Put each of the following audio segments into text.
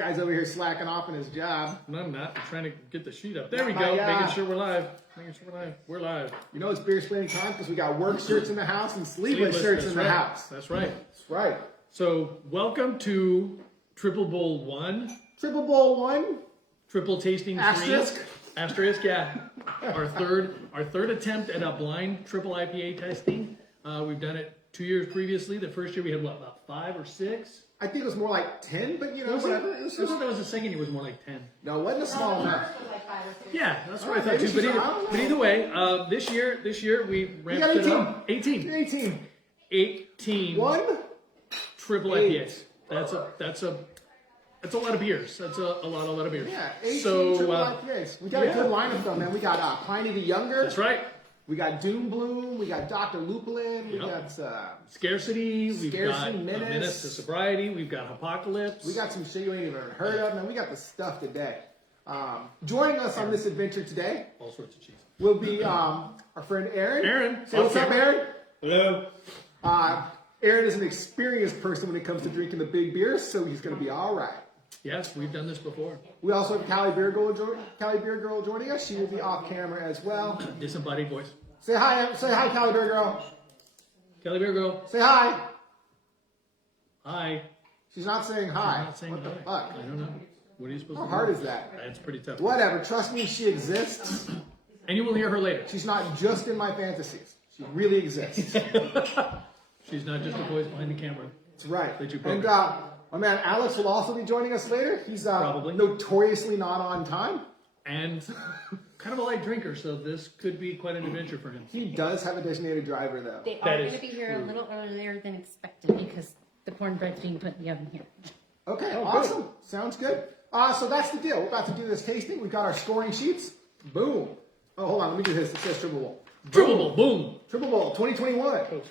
Guy's over here slacking off in his job. No, I'm not. I'm trying to get the sheet up. There we go. Making sure we're live. We're live. You know it's beer splitting time because we got work shirts in the house and sleeveless shirts in the house. That's right. That's right. So welcome to Triple Bowl 1. Triple Bowl 1. Triple Tasting 3. Asterisk. Asterisk, yeah. Our third attempt at a blind triple IPA testing. We've done it 2 years previously. The first year we had, what, about 5 or 6? I think it was more like 10, but you know, whatever. I thought that was the second year was more like 10. No, it wasn't a small amount. Yeah, that's what I thought too. But either way, this year we ramped it up. 18. 18. Triple IPAs. That's a lot of beers. That's a lot of beers. Yeah, 18 triple IPAs. We got a good lineup though, man. We got Pliny the Younger. That's right. We got Doom Bloom. We got Dr. Lupulin. We got Scarcity. We've got Menace to Sobriety. We've got Apocalypse. We got some shit you ain't even heard of, man. We got the stuff today. Joining us on this adventure today, all sorts of cheese, will be our friend Aaron. Aaron, say what's up, Aaron. Hello. Aaron is an experienced person when it comes to drinking the big beers, so he's going to be all right. Yes, we've done this before. We also have Callie Beer Girl joining us. She will be off camera as well. Disembodied voice. Say hi, Callie Beer Girl. Callie Beer Girl. Say hi. Hi. She's not saying hi. She's not saying what hi. the fuck? I don't know. What are you supposed to do? How hard is that? That's pretty tough. Whatever. Trust me, she exists. And you will hear her later. She's not just in my fantasies. She really exists. She's not just a voice behind the camera. That's right. That you and my man Alex will also be joining us later. He's probably notoriously not on time. And kind of a light drinker, so this could be quite an adventure for him. He does have a designated driver, though. They are going to be here a little earlier than expected because the cornbread's being put in the oven here. Okay, awesome. Good. Sounds good. So that's the deal. We're about to do this tasting. We've got our scoring sheets. Boom. Oh, hold on. Let me do this. It says Triple Bowl. Triple Bowl. Boom. Triple Bowl 2021.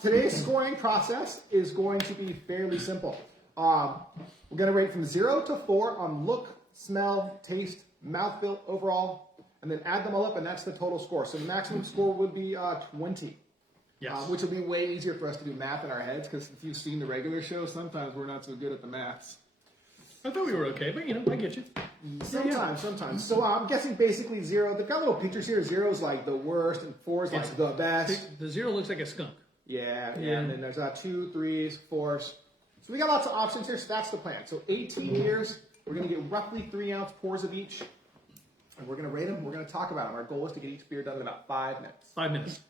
Today's scoring process is going to be fairly simple. We're going to rate from 0 to 4 on look, smell, taste, mouthfeel, overall, and then add them all up, and that's the total score. So the maximum score would be 20. Yes. Which will be way easier for us to do math in our heads, because if you've seen the regular show, sometimes we're not so good at the maths. I thought we were okay, but you know, I get you. Sometimes. So I'm guessing basically 0. They've got little pictures here. 0 is like the worst, and 4 is like the best. The 0 looks like a skunk. Yeah. And then there's 2, 3s, 4s. So we got lots of options here, so that's the plan. So 18 beers. We're going to get roughly 3-ounce pours of each, and we're going to rate them. We're going to talk about them. Our goal is to get each beer done in about 5 minutes. 5 minutes.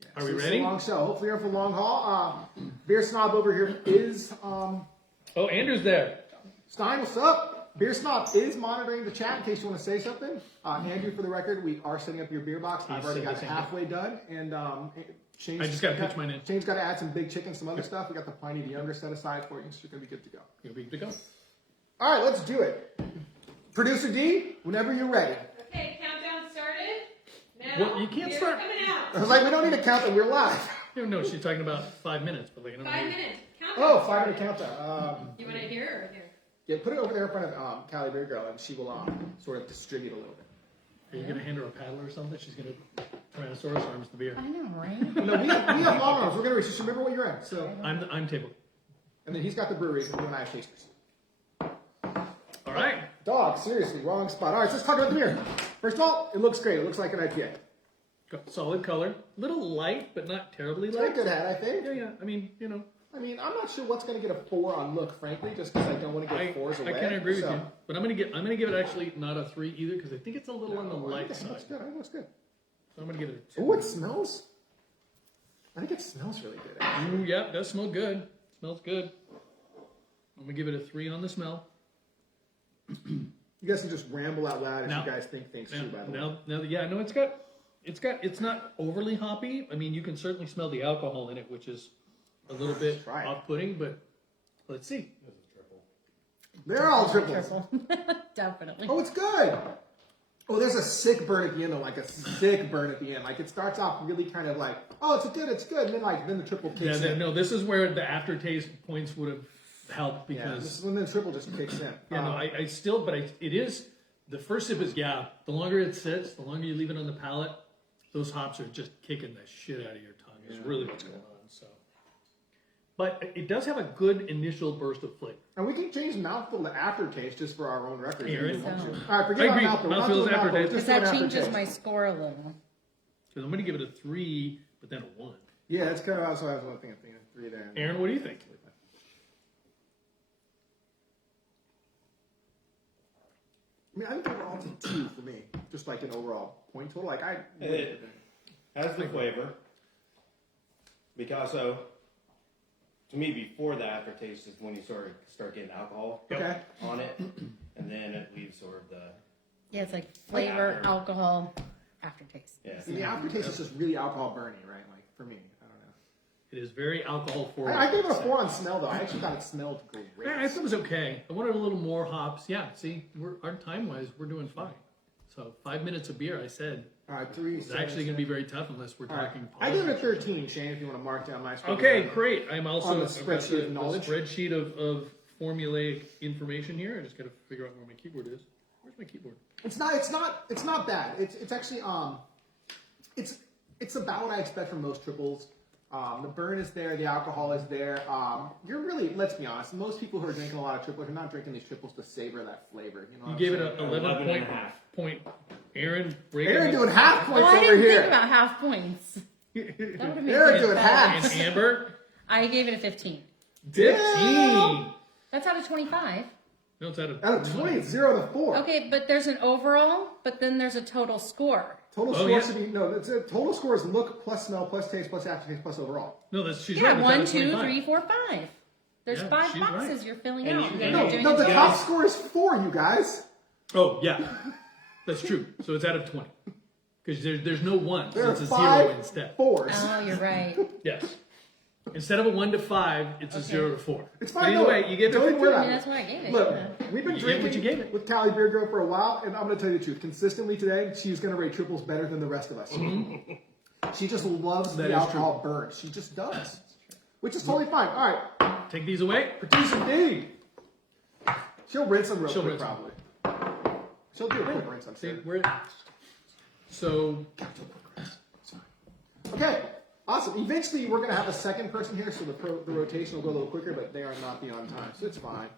Yeah, Are we ready? It's a long show. Hopefully you're in for the long haul. Beer Snob over here is... oh, Andrew's there. Stein, what's up? Beer Snob is monitoring the chat in case you want to say something. Andrew, for the record, we are setting up your beer box. We've already got halfway done, and I just got to pitch mine in. Shane's got to add some big chicken, some other stuff. We got the Pliny the Younger set aside for you, so you're going to be good to go. You'll be good to go. All right, let's do it. Producer D, whenever you're ready. Okay, countdown started. Now, well, you can't start. Coming out. I was like, we don't need a countdown. We're live. No, she's talking about 5 minutes. But like, 5 minutes. Countdown. Oh, 5 minute countdown. You want it here or here? Yeah, put it over there in front of Callie Beer Girl, and she will sort of distribute a little bit. Are you going to hand her a paddle or something? She's going to Tyrannosaurus arms the beer. I know, right? No, we have long arms. We're going to reach. Just remember what you're in. So I'm table. And then he's got the brewery, and you and I have tasters. All right. Dog, seriously, wrong spot. All right, so let's talk about the beer. First of all, it looks great. It looks like an IPA. Got solid color. Little light, but not terribly It's light. a good hat, I think. Yeah. I mean, you know. I'm not sure what's going to get a 4 on look, frankly, just because I don't want to get 4s away. I kind of agree with you, but I'm going to give it actually not a 3 either because I think it's a little on the light side. Looks good. I think it looks good. So I'm going to give it a 2. Oh, it smells. I think it smells really good. Actually. Ooh, yeah, it does smell good. Smells good. I'm going to give it a 3 on the smell. You guys can just ramble out loud if you guys think things too, by the way. It's not overly hoppy. I mean, you can certainly smell the alcohol in it, which is a little bit off-putting, but let's see. They're all triples. Definitely. Oh, it's good. Oh, there's a sick burn at the end, though, like a sick burn at the end. Like it starts off really kind of like, oh, it's good, and then the triple kicks in. No, this is where the aftertaste points would have helped because this is when the triple just kicks in. It is the first sip is the longer it sits, the longer you leave it on the palate, those hops are just kicking the shit out of your tongue. It's really what's going on. So but it does have a good initial burst of flavor. And we can change mouthful to aftertaste just for our own records. Yeah, right. All right, I forget agree. about mouthful. We're not Mouthfeel is doing mouthful, aftertaste. just Because that doing changes aftertaste. my score a little. So I'm going to give it a 3, but then a 1. Yeah, that's kind of what I was thinking. 3 there. Aaron, what do you think? I mean, I think overall it's a 2 for me. Just like an overall point total. Like It has the flavor. Because so, to me, before the aftertaste is when you start getting alcohol Okay. on it, and then it leaves sort of the Yeah, it's like flavor, after. alcohol, aftertaste. yeah. And the aftertaste is just really alcohol burning, right? Like for me, I don't know. It is very alcohol forward. I gave it a 4 on smell though. I actually thought it smelled great. Yeah, I thought it was okay. I wanted a little more hops. Yeah, see, our time-wise, we're doing fine. So 5 minutes of beer, I said, All right, 3. it's actually going to be very tough unless we're talking. I give it a 13, Shane. If you want to mark down my score. Okay, great. I'm also On the I've got spreadsheet of knowledge. spreadsheet of formulaic information here. I just got to figure out where my keyboard is. Where's my keyboard? It's not bad. It's actually it's about what I expect from most triples. The burn is there, the alcohol is there. You're really, let's be honest, most people who are drinking a lot of triples are not drinking these triples to savor that flavor. You know, You what gave I'm it saying? a 11 and a half. point. Aaron, breaking Aaron it. doing half points Well, I over didn't here. think about half points. That would have made Aaron it doing better. half. And Amber, I gave it a 15. 15. That's out of 25. No, it's out of. Out of 20, it's 0 to 4. Okay, but there's an overall, but then there's a total score. Total Oh, score yeah. should be total score is look plus smell plus taste plus aftertaste plus overall. No, she's Yeah, right. It's out 1, of 2, 25. 3, 4, 5. There's Yeah, 5 she's boxes right. you're filling And out. you- Then no, you're doing No, the it top twice. score is 4, you guys. Oh yeah, that's true. So it's out of 20 because there's no 1, There so are it's a 5 0 instead. 4s. Oh, you're right. Yes. Instead of a 1 to 5, it's a 0 to 4. It's But fine. either no, way, you get don't the even worry I about mean, it. that's why I gave it. Look, yeah. we've been You get what drinking you gave it. with Cali Beer Girl for a while, and I'm going to tell you the truth. Consistently today, she's going to rate triples better than the rest of us. She just loves That the is alcohol burn. She just does. Which is totally fine. All right. Take these away. Producer D. She'll rinse them real She'll quick, rinse 'em. probably. She'll do a quick rinse, I'm See, sure. so Okay. Awesome. Eventually, we're going to have a second person here, so the rotation will go a little quicker, but they are not be on time, so it's fine.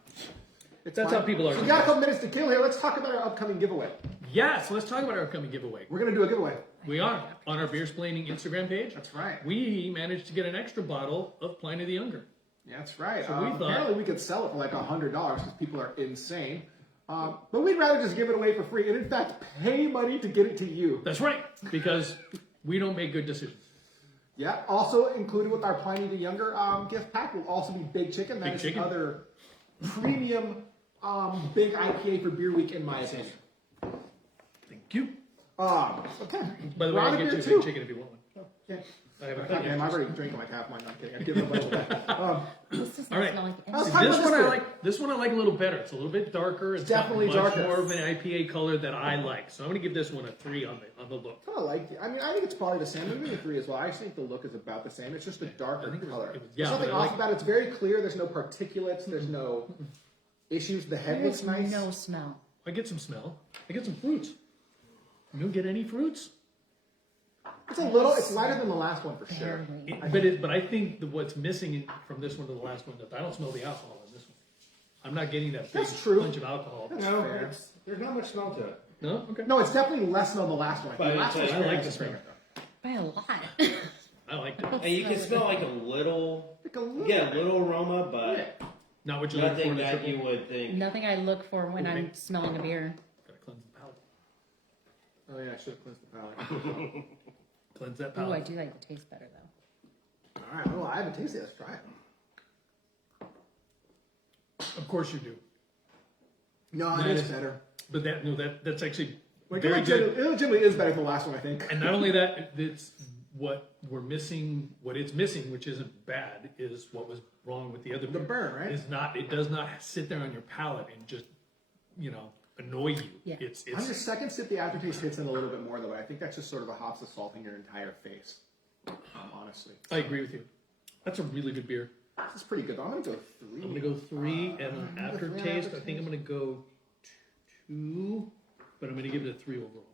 It's That's fine. how people are. So we got a couple minutes to kill here. Let's talk about our upcoming giveaway. yes, let's talk about our upcoming giveaway. We're going to do a giveaway. We are on our Beer Splaining Instagram page. That's right. We managed to get an extra bottle of Pliny the Younger. Yeah, that's right. So we thought- apparently we could sell it for like $100 because people are insane. But we'd rather just give it away for free and, in fact, pay money to get it to you. That's right, because we don't make good decisions. Yeah. Also included with our Pliny the Younger gift pack will also be Big Chicken. That Big is Chicken. another premium big IPA for Beer Week, in my opinion. Thank you. Okay. By the way, Round I'll of get you a beer two. Big Chicken if you want one. Okay. I haven't Okay, had it. I've already drank like half mine. I'm kidding. I'm giving a bunch of that. This does not All right. smell like Let's anything. talk This about one I beer. like. This one I like a little better. It's a little bit darker. It's definitely got much darker. more of an IPA color that I like. So I'm going to give this one a 3 on the look. Kind of like it. I mean, I think it's probably the same. Maybe a 3 as well. I actually think the look is about the same. It's just a darker I think it was- color. it was- There's yeah, nothing but I off like- about it. It's very clear. There's no particulates. There's no issues. The head looks There's nice. no smell. I get some smell. I get some fruits. You don't get any fruits? It's a little. It's lighter than the last one for sure. Barely. But I think what's missing from this one to the last one, that I don't smell the alcohol in this one. I'm not getting that big That's true. punch of alcohol. No, fair. there's not much smell to it. No? Okay. No, it's definitely less than the last one. But The last it's, one's I like very the smell. By a lot. I liked it. And you can smell like a little, Like a little. yeah, a little aroma, but Not what you're looking for nothing in a that triple. you would think. Nothing I look for when I'm smelling a beer. Gotta cleanse the palate. Oh yeah, I should have cleansed the palate. Cleanse that Ooh, I palate. do like the taste better though. All right. Well, I haven't tasted it. Let's try it. Of course you do. No, That it is is- better. But that's actually Like very good. it legitimately is better than the last one, I think. And not only that, it's what we're missing, what it's missing, which isn't bad, is what was wrong with the other The beer. burn, right? It's not, it does not sit there on your palate and just, annoy you. Yeah. It's On your second sip, the aftertaste hits in a little bit more, though. I think that's just sort of the hops assaulting your entire face. Honestly, I agree with you. That's a really good beer. this is pretty good. Though. I'm gonna go 3. I'm gonna go 3, and on I'm gonna go 3 on aftertaste, I think I'm gonna go 2, but I'm gonna give it a 3 overall.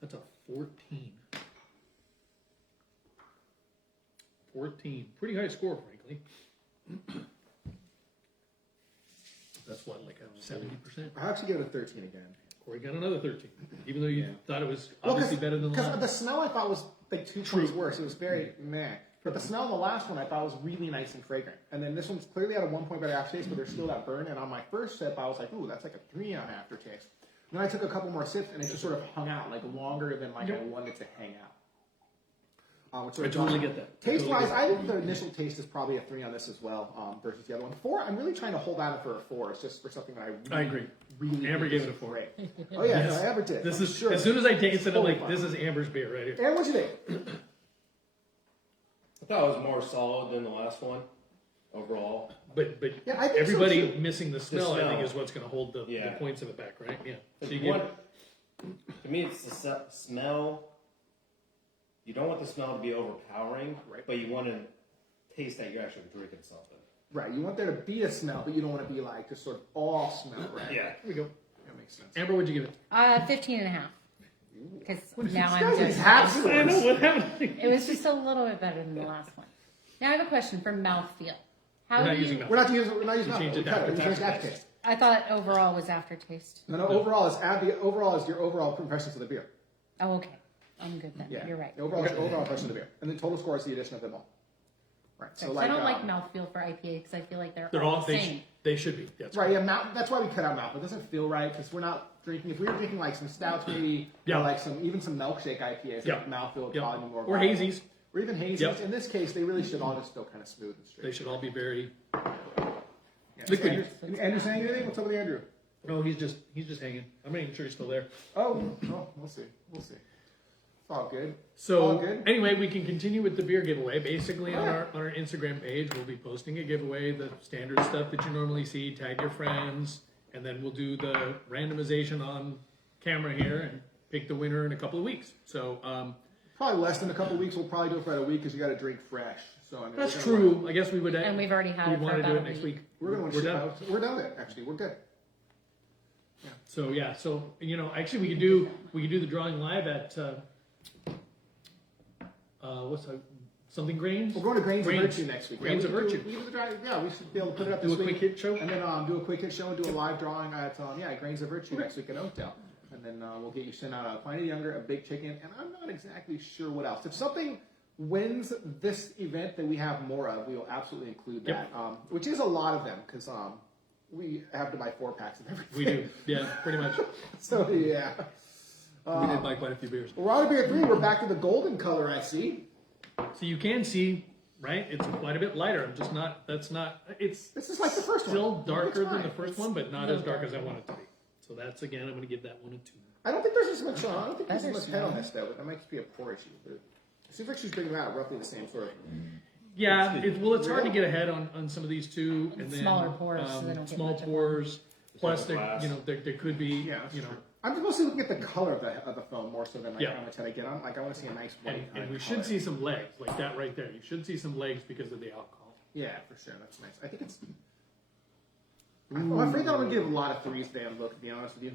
That's a 14. 14. Pretty high score, frankly. That's what, like a 70%? I actually give it a 13 again. Corey got another 13, even though you Yeah. thought it was obviously better than the Because last. the smell I thought was like 2 points worse. It was very meh. But the smell in the last one I thought was really nice and fragrant. And then this one's clearly at a 1 point better aftertaste, but there's still that burn. And on my first sip, I was like, ooh, that's like a 3 on aftertaste. Then I took a couple more sips, and it just sort of hung out like longer than like I wanted to hang out. Which I totally get that. Taste-wise, I think the initial taste is probably a 3 on this as well versus the other one. 4, I'm really trying to hold out for a 4. It's just for something that I agree. Really Amber think gave it is a 4. great. Oh yeah, Yes. no, Amber did. This I'm is sure. as soon as I tasted it, I'm like, Totally this is Amber's beer right here. Aaron, what'd you think? I thought it was more solid than the last one overall. But Yeah, I think so, everybody too. missing the smell, I think, smell. is what's going to hold the Yeah. points of it back, right? Yeah. So To you get me, it's the smell. You don't want the smell to be overpowering, Right. but you want to taste that you're actually drinking something. Right, you want there to be a smell, but you don't want to be like just sort of all smell, right? Yeah. here we go. That makes sense. Amber, what'd you give it? 15 and a half. Because These now I'm guys are just. half I know scores. what happened. It was just a little bit better than the last one. Now I have a question for mouthfeel. How We're not do using you? mouth. We're not using We changed it to We changed aftertaste. aftertaste. I thought overall was aftertaste. No, overall is your overall impressions of the beer. Oh, okay. I'm good then. Yeah, You're right. The overall is your overall impression of the beer, and the total score is the addition of them all. Right. So So like I don't like mouthfeel for IPA because I feel like They're all all the same. they should be. That's right. Yeah, that's why we cut out mouth. It doesn't feel right because we're not drinking. If we were drinking like some stouts, maybe Yeah. or like even some milkshake IPAs, Yeah. like mouthfeel would Yep. probably be more. Or viable. hazies. Or even hazies. Yep. In this case, they really should all just feel kind of smooth and straight. They should all be very. Yeah. Liquidy. Andrew saying anything? What's up with Andrew? No, he's just hanging. I'm not even sure he's still there. Oh, we'll see. We'll see. It's all good. So All good. anyway, we can continue with the beer giveaway. Basically, on Yeah. our Instagram page, we'll be posting a giveaway, the standard stuff that you normally see. Tag your friends, and then we'll do the randomization on camera here and pick the winner in a couple of weeks. So Probably less than a couple weeks. We'll probably do it for about a week because you got to drink fresh. So I mean, that's we're gonna true. I guess we would. And we've already had we it for want to do about it a next week. week. We're going to We're ship done. out. We're done with it. Actually, we're good. So yeah. So actually, we could do the drawing live at what's that? Something Grains. We're going to Grains of Grains. Virtue next week. Grains Yeah, of we Virtue. could yeah, we should be able to put it up Do this a quick week. hit show. And then do a quick hit show and do a live drawing at Grains of Virtue next week in Oakdale. And then we'll get you sent out a pint of younger, a big chicken, and I'm not exactly sure what else. If something wins this event that we have more of, we will absolutely include that. Yep. Which is a lot of them because we have to buy 4-packs of everything. We do. Yeah, pretty much. So yeah. We did buy quite a few beers. Well, we're on to beer 3. We're back to the golden color. I see. So you can see, right? It's quite a bit lighter. I'm just not. That's not. It's This is like the first one. still darker It's than the fine. first one, but not as dark as I want it to be. So that's again, I'm going to give that one a 2. I don't think there's as much. I don't think there's as That's much head on this though. That might just be a pour issue. But it seems like she's bringing them out roughly the same sort of. Yeah, it's hard to get ahead on some of these two, and then Smaller pours, so they don't get small much of pours. Plus, Double glass. there could be, Yeah, that's true. I'm mostly looking at the color of the foam more so than like Yeah. how much head I get on. Like I want to see a nice white. and kind we of should color. see some legs like that right there. You should see some legs because of the alcohol. Yeah, for sure. That's nice. I think it's. I'm afraid that I'm gonna give a lot of 3s today on look. To be honest with you.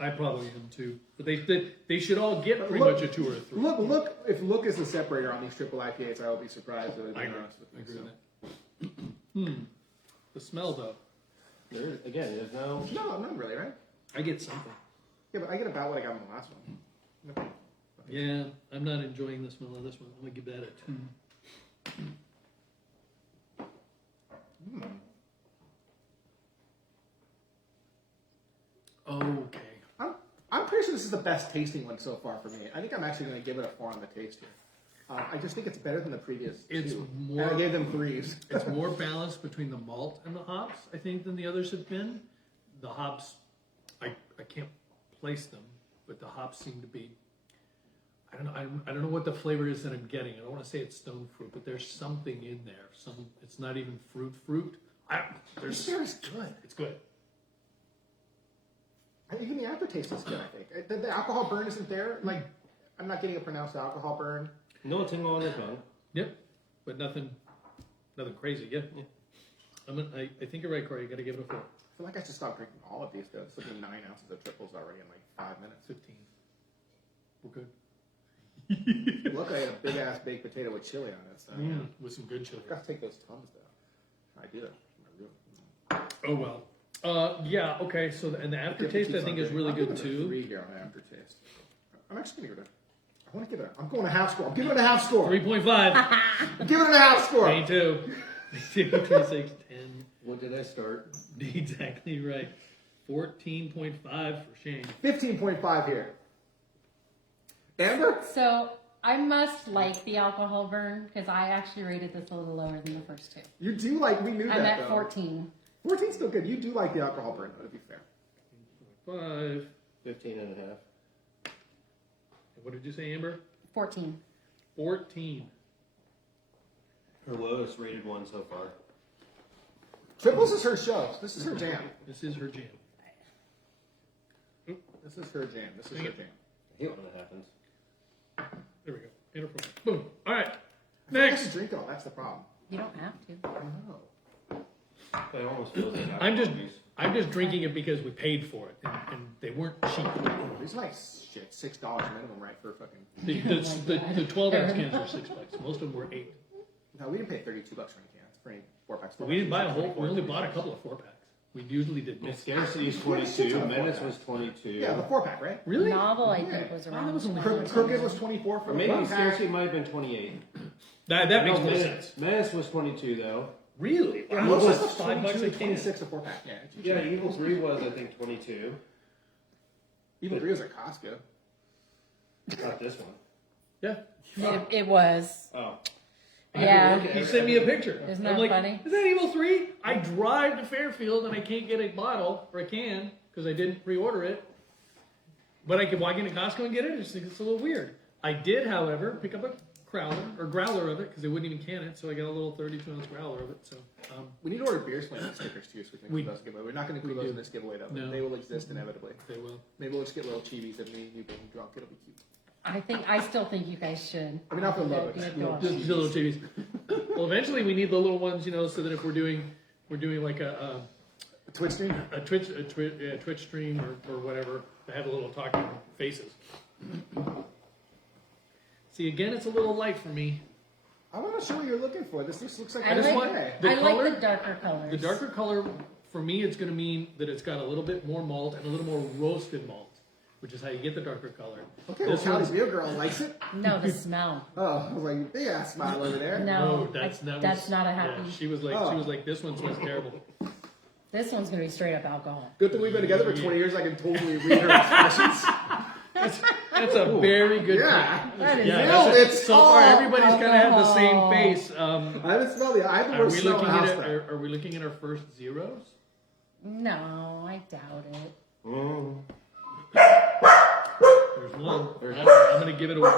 I probably am too, but they should all get pretty Look- much a 2 or a 3. Look. If look is the separator on these triple IPAs, I will be surprised. To be I agree. honest with I you. agree So. with that. The smell though, There's no. No, not really, right? I get something. Yeah, but I get about what I got in the last one. Okay. Yeah, I'm not enjoying the smell of this one. I'm gonna give that a 2. Okay. I'm pretty sure this is the best tasting one so far for me. I think I'm actually going to give it a 4 on the taste here. I just think it's better than the previous It's 2. more- And I gave them 3s. It's more balanced between the malt and the hops, I think, than the others have been. The hops, I can't place them, but the hops seem to be. I don't know what the flavor is that I'm getting. I don't want to say it's stone fruit, but there's something in there. It's not even fruit. This beer is good. It's good. Even the aftertaste is good, I think. The alcohol burn isn't there. Like, I'm not getting a pronounced alcohol burn. No tingle on the tongue. Yep, but nothing crazy. Yeah. I think you're right, Corey. You got to give it a 4. I feel like I should stop drinking all of these, though. This will be 9 ounces of triples already in like 5 minutes. 15. We're good. Look, I had a big ass baked potato with chili on it. So. With some good chili. I gotta take those Tums though. I do that. Oh well. Yeah. Okay. So and the aftertaste I think is really good too. 3 here on aftertaste. I'm actually gonna give it I want to give it I'm going a half score. I'm giving it a half score. 3.5. I'm giving it a half score. Me too. 2, 3, 6, 10. What did I start? Exactly right. 14.5 for Shane. 15.5 here. Amber? So I must like the alcohol burn because I actually rated this a little lower than the first two. You do like, we knew I'm that at though. 14. 14's still good. You do like the alcohol burn though, to be fair. 5. 15 and a half. What did you say, Amber? 14. 14. Her lowest rated one so far. Triples is her show. This is her jam. This is her jam. This is her jam. This is her jam. I hate when that happens. There we go. Inappropriate. Boom. All right. I have Next. to drink it all. That's the problem. You don't have to. I know. But it almost feels like I'm just drinking it because we paid for it, and they weren't cheap. These are like shit, $6 minimum, right, for fucking. The 12 ounce cans were $6. Most of them were 8. No, we didn't pay $32 for any cans, for any 4-packs. We didn't buy a whole. We only bought a couple of 4-packs. We usually did. Scarcity is 22. Menace was 22. Yeah, the 4-pack, right? Really? Novel, I think, was around. that was only 20. Crooked was 24 for Or the maybe 4-pack. Scarcity might have been 28. That makes more sense. Menace was 22 though. Really? Yeah, Wow, most that's of $5 a can. 26 a 4-pack. Yeah. Yeah, Evil 3 was I think 22. Evil 3 was at Costco. Not this one. Yeah. It was. Oh. Yeah. He sent me a picture. Isn't I'm that like, funny? Is that Evil 3? I drive to Fairfield and I can't get a bottle or a can because I didn't pre-order it. But I can walk into Costco and get it. I just think it's a little weird. I did, however, pick up a growler of it because they wouldn't even can it, so I got a little 32-ounce growler of it. So We need to order beer slam stickers too, so we We- can include those giveaway. We're not going to include those in this giveaway though. No. They will exist inevitably. they will. Maybe we'll just get little chibis of me and you being drunk. It'll be cute. I still think you guys should. I mean, not for the love of That'd it. be adorable. Just the little chibis. Well, eventually we need the little ones, so that if we're doing like a Twitch stream? Twitch stream or whatever, to have the little talking faces. See, again, it's a little light for me. I'm not sure what you're looking for. This just looks like I a just like, want- okay. The I color- like the darker colors. The darker color, for me, it's going to mean that it's got a little bit more malt and a little more roasted malt, which is how you get the darker color. Okay, well, This Callie's one's- beer girl likes it. No, the smell. Oh, I was like, big ass smile over there. No, that's not. that's not a happy. Yeah, she was like, this one smells terrible. This one's gonna be straight up alcohol. Good thing we've been together for 20 years. I can totally read her expressions. That's a very good. Yeah. point. That is Yeah, nailed that's it. so far, Oh, everybody's kind of had the same alcohol. face. I haven't smelled it. I haven't Are worked we smell looking in the at house it? though. Are we looking at our first zeros? No, I doubt it. There's one. I'm going to give it a 1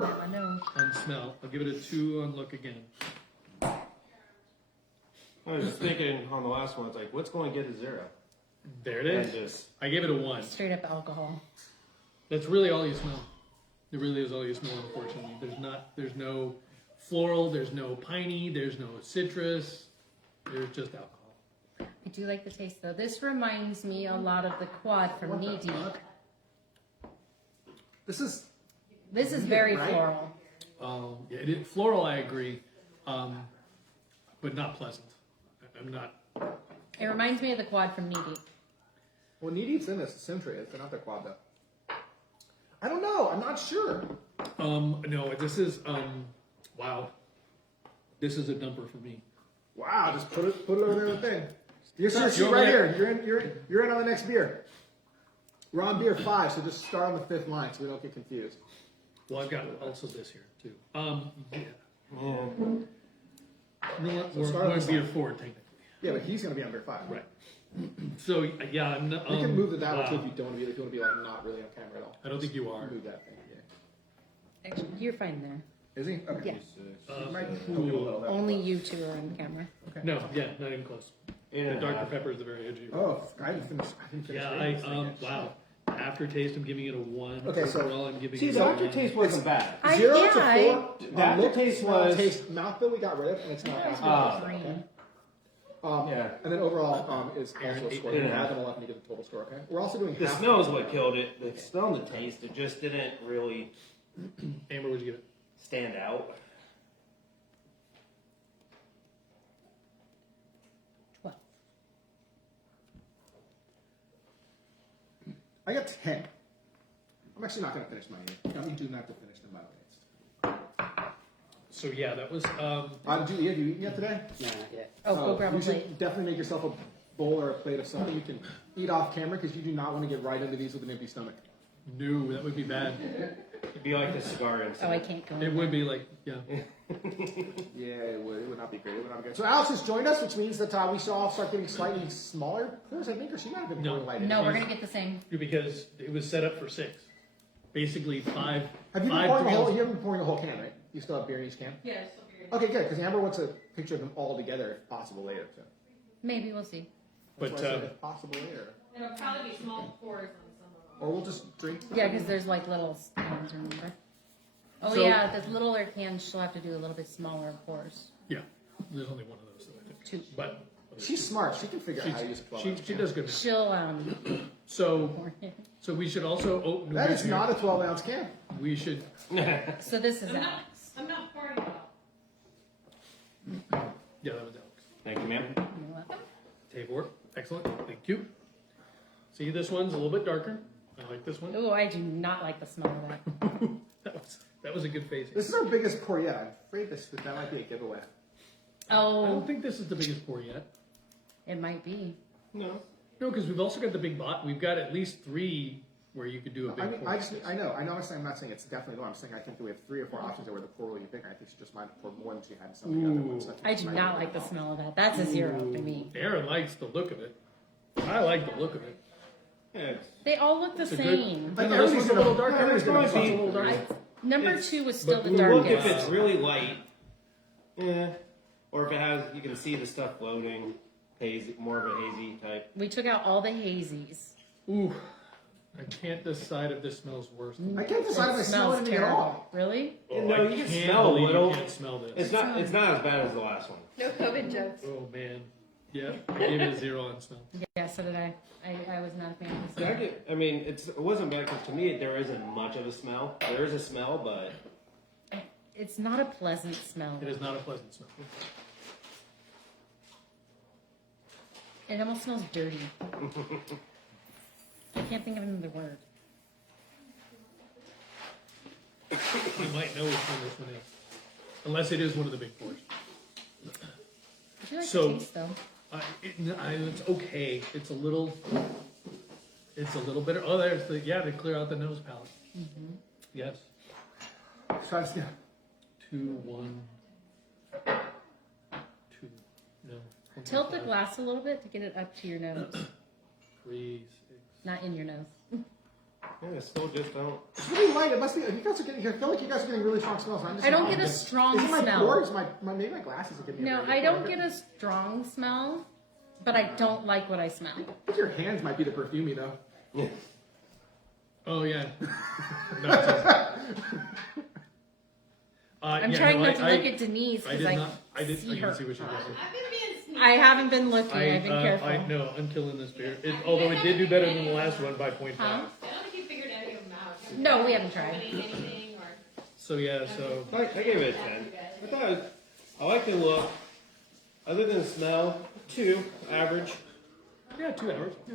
I know. on smell. I'll give it a 2 on look again. I was just thinking on the last one, it's like, what's going to get a 0? There it And is. just I gave it a 1. Straight up alcohol. That's really all you smell. It really is all you smell, unfortunately. There's no floral, there's no piney, there's no citrus. There's just alcohol. I do like the taste though. This reminds me a lot of the quad from Knee Deep. This is This is very Right? floral. Yeah, it is, floral, I agree, but not pleasant. I'm not. It reminds me of the quad from Knee Deep. well, Knee Deep's in this. The Simtra is. They're not the quad though. I don't know. I'm not sure. No, this is wow. This is a dumper for me. Wow, just put it over there with the thing. You're You're right right. here. You're in on the next beer. We're on beer 5, so just start on the 5th line so we don't get confused. Well, I've got also this here too. Yeah. So We're start on on the beer side. 4 technically. Yeah, but he's gonna be on beer 5. Right. So yeah, I'm not. You can move it that way wow. too if you don't want to be. If you want to be like not really on camera at all. I don't think you are. Move that thing. Yeah. Actually, you're fine there. Is he? Okay. Yeah. He might Cool. move a little bit. Only you two are on camera. Okay. No, yeah, not even close. The 8.5. Dr. Pepper is the very edge of your. Oh, I didn't finish. Yeah, reading this thing yet. wow. Aftertaste, I'm giving it a 1. Okay, so- overall, I'm giving See, it the a 1. aftertaste wasn't bad. 0 to yeah, 4. The aftertaste was- taste mouthfeel we got rid of, and it's not. Green. Yeah. And then overall is also a score. 8.5. You have an 11 to give a total score. Okay. We're also doing The half. smell is what killed it. The smell and the taste, it just didn't really. Amber, would you give it? Stand out. 12. I got 10. I'm actually not going to finish mine yet. You do not have to finish them by the way. So yeah, that was. Have you eaten yet today? No, not yet. Oh, go grab a you should plate. definitely make yourself a bowl or a plate of something you can eat off camera because you do not want to get right into these with an empty stomach. No, that would be bad. It'd be like the cigar Oh, incident. I can't go. It would be like, yeah. Yeah, it would. It would not be great. It would not be good. So Alex has joined us, which means that we should all start getting slightly smaller pours, I think, or she might have been No. pouring light in. No, we're gonna get the same. Because it was set up for 6. Basically 5. Have you been five pouring the whole? gallons. You haven't been pouring the whole can, right? You still have beer in each can. Yes, so weird. Okay, good. Because Amber wants a picture of them all together, if possible, later. So. Maybe we'll see. That's But why I said if possible later. It'll probably be small pours on some of them. Or we'll just drink. Yeah, because there's like little cans, remember? Oh So- yeah, the littler cans she'll have to do a little bit smaller pours. Yeah, there's only one of those, I think. 2. But She's smart. She can figure out how to use a 12 ounce she can. does good. Now. She'll So pour it. so we should also open. That is not a 12 ounce can. We should. So this is I'm not, Alex. I'm not pouring it out. Yeah, that was Alex. Thank you, ma'am. You're welcome. Table work. Excellent. Thank you. See, this one's a little bit darker. I like this one. Oh, I do not like the smell of that. That was a good phase. This is our biggest pour yet. I'm afraid that might be a giveaway. I Oh, don't think this is the biggest pour yet. it might be. No. No, because we've also got the big bot. We've got at least 3 where you could do a big I mean, pour. I know. Honestly, I'm not saying it's definitely low. I'm saying I think that we have 3 or 4 options there where the pour will be bigger. I think she just might have poured more than she had in some of the other ones. I do not like the smell of that. That's a 0 to me. Aaron likes the look of it. I like the look of it. Yeah, it's, They all look the It's a same. good. No, this one's a little darker. Everybody's This one's a gonna- little darker. Number It's- 2 was still but the look if darkest. it's really light. Yeah. Or if it has, you can see the stuff floating, hazy, more of a hazy type. We took out all the hazies. Ooh, I can't decide if this smells worse. Than I can't decide if I smell smells anything at all. Really? Oh, No, I you can can't smell a believe little. You can't smell this. It's not as bad as the last one. No COVID jokes. Oh man, yeah, I gave it a 0 on smell. Yeah, so did I. I was not a fan of the Yeah, smell. I mean, it wasn't bad because to me there isn't much of a smell. There is a smell, but It's not a pleasant smell. It is not a pleasant smell. It almost smells dirty. I can't think of another word. We might know which one this one is, unless it is one of the big pours. I do like So- the taste though. It's okay. It's a little bitter. Oh, there's the to clear out the nose palate. Mm-hmm. Yes. Try this again. 2, 1, 2. No. Tilt the glass a little bit to get it up to your nose, 3, 6. not in your nose. yeah, I still just don't. It's really light. It must be. You guys are getting. I feel like you guys are getting really strong smells. I'm just I don't not. get a strong Is it my smell. pores? Maybe my glasses are getting. No, I don't get a strong smell, but I don't like what I smell. I think your hands might be the perfumey though. Oh yeah. No, I'm trying not to look at Denise I because did I not. I did. see I her. can see what you're doing. I've been being sneaky. I haven't been looking. I've been careful. I know. I'm killing this beer. Although it did do better than the last one by 0.5. Huh? I don't think you figured any of them out. No, we haven't tried. Anything or So yeah. So I gave it a 10. I thought I like the look. Other than the smell, 2 average. yeah, 2 hours. Yeah.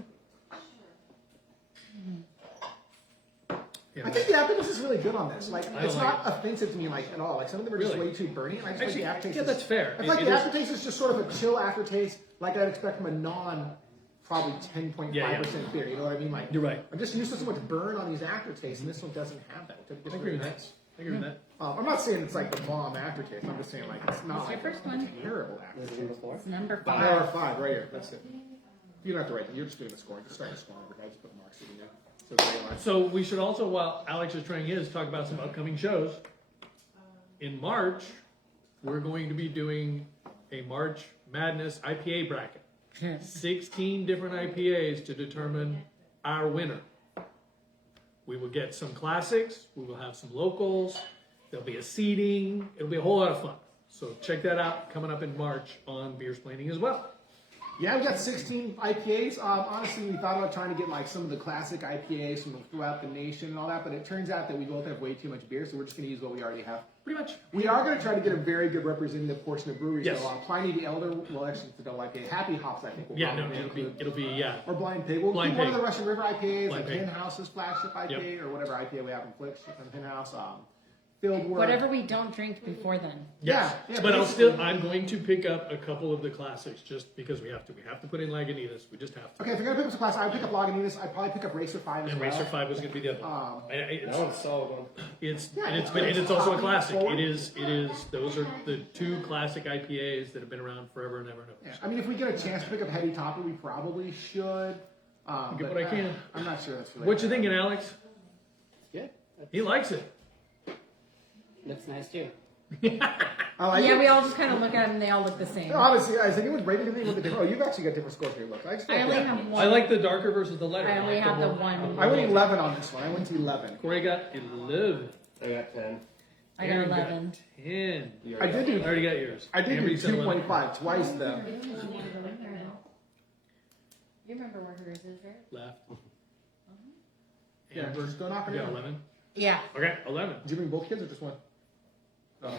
Yeah, I think the aftertaste is really good on this. Like, I it's like not offensive to me like at all. Like some of them are just Really? way too burny. And I just Actually, like the aftertaste. yeah, is- that's fair. I feel like It the is- aftertaste is just sort of a chill aftertaste, like I'd expect from a probably 10.5% Yeah. beer. You know what I mean? Like, You're right. I'm just used to so much burn on these aftertastes, and this one doesn't have that. Which I agree with that. I agree with that. I'm not saying it's like the bomb aftertaste. I'm just saying like it's not What's your like first one? terrible This is aftertaste. number 4. It's number There 5. are 5 right here. That's it. You don't have to write them. You're just doing the scoring. Just starting the scoring. I just put marks in there. So it's very light. So we should also, while Alex is trying his, talk about some upcoming shows. In March, we're going to be doing a March Madness IPA bracket. 16 different IPAs to determine our winner. We will get some classics. We will have some locals. There'll be a seating. It'll be a whole lot of fun. So check that out coming up in March on Beersplaining as well. Yeah, we got 16 IPAs. Honestly, we thought about trying to get like some of the classic IPAs from throughout the nation and all that, but it turns out that we both have way too much beer, so we're just going to use what we already have. Pretty much. We are going to try to get a very good representative portion of breweries. Yes. So, Pliny the Elder will actually still like a Happy Hops, I think. Will Yeah, no, probably it'll be yeah. Or Blind Pig. We'll Blind keep one Pig. of the Russian River IPAs, Blind like Pig. Tin House's flagship IPA, Yep. or whatever IPA we have in Tin House. Filled Word. Whatever we don't drink before then. Yes. Yeah, but basically. I'm going to pick up a couple of the classics just because we have to. We have to put in Lagunitas. We just have to. Okay, if you're going to pick up some class, I would pick up Lagunitas. I'd probably pick up Racer 5 as And well. Racer 5 was going to be the other one. That one's a solid one. It's Yeah, and it's it's been and it's also a topping classic. forward. It is. Those are the two classic IPAs that have been around forever and ever and ever. Yeah, I mean, if we get a chance to pick up Heavy Topper, we probably should. Get But, what I can. I'm not sure that's really. What you thinking, Alex? Yeah, He likes it. looks nice too. I like Yeah, it. we all just kind of look at them and they all look the same. Honestly, guys, anyone break anything with the different? Oh, you've actually got different scores here. Look, I just I only yeah. have one. I like the darker versus the lighter. I only like have the more- one. I went 11 on this one. I went to 11. Corey got 11. I got 10. I got Aaron 11. 10. I did do. I already got yours. I did Amber, do you said 11. 2.5 twice though. You remember where hers is, right? Left. Yeah, Amber, just go knock it you got down. 11. Yeah. Okay, 11. Did you bring both kids or just one? Oh.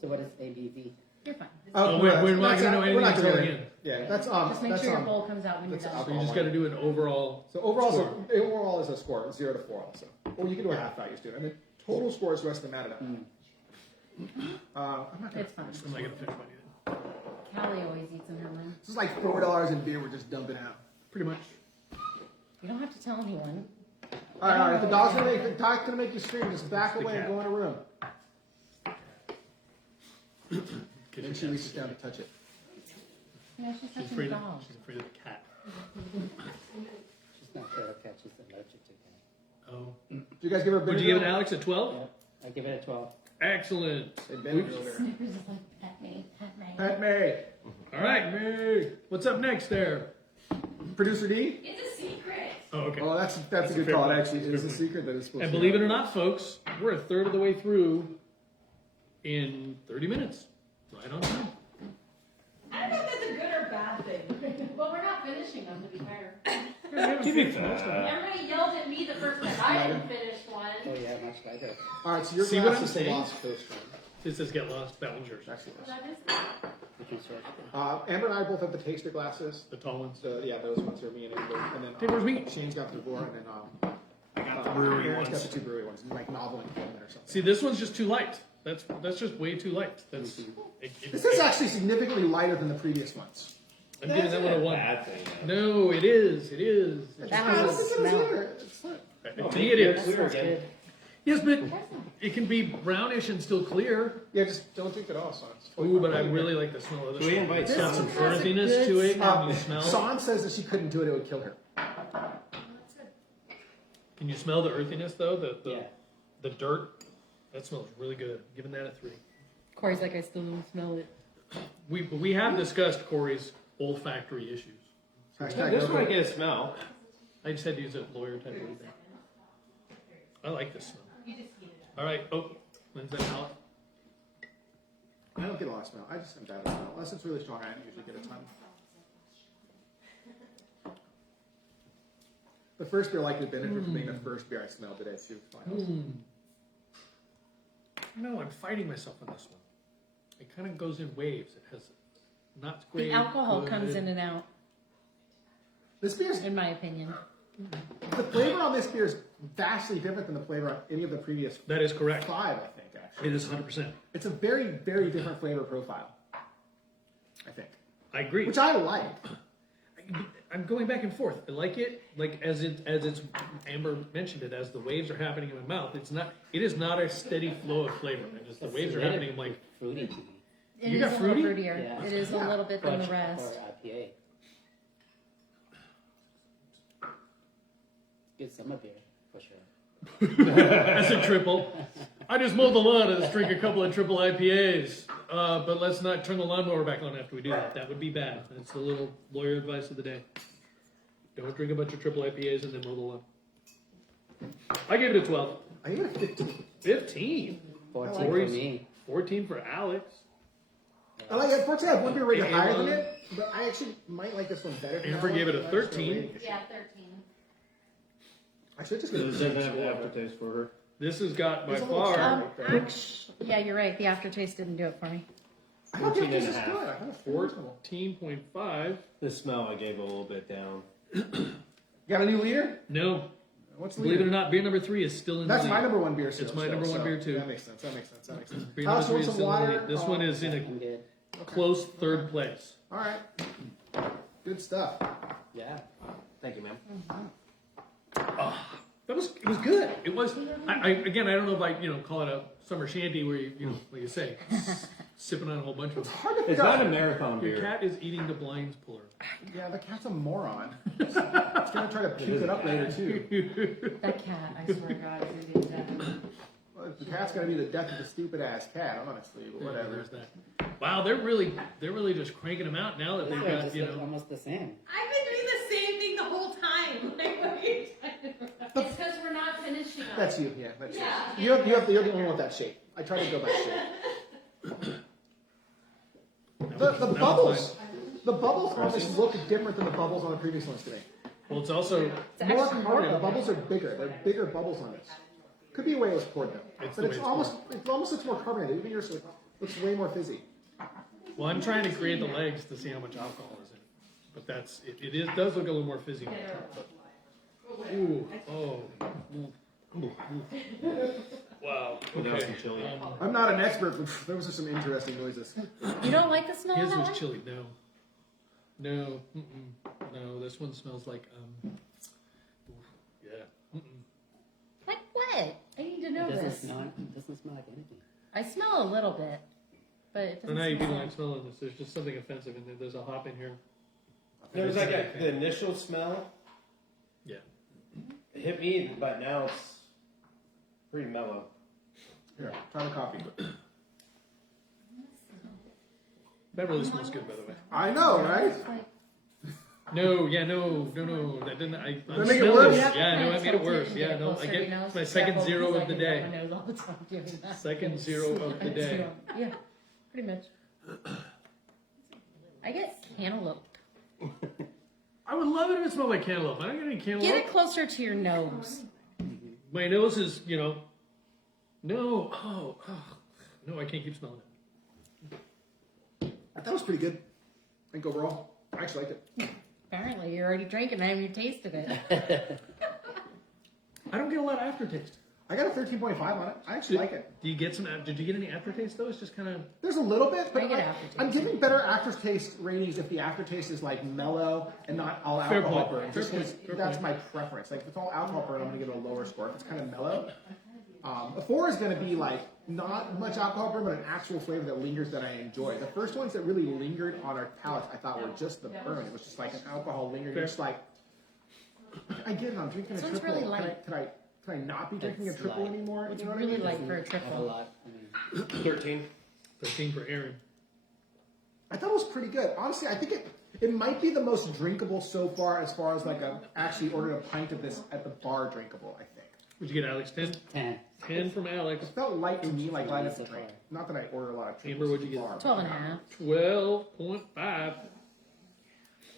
So what is ABV? You're fine. Oh, we're not that's- going to know we're anything not until gonna- the end. Yeah, that's Just make that's sure your bowl comes out when you're that's done. So you just got to do an overall. So overall, score. overall is a score 0 to 4 also. Or you can do a half value student. I mean, total score is the rest of them added up. I'm not gonna. It's fine. I'm not going to finish mine either. Callie always eats in her room. This is like $4 in beer we're just dumping out. Pretty much. You don't have to tell anyone. All right. If the dog's gonna make you scream, just back It's the away and cat. go in a room. Kitchen Then she cat. reaches down to touch it. Yeah, she's She's touching the afraid, dog. she's afraid of the cat. She's not sure if cat, she's allergic to cat. Oh. Did you guys give her a Would you give it Alex a 12? Yeah, I give it a 12. Excellent. Hey, Ben, over there. Snickers is like, pet me, pet me. Pet May. All right. What's up next there? Producer D. It's a secret. Oh, okay. Oh, that's a good fair call. point. It actually That's is a a fair secret that is supposed And to believe it or not, folks, we're a third of the way through in 30 minutes. Right on time. I don't know if that's a good or bad thing. Well, we're not finishing them, to be fair. Everybody yelled at me the first time I didn't finish one. Oh yeah, much lighter. All right, so your See what glass I'm is the saying? Lost Coast one. This says get lost. That one's yours. Actually, it is. That is You can search. Amber and I both have the taster glasses. The tall ones. So yeah, those ones are me and Amber. And then Hey, where's me? Shane's got the Gore, and then I got the brewery Aaron's got ones. the 2 brewery ones, like novel and Coleman or something. See, this one's just too light. That's just way too light. That's. This is actually significantly lighter than the previous ones. I'm giving that one a 1. Bad thing. No, it is. It is. That one doesn't smell. To me, it is. Clear again. Yes, but it can be brownish and still clear. Yeah, just don't drink it all, son. Ooh, but I really like the smell of this. Can we one. invite It's got some Sam? earthiness to it. Can you smell? Son says that she couldn't do it; it would kill her. Can you smell the earthiness though? Yeah. The dirt. That smells really good. I'm giving that a 3. Corey's like, I still don't smell it. We have discussed Corey's olfactory issues. Hashtag This no one I good. get a smell. I just had to use a lawyer type of thing. I like this smell. All right. Oh, when's that out? I don't get a lot of smell. I just am bad at smell. Unless it's really strong, I don't usually get a ton. The first beer likely benefited from being the first beer I smelled today too. Finals. No, I'm fighting myself on this one. It kind of goes in waves. It has not The great. alcohol good. comes in and out, This beer's in my opinion. the flavor on this beer is vastly different than the flavor on any of the previous That is correct. 5. I think actually, It is 100%. it's a very, very different flavor profile. I think, I agree. which I like. I'm going back and forth. I like it, like as it's Amber mentioned it, as the waves are happening in my mouth. It is not a steady flow of flavor. It is the waves are happening. I'm like, Fruity to me. It You is got a fruity? little fruitier. Yeah. It is a little bit than the For rest. IPA. Good summer beer, for sure. that's a triple. I just mowed the lawn and let's drink a couple of triple IPAs. But let's not turn the lawnmower back on after we do that. That would be bad. That's a little lawyer advice of the day. Don't drink a bunch of triple IPAs and then mow the lawn. I gave it a 12. I give it a 15. 15. 14 Corey's- for me. 14 for Alex. Yeah. I like it. Unfortunately, I have one beer rated higher than it, but I actually might like this one better. Than Amber that gave one. it a 13. Yeah, 13. I should just get Does a it have score. aftertaste for her? This has got by It's a little far. sharp. Yeah, you're right. The aftertaste didn't do it for me. I thought 14 this and was a half. good. I thought it was 14.5. The smell I gave a little bit down. Got a new leader? No. What's the Believe it leader? or not, beer number 3 is still in That's the my lead. number one beer. Still, It's my so- number one so beer, too. That makes sense. That makes sense. That makes sense. Beer number Alex, 3 want is some still in the water? lead. This one is in I'm a good. close third place. All right. Good stuff. Yeah. Thank you, ma'am. It was good. It was. I again, I don't know if I call it a summer shanty where you like you say, sipping on a whole bunch of. Hard to It's figure not out. a marathon Your beer. cat is eating the blinds puller. Yeah, the cat's a moron. It's gonna try to puke it up later too. That cat, I swear to God, is gonna be dead. Well, the cat's gonna be the death of the stupid ass cat, honestly. But whatever. There's that. Wow, they're really just cranking them out now that they've Yeah, got just look almost the same. I've been doing the same thing the whole time. Like, what are you talking about? It's because we're not finishing them. That's you. Yeah, that's Yeah. you. You're the only one with that shape. I try to go by shape. The bubbles. The bubbles on this look different than the bubbles on the previous ones today. Well, it's also It's More actually carbonate. more. The bubbles are bigger. They're bigger bubbles on this. Could be the way it was poured though. It's But the it's way it's almost it almost looks more carbonated. Even yours looks way more fizzy. well, I'm trying to create the legs to see how much alcohol is in it, but that's it does look a little more fizzy. Ooh, oh, ooh. Wow. Without Okay. some chili. I'm not an expert, but those are some interesting noises. You don't like the smell of His that was one? chili. No, no. This one smells like yeah. Like what? I need to know It this. doesn't smell like anything. I smell a little bit, but it I doesn't know how you smell people like like smelling this. There's just something offensive in there. There's a hop in here. There's like the initial smell. Yeah. It hit me, but now it's pretty mellow. Here, try the coffee. That really smells good, by the way. I know, right? It's like, No, yeah, no. That didn't. I'm That make it smelling worse? it. Yeah, no, I Tilt made it it worse. and Yeah, get no, closer, I get you know, my so second careful, zero because of the I can day. rub my nose all the time doing that. Second zero of the day. Yeah, pretty much. I get cantaloupe. I would love it if it smelled like cantaloupe. I don't get any cantaloupe. Get it closer to your nose. My nose is, no. Oh, no, I can't keep smelling it. I thought it was pretty good. I think overall, I actually liked it. Apparently, you're already drinking. I haven't even tasted it. I don't get a lot of aftertaste. I got a 13.5 on it. I actually like it. Do you get some? Did you get any aftertaste though? It's just kind of. There's a little bit, but I get aftertaste. I'm giving better aftertaste ratings if the aftertaste is like mellow and not all Fair alcohol point. burn. Fair Just point. 'cause Fair that's point. my preference. Like if it's all alcohol burn, I'm gonna give it a lower score. If it's kind of mellow, a 4 is gonna be like not much alcohol burn, but an actual flavor that lingers that I enjoy. The first ones that really lingered on our palates, I thought were just the burn. It was just like an alcohol lingering. Fair. Just like I get it. I'm drinking This a one's triple. really light. Can I not be drinking a It's triple light. anymore? It's You know what I really mean? light for a I have a triple. lot. 13. 13 for Aaron. I thought it was pretty good. Honestly, I think it might be the most drinkable so far as like I actually ordered a pint of this at the bar drinkable, I think. What'd you get, Alex? 10? 10. 10 from Alex. It felt light to me, like light enough to So drink. far. Not that I order a lot of Amber, triples what'd you at the get? bar, 12 and a half. 12.5.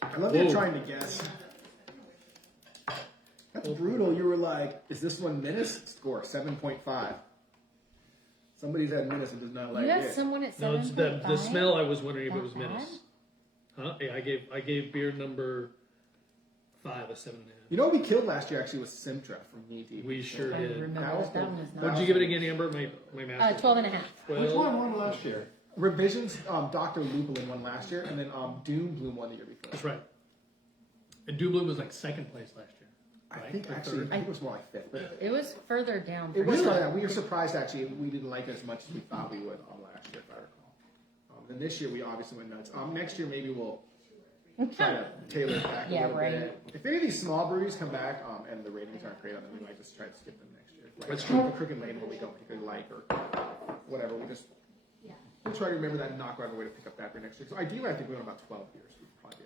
I love that you're Whoa. trying to guess. That's brutal. You were like, is this one Minus? Score 7.5. Somebody's had Minus and does not like You have it. someone at No, it's 7.5? the smell. I was wondering if it was That bad? Menace. Huh? Yeah, I gave beer number 5 a 7.5. You know what we killed last year actually was Simtra from Knee Deep. We sure I did. remember That was that. That good. one is What not. did you give it again, Amber? My master. 12 and a half. 12. Which one won last year? Revisions, Dr. Lupulin won last year, and then Doom Bloom won the year before. That's right. And Dubloom was like second place last year. I Right? think Or actually, third. I think it was more like 5th. But It was further down. it was for further sure. down. We were surprised actually. We didn't like it as much as we thought we would last year, if I recall. And this year we obviously went nuts. Next year maybe we'll try to tailor it back a Yeah, little right. bit. If any of these small breweries come back and the ratings aren't great on them, we might just try to skip them next year. Like That's true. The Crooked Lane, what we don't particularly like, or whatever. We just We'll try to remember that and knock out a way to pick up that for next year. So ideally, I think we want about 12 beers.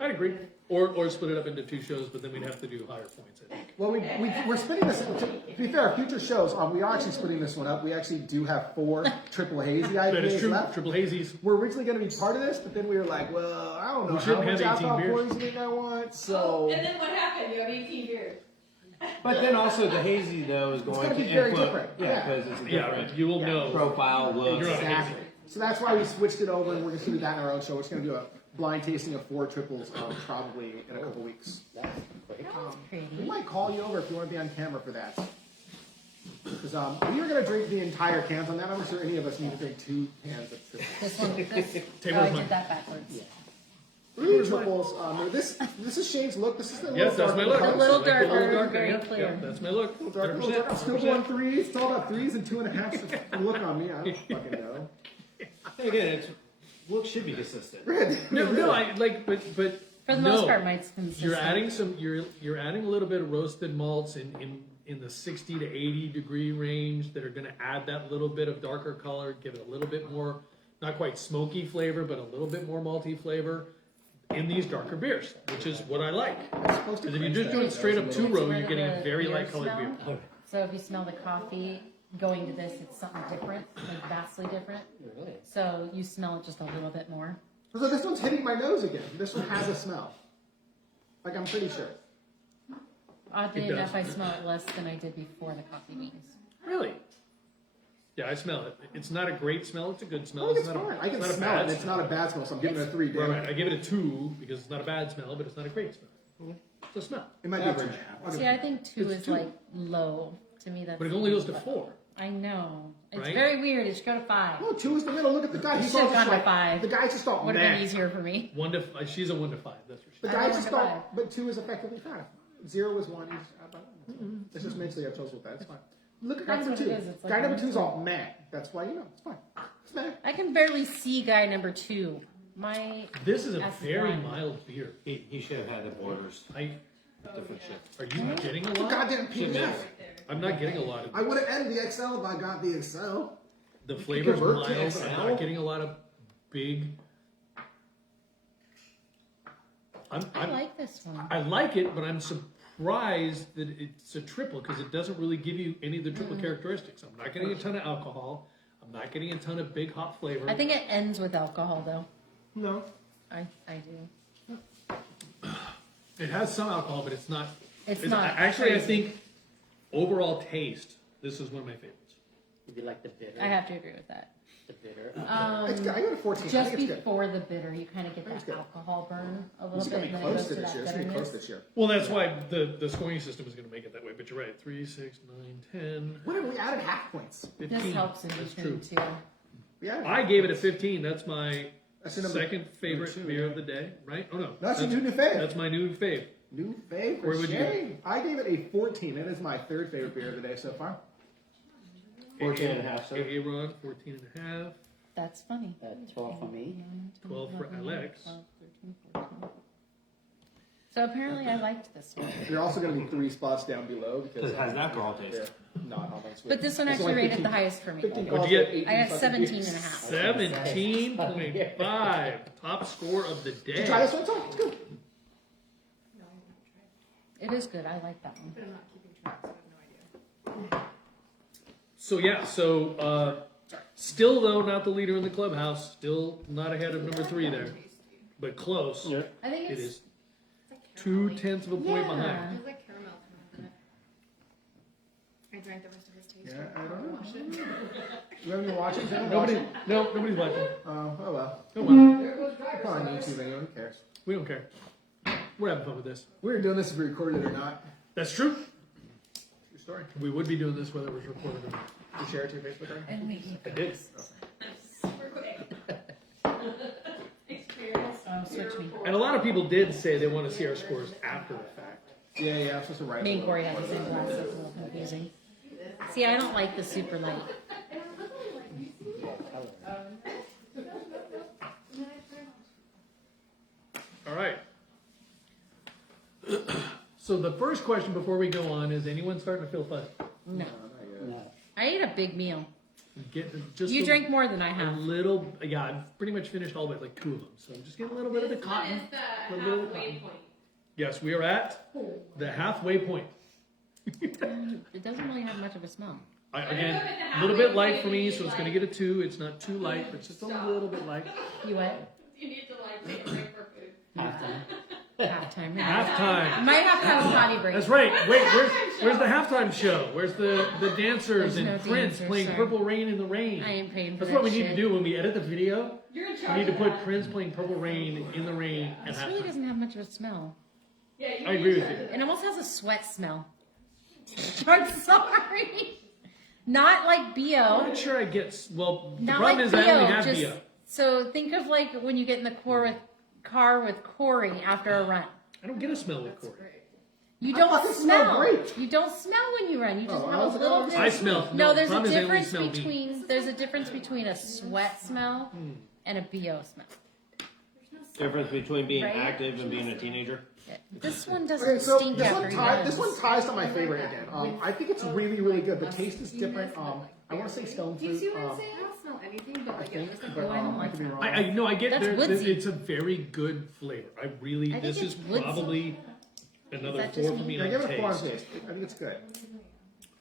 I'd agree. Or split it up into 2 shows, but then we'd have to do higher points, I think. Well, we're splitting this. To be fair, future shows, we are actually splitting this one up. We actually do have 4 triple hazy That is IPAs true. left. Triple hazies. We're originally going to be part of this, but then we were like, well, I don't know We how shouldn't much have 18 alcohol beers. poisoning I want, so. And then what happened? You have 18 beers. But then also the hazy though is going gonna to be very input, different. Yeah, Yeah. because it's a Yeah, different you will know. profile look. You're right. Exactly. So that's why we switched it over, and we're just going to do that in our own show. We're just going to do a blind tasting of 4 triples probably in a couple weeks. That's quick. We Pretty. might call you over if you want to be on camera for that. Because we were going to drink the entire cans on that. I'm not sure any of us need to drink 2 cans of triples. This one, this, Table I is mine. did that backwards. Three triples. This is Shane's look. This is the Yes, that's my look. A little Like the darker, very yeah, clear. Yeah, that's my look. Dark, 100%. I'm still going 3s. It's all about 3s and 2.5s. Look on me. I don't fucking know. Hey, again, it's look should be consistent. No, I like, but For the no. most part, mine's consistent. You're adding some. You're adding a little bit of roasted malts in the 60 to 80 degree range that are going to add that little bit of darker color, give it a little bit more, not quite smoky flavor, but a little bit more malty flavor in these darker beers, which is what I like. Because if you're just doing straight up 2-row, you're getting a very light colored beer. So if you smell the coffee going to this, it's something different, like vastly different. Really? So you smell it just a little bit more. So this one's hitting my nose again. This one has a smell. Like, I'm pretty sure. Oddly It does. enough, I smell it less than I did before the coffee beans. Really? Yeah, I smell it. It's not a great smell. It's a good smell. I think it's not fine. a, I can not a smell bad it. It's not a bad smell, so I'm giving it a 3. Right, Damn right. it. I give it a 2 because it's not a bad smell, but it's not a great smell. It's a smell. It might be a 2.5. I'll give See, it I think 2 It's is 2. like low. To me, that's. But it only goes to 4. I know. It's Right? very weird. It should go to 5. No, 2 is the middle. Look at the guy. You He's should have all gone just to like, 5. the guy's just all Would have been mad. easier for me. 1 to the guy's a 1 to 5. That's for The sure. I guy's went just to all, 5. but 2 is effectively 5. 0 is 1. It's just mentally I chose with that. It's fine. Look at guy That's number what 2. it is. It's like Guy number one 2 is all mad. That's why you know. It's fine. It's mad. I can barely see guy number 2. My This is a That's very one. mild beer. He should have had the borders. Different shit. Are you getting a lot? Goddamn PDF. I'm not getting a lot of. I would have ended the XL if I got the XL. The flavor's convert to mild. XL. I'm not getting a lot of big. I like this one. I like it, but I'm surprised that it's a triple because it doesn't really give you any of the triple characteristics. I'm not getting a ton of alcohol. I'm not getting a ton of big hop flavor. I think it ends with alcohol though. No. I do. It has some alcohol, but it's not. It's not Actually, I crazy. think overall taste, this is one of my favorites. Would you like the bitter? I have to agree with that. The bitter. It's good. I got a 14. I Just think it's good. before the bitter, you kind of get It's that good. alcohol burn a little It's going bit, to and be then it close goes to to this year. that It's going to be close bitterness. this year. Well, that's why the scoring system is going to make it that way. But you're right. 3, 6, 9, 10, What if we added half points? 15. This helps in That's between true. too. We added I gave it a 15. That's my That's your number- second favorite number 2, beer yeah. of the day, right? Oh no, That's your new fave. That's my new fave. New fave for Where would you go? Shane. I gave it a 14. It is my 3rd favorite beer of the day so far. 14.5, sir. Aaron, 14 and a half. That's funny. 12 for me. 12 for 11, Alex. 12, 13, 14. So apparently I liked this one. You're also going to be 3 spots down below because It has alcohol taste. Not on my Switch. But this one It's actually only rated 15 the highest for me. 15 What'd calls you for get? 18 I got fucking 17 beers. and a half. 17.5. Top score of the Did you day. try this one? It's good. It is good. I like that one. But I'm not keeping track, so I have no idea. So still though not the leader in the clubhouse. Still not ahead of number 3 there, but close. Yeah. I think It it's is 0.2 of a point Yeah. behind. It's like caramel in it. I drank the rest of his taste. Yeah, I don't know. Wash it. You haven't been watching? Nobody's watching. Oh well. Oh well, It's on YouTube anyway. Who cares? we don't care. We're having fun with this. We were doing this if we recorded it or not. That's true. True story. We would be doing this whether it was recorded or not. Did you share it to your Facebook, right? and we eat I did. Super quick. Experience. switch me. And a lot of people did say they want to see our scores after the fact. Yeah, yeah. I'm supposed to write. Me and Corey have the same glasses. It's a little confusing. See, I don't like the super light. All right. So the first question before we go on is anyone starting to feel fuzzy? No. No. I ate a big meal. Get just You a, drink more than I a have. little. Yeah, I've pretty much finished all but like 2 of them. So I'm just getting a little bit of the cotton. This A one is little the halfway cotton. point. Yes, we are at the halfway point. It doesn't really have much of a smell. Again, a little bit light for me, so it's going to get a 2. It's not too light, but just a little bit light. You what? You need to like take a break for food. Halftime. Halftime. Halftime. Might have to have a potty break. That's right. Wait, where's the halftime show? Where's the dancers There's and no Prince dancers, playing sorry. Purple Rain in the Rain? I ain't paying for That's that what we need shit. to do when we edit the video. You're in We charge need to of put that. Prince playing Purple Rain in the rain at This really halftime. doesn't have much of a smell. Yeah, you're I agree in with charge you. of that. It almost has a sweat smell. I'm sorry. Not like I'm BO. not sure I get. Well, the Not problem like is BO. I only have Just BO. so think of like when you get in the car with Corey after a run. I don't get a smell with Corey. You I don't fucking smell smell. great. You don't smell when you run. You just Oh, I have was a like, little oh, bit. I smell. No, there's a problem is I only difference smell me. between a sweat smell and a BO smell. Difference between being Right? active and being a teenager. This one doesn't Okay, so stink this after one, he this runs. one ties to my favorite again. I think it's really, really good. The taste is different. I want to say stone Do you see fruit. what I'm saying? I don't smell anything but I like think, it looks but like I could be wrong. I know. I get That's there. woodsy. It's a very good flavor. I think this it's is woodsy. probably another that 4 just for me Yeah, on give it a 4 on taste. taste. I think it's good.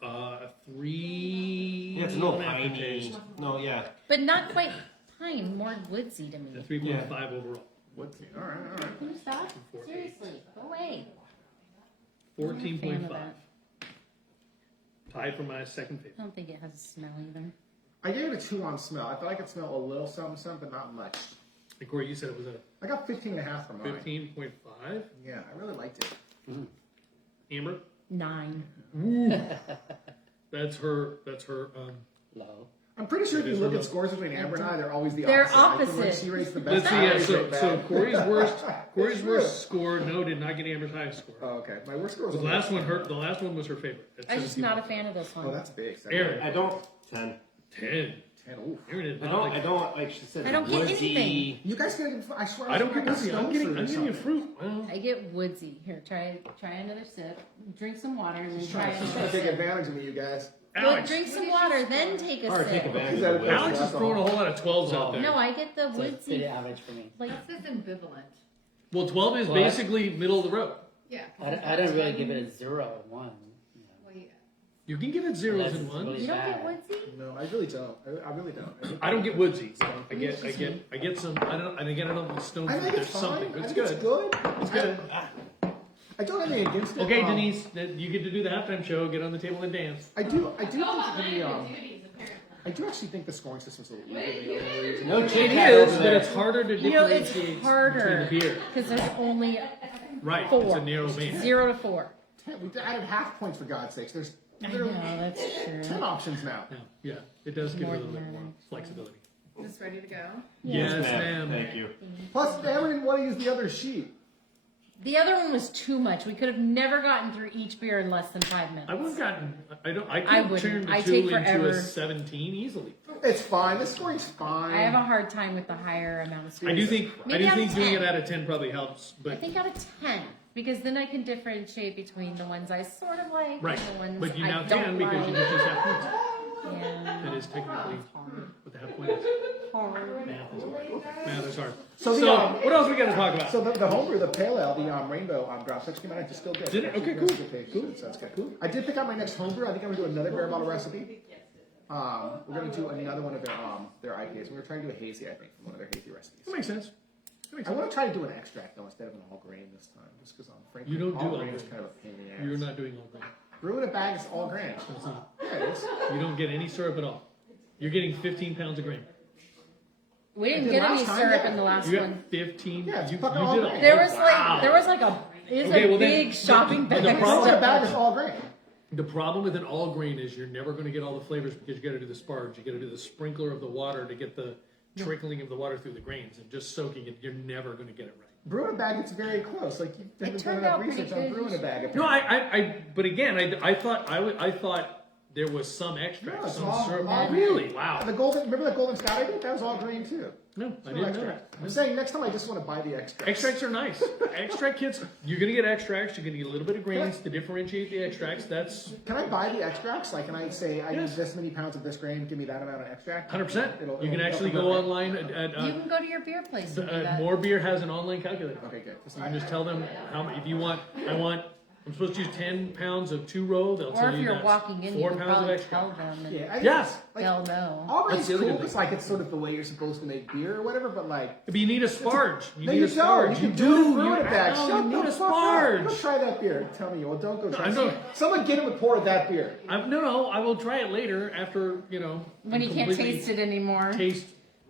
A 3. Yeah, it's no on piney. aftertaste. No, yeah. But not quite pine, more woodsy to A me. 3.5 overall. What's it? All right, all right. Can you stop? Seriously, go away. 14.5. that. Tied for my second favorite. I don't think it has a smell either. I gave it a 2 on smell. I thought I could smell a little something, but not much. And Corey, you said it was a I got 15.5 from mine. 15.5. Yeah, I really liked it. Amber, 9. that's her. Low. I'm pretty sure if It you is look real. at scores between Amber and I, they're always the They're opposite. Like, when opposite. she rates the Let's best. see. I Yeah, always so rate so bad. Corey's It's worst score. No, did not get Amber's highest score. Oh, okay. My worst score was The last one hurt. The last one was her favorite. At I'm just 17. not a fan of this one. Oh, that's big. Aaron, I don't. 10. 10. 10. Ooh. Aaron is I not don't. like. I don't like she said. I don't get woodsy. anything. You guys get. I swear. I don't swear get got woodsy. stone I'm fruit or getting a something. fruit. Well, I get woodsy. Here, try another sip. Drink some water and then She's try trying to another take sip. advantage of me, you guys. Well, Alex. drink some water, then take a Or take sip. advantage of the Alex woodsy. is throwing a whole lot of 12s out there. No, I get the So it's pretty woodsy. average for me. Like, That says ambivalent. Well, 12 is Well, basically middle of the road. Yeah. I don't really give it a 0 or 1. Well, yeah. You can give it zeros That's and ones. really you don't get bad. woodsy? No, I really don't. I really don't. I don't get woodsy. I get some. I don't. And again, I don't get stone I fruit. think There's it's something. fine. It's I think good. it's good. It's good. I don't have anything against it. Okay, Denise, you get to do the halftime show. Get on the table and dance. I do think It's all the behind the duties, apparently. I do actually think the scoring system's a little evenly overused. No It chit is, but it's harder to You know, differentiate it's harder between the beer. because there's only Right. 4. It's a narrow band. 0 to 4. We added half points for God's sakes. There's I know, literally that's 10 true. options now. Yeah, it does give it a More little than bit more that. flexibility. Is this ready to go? Yes, ma'am. Thank you. Plus, Amber didn't want to use the other sheet. The other one was too much. We could have never gotten through each beer in less than 5 minutes. I would have gotten. I don't. I could I have wouldn't. turned the I'd 2 take into forever. a 17 easily. It's fine. The scoring's fine. I have a hard time with the higher amount of I do scores. think. I Maybe do out think of doing 10. it out of 10 probably helps. I But think out of 10 because then I can differentiate between the ones I sort of like right. and the ones But you I now don't can because you like. just half points. Yeah. That is technically what the half point is. Math is hard. Math is hard. So So, the, what else we got to talk about? So the homebrew, the pale ale, the rainbow drop six came out. It's still good. Did it? Okay, cool. Cool. So that's good. Cool. I did pick out my next homebrew. I think I'm gonna do another beer bottle recipe. We're gonna do another one of their IPAs. We're gonna try to do a hazy, I think, from one of their hazy recipes. That makes sense. That makes I sense. want to try to do an extract though instead of an all grain this time, just because frankly You don't do all all grain is grain. kind of a pain in the ass. You're not doing all that. Brew in a bag is all grain. It's not. Yeah, it is. You don't get any syrup at all. You're getting 15 pounds of grain. We didn't did get any last time, syrup yeah. in the last You got one. 15. Yeah, it's you fucking you all did grain. There was wow. there was like a Okay, well then, big shopping bag. the of problem- Brew in a stuff. bag is all grain. The problem with an all grain is you're never going to get all the flavors because you got to do the sparge. You got to do the sprinkler of the water to get the trickling of the water through the grains, and just soaking it, you're never going to get it right. Brew in a bag, it's very close. Like you haven't done turned enough out pretty research on good. brew in a bag. No, but again, I thought there was some extract, No, it's some all- syrup. all Oh, really? green. Wow. remember the golden scout I did? That was all green too. No, I No didn't know extract. that. I'm saying next time I just want to buy the extract. Extracts are nice. Extract kits, you're gonna get extracts. You're gonna get a little bit of grains to differentiate the extracts. That's Can I buy the extracts? Like, can I say I Yes. need this many pounds of this grain? Give me that amount of extract. 100%. It'll- You can it'll actually convert, go right? online at You can go to your beer place and do that. More Beer has an online calculator. Okay, good. You can just tell them how if you want. I'm supposed to use 10 pounds of 2-row. They'll Or tell if you you're that's walking in, you 4 can pounds of probably extra. tell them and Yeah, I think Yeah. it's, like, they'll know. Aubrey's That's the other cool. good thing. It's like it's sort of the way you're supposed to make beer or whatever, but like. But you need a sparge. No, need you a sparge. don't. You You can do it in do. brew it back. No, Shut you need the a fuck up. sparge. Go try that beer. Tell me. Well, don't go try. I know. Someone get him a pour of that beer. No. I will try it later after When you can't completely taste it anymore. Taste.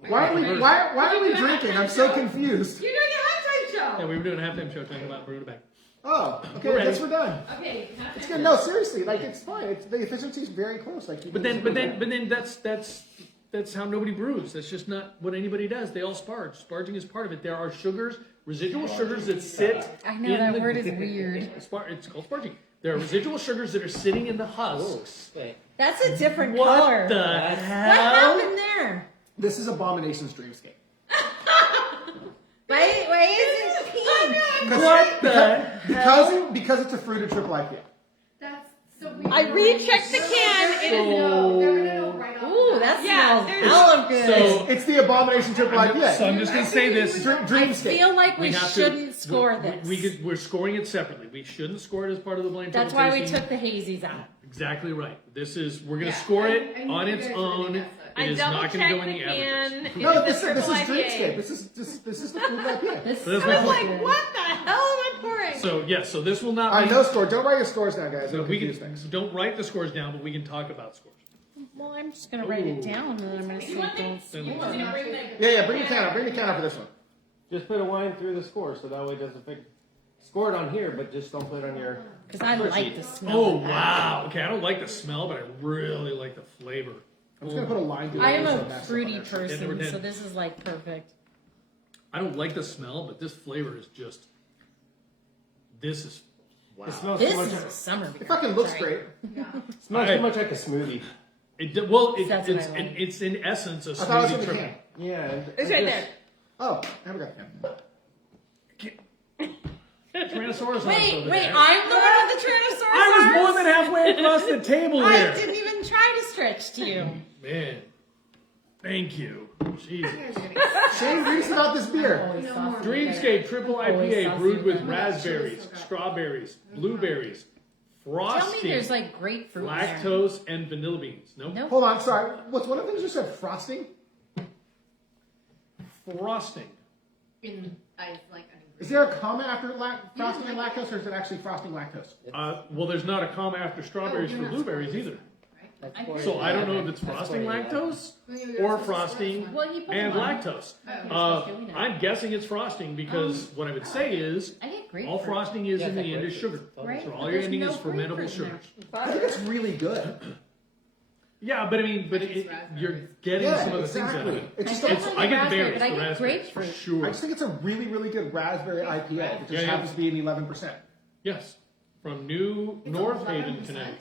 Why are we drinking? I'm so confused. You're doing a halftime Yeah, show. we were doing a halftime show talking about brewing it back. Oh, okay. We're I guess ready. we're done. Okay, It's good. No, seriously. Like, it's fine. It's, the efficiency's very close. Like, you But can then that's how nobody brews. That's just not what anybody does. They all sparge. Sparging is part of it. There are sugars, residual sugars that sit. I know, in that the, word is weird. It's called sparging. There are residual sugars that are sitting in the husks. Wait. That's a different What color. the What hell? happened there? This is Abomination's Dreamscape. Wait, is it pink? What the? Because it's a fruited triple IPA. That's so we. I rechecked the can. It is No, right off. Ooh, that Yeah, smells there's- hella good. So It's the Abomination triple IPA. I'm just gonna say this. I Dreamscape. feel like we have to- shouldn't score this. We're scoring it separately. We shouldn't score it as part of the blind. That's triple why we tasting. took the hazies out. Exactly right. We're gonna Yeah, score I it knew on you its guys were gonna own. guess it. It I is double not gonna go checked in the the can. averages. No, It this is is triple IPA. Dreamscape. This is the fruited IPA. This But that's smells what- I'm good. like, what the hell am I pouring? So there's will not All be. right, no score. Don't write your scores down, guys. No, Don't we confuse can, things. don't write the scores down, but we can talk about scores. Well, I'm just gonna write it down and then I'm gonna see if those. Yeah, bring the can out. Bring the can out for this one. Just put a line through the score so that way it doesn't affect. Score it on here, but just don't put it on your. Because I like the smell. Oh of that. wow! Okay, I don't like the smell, but I really like the flavor. I'm just gonna put a line through I it am so a it matches fruity up on there. Yeah, we're person, dead. so this is like perfect. I don't like the smell, but this flavor is just. This is. Wow. It smells This too much. is a summer beer. It fucking looks Sorry. great. Smells I- too much like a smoothie. That's what I like. It's in essence a I thought it was smoothie in the triple. can. Yeah. It's right there. Oh, I haven't got the can. Tyrannosaurus. Wait, over wait, there. I'm the one with the Tyrannosaurus. I was more than halfway across the table I here. didn't even try to stretch to you. Man, thank you. Jesus. Shane Reese about this beer. No more. Dreamscape Triple Always IPA saucy brewed with with raspberries, strawberries, blueberries, Tell me frosting, there's like grapefruit in there. lactose, and vanilla beans. Nope. Nope. Hold on, sorry. What's one of the things you said? Frosting? Frosting. In I like. Is there a comma after frosting and lactose, or is it actually frosting lactose? Well, there's not a comma after strawberries for blueberries either. That's I- for So I don't know if eleven. it's That's frosting for 11. lactose or frosting Well, you put and them on. lactose. You're supposed to, you know. I'm guessing it's frosting because what I would say is I get grapefruit. all frosting is Yeah, in the it's like end is sugar. grapefruit. Right? So But all you're there's ending no is fermentable grapefruit in sugars. I think it's really good. Yeah, but I mean, you're getting Yeah, some of the things out of exactly. it. It's just I a, don't I get the raspberry, berries, but I the get raspberries for grapefruit. I sure. just think it's a really, really good raspberry IPA. It just Yeah, yeah. happens to be an 11%. Yes, from New North Haven, 11%? Connecticut.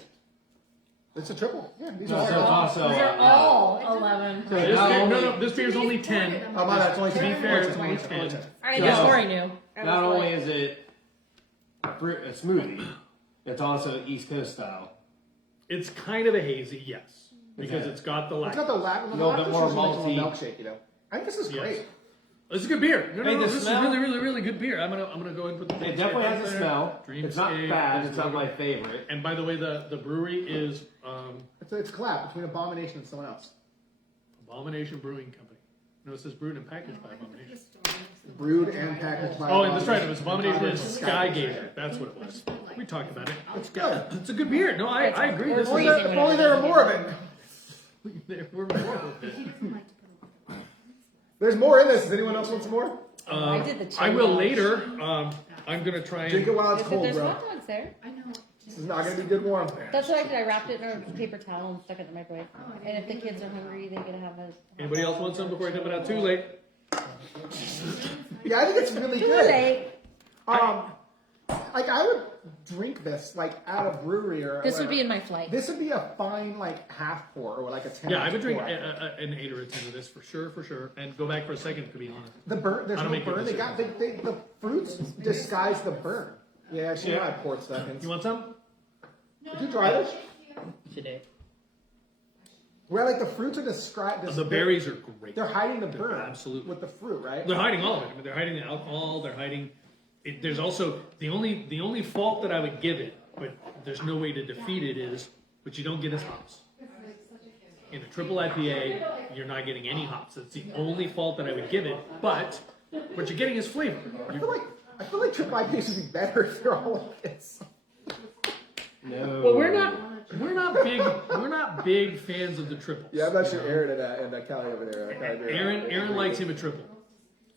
It's a triple. Yeah, these So are it's all. also. They're all 11. This beer, no, this beer is only 10. Oh, my bad. It's only To be 10. fair, It's it's only 10. All right, So- That's now. more I knew. Not only is it a smoothie, it's also East Coast style. It's kind of a hazy, yes, because Okay. it's got the It's got lactose. the Latin. A little bit more malty. milkshake, you know. I think this is Yes. great. It's a good beer. No, Hey, the this is smell- really, really, really good beer. I'm gonna go and put the. It definitely has a there. smell. It's not Dreamscape bad. is It's not really- my favorite. And by the way, the brewery is It's a collab between Abomination and someone else. Abomination Brewing Company. No, it says brewed and packaged by Abomination. Brewed and packaged by. Oh, and that's right. It was Abomination. Abomination and Skygazer. That's what it was. We talked about it. It's good. It's a good beer. No, I agree. This If only is there- if only there were more of it. there were more of it. There's more in this. Does anyone else want some more? I did the I will chili. later. I'm gonna try Drink it and. while it's But cold, there's bro. hot dogs there. I know. This is not gonna be good warm. That's what I did. I wrapped it in a paper towel and stuck it in the microwave. And if the kids are hungry, they get to have a. Anybody else want some before I dump it out? Too late. Yeah, I think it's really Too good. late. like I would drink this like at a brewery or. This would whatever. be in my flight. This would be a fine like half pour or like a 10. Yeah, I would drink pour, an 8 or a 10 of this for sure. And go back for a second, to be honest. The burn. There's I don't no make it burn. They got the fruits disguise the burn. Yeah, she might have poured seconds. You want some? Did you try this? Today. Where like the fruits are described. The berries are great. They're hiding the burn. Absolutely. With the fruit, right? They're hiding all of it. I mean, they're hiding the alcohol. They're hiding. There's also the only fault that I would give it, but there's no way to defeat it is, but you don't get as hops. In a triple IPA, you're not getting any hops. That's the only fault that I would give it. But what you're getting is flavor. I feel like triple IPAs would be better if they're all like this. No. Well, we're not big fans of the triples. Yeah, I'm not sure Aaron and Callie over there. Aaron likes him a triple.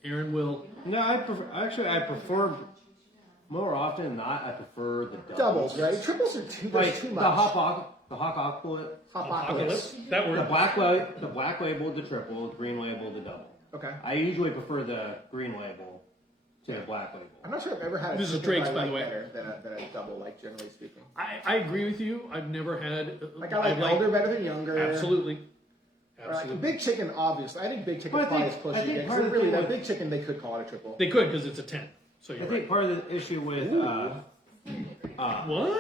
Aaron will. No, I prefer more often than not. I prefer the Doubles, right? Triples are too much. The Hopocalypse. Hopocalypse. That word. The black label, the triple, the green label, the double. Okay. I usually prefer the green label to the black label. I'm not sure I've ever had. This is triple Drake's, I by like the way. better than a double, like generally speaking. I agree with you. I've never had. Like I like older better than younger. Absolutely. Like Big Chicken, obviously. I think Big Chicken probably is closer to it. part of the Really, thing that with- Big Chicken, they could call it a triple. They could because it's a 10. So you're I right. think part of the issue with What?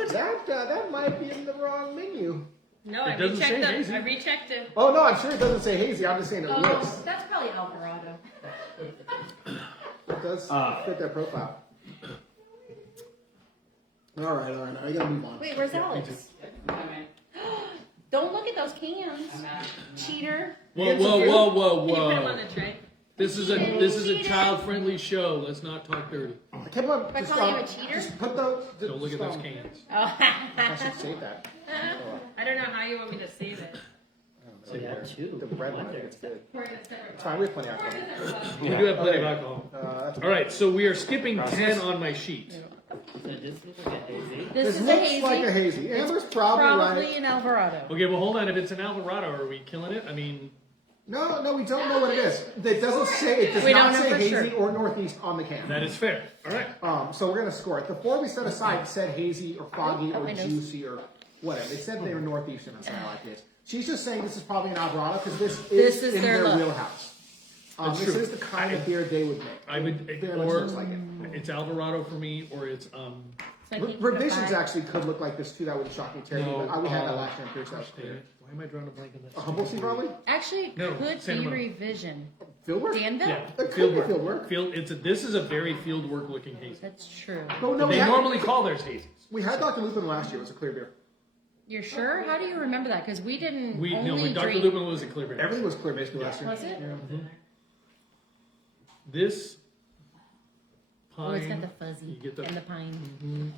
That might be in the wrong menu. No, It I doesn't say rechecked them. hazy. I rechecked it. Oh no, I'm sure it doesn't say hazy. I'm just saying it Oh, looks. that's probably Alvarado. It does fit their profile. All right. I gotta move on. Wait, where's Alex? Don't look at those cans. Cheater. Whoa! Can you put them on the tray? This is a child-friendly show. Let's not talk dirty. I kept on. By calling you a cheater? Just put those. Don't look at those cans. Oh. I should save that. I don't know how you want me to save it. So you have two. The bread one, I think it's good. Pour it in a separate It's fine. We have plenty of alcohol. We do have plenty of alcohol. That's All right, so we are skipping 10 on my sheet. So this looks like a hazy. This This is a looks hazy. like a hazy. Amber's probably Probably right. an Alvarado. Okay, well, hold on. If it's an Alvarado, are we killing it? I mean, No, we don't know what it is. It doesn't say. It does We not don't know say for hazy sure. or northeast on the can. that is fair. All right. So we're gonna score it. The four we set aside said hazy or foggy Oh, or I know. juicy or whatever. They said they were northeastern style like this. She's just saying this is probably an Alvarado because this is in their look. wheelhouse. That's This true. is the kind of beer they would make. I would, Very much or looks like it. it's Alvarado for me, or it's So I think Revisions goodbye. actually could look like this too. That wouldn't shock me terribly. But we had that last year in Pierce House. Damn it. Why am I drawing a blank on A that? Humboldt probably. Actually, it No, could Santa be Monica. revision. Fieldwork. Danville? Yeah, It could be fieldwork. fieldwork. This is a very fieldwork looking hazy. That's true. Oh no, They normally call theirs hazies. we had Dr. Lupin last year. It was a clear beer. You're sure? How do you remember that? Because we didn't only Dr. drink. Lupin was a clear beer. Everything was clear basically last year. Was it? Yeah. This pine. Oh, it's got the fuzzy You get the- and the pine.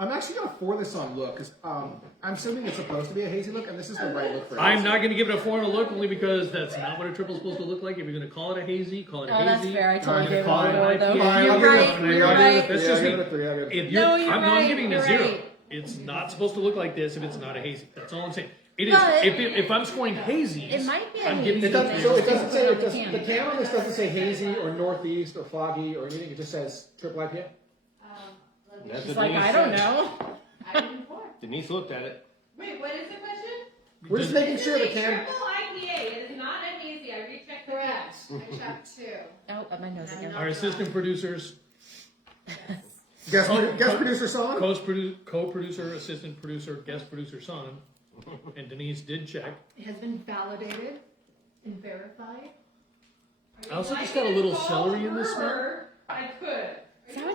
I'm actually gonna pour this on look because I'm assuming it's supposed to be a hazy look, and this is the right look for it. I'm not going to give it a 4 on a look only because that's not what a triple is supposed to look like. If you're going to call it a hazy, call it a Oh, hazy. that's fair. I totally If you're gave it gonna a call it an low, though. IPA, Fine, You're I'll give it a right. three. You're I'll give it a right. three. That's just I'll give me. it a three. I'll give it a three. If you're, No, you're I'm right. giving it You're a 0. right. It's not supposed to look like this if it's not a hazy. That's all I'm saying. It is. But- If I'm scoring hazies, It might be a I'm hazy. giving It it doesn't, a so it 0. doesn't say it doesn't, the can on this doesn't say hazy or northeast or foggy or anything. It just says triple IPA. That's She's what like, Denise I don't said. know. I didn't pour. Denise looked at it. Wait, what is the question? We're just making This sure is the a can. triple IPA. It is not an hazy. I rechecked the Correct. can. I checked two. Oh, up my nose again. Our assistant producers, Guest producer song. co-producer, assistant producer, guest producer, son, and Denise did check. It has been validated and verified. I also just got a little celery in this smell. I could.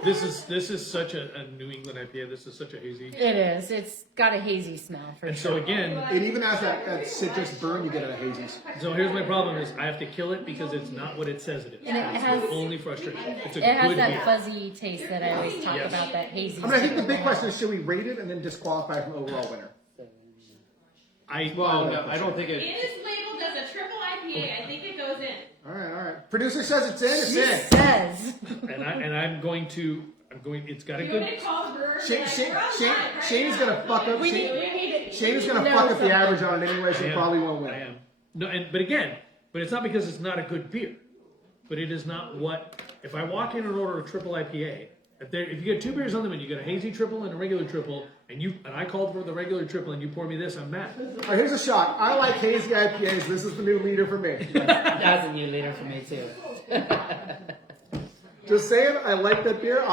This is such a New England IPA. This is such a hazy. It is. It's got a hazy smell for And sure. so again, It even has that citrus burn you get out of hazies. so here's my problem: is I have to kill it because it's not what it says it is. And it That's has- the only frustration. It's a It has good that beer. fuzzy taste that I always talk Yes. about, that hazy. I mean, I think the big question is, should we rate it and then disqualify from overall winner? Well, no, I don't think It it. is labeled as a triple IPA. I think it goes in. All right. Producer says it's in. It's She in. says. and I'm going. It's got a You want good. to call the brewer? Shane's gonna fuck up. Shane's gonna fuck up the average on it anyway. She probably won't I win. am. No, but it's not because it's not a good beer. But it is not what. If I walk in and order a triple IPA, If you get 2 beers on them and you get a hazy triple and a regular triple, and I called for the regular triple and you pour me this, I'm mad. All right, here's a shot. I like hazy IPAs. This is the new leader for me. That's a new leader for me too. Just saying, I like that beer.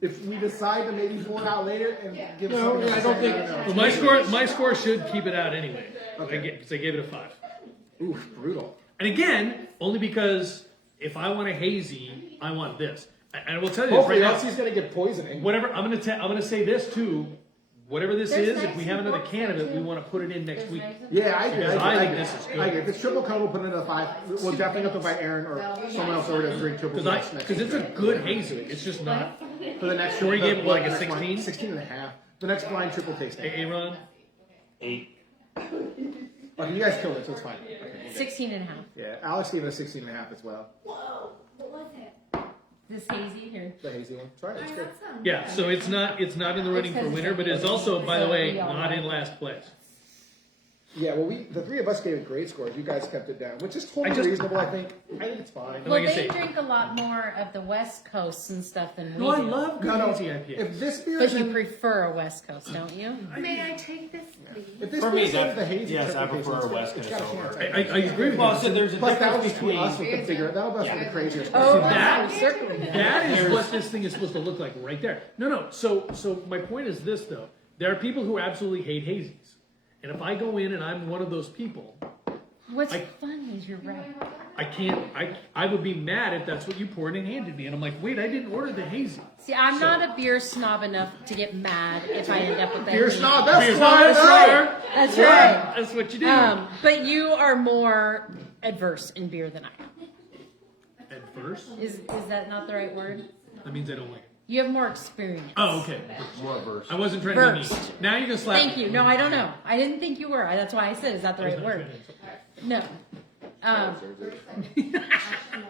If we decide to maybe pour it out later and give something else, I don't know. Well, my score should keep it out anyway. Okay. Because I gave it a 5. Ooh, brutal. And again, only because if I want a hazy, I want this. And I will tell you Hopefully, this right else now. he's gonna get poisoning. Whatever I'm gonna say this too. Whatever this There's is, if nice we have another and can of it, we too. want to put it in next week. Yeah, I agree. Because I I think agree. this is good. I agree. If it's triple cone, we'll put it in a 5. We'll definitely have to invite Aaron or someone else over to drink triple next Because it's a good hazy. It's just not. for the next. Corey gave it like a the next one, 16? 16 and a half. The next blind triple tasting. Aaron, 8. Okay, you guys killed it, so it's fine. Okay, we'll get it. 16 and a half. Yeah, Alex gave it a 16 and a half as well. Whoa, what was it? This hazy here. The hazy one. Try it. It's good. yeah. So it's not in the running for winner, but it's also, by the way, not in last place. Yeah, well, the 3 of us gave it great scores. You guys kept it down, which is totally reasonable. I think it's fine. Well, Like I they say- drink a lot more of the West Coast and stuff than we No, I do. love good hazy IPAs. If this beer But is you in, prefer a West Coast, don't you? May I take this, please? if this For beer me, is in that- the hazy, yes, I triple prefer tasting, West it's Coast got a chance. over. I agree with Well, you. so there's a Plus, that difference was between us between. with the bigger. That'll be the crazier. Oh, that- certainly. That is what this thing is supposed to look like right there. No. So my point is this though: there are people who absolutely hate hazies, and if I go in and I'm one of those people, What's funny is you're right. I can't. I would be mad if that's what you poured and handed me, and I'm like, wait, I didn't order the hazy. See, I'm not a beer snob enough to get mad if I end up with that. Beer hazy. snob, that's Here's why. not Right. That's Yeah, right. that's what you do. But you are more adverse in beer than I am. Adverse? Is that not the right word? That means I don't like it. You have more experience. Oh, okay. More verse. I wasn't trying to be Versed. mean. Now you're gonna slap Thank me. you. No, I don't know. I didn't think you were. That's why I said, is that the I was right not word? trying to- No.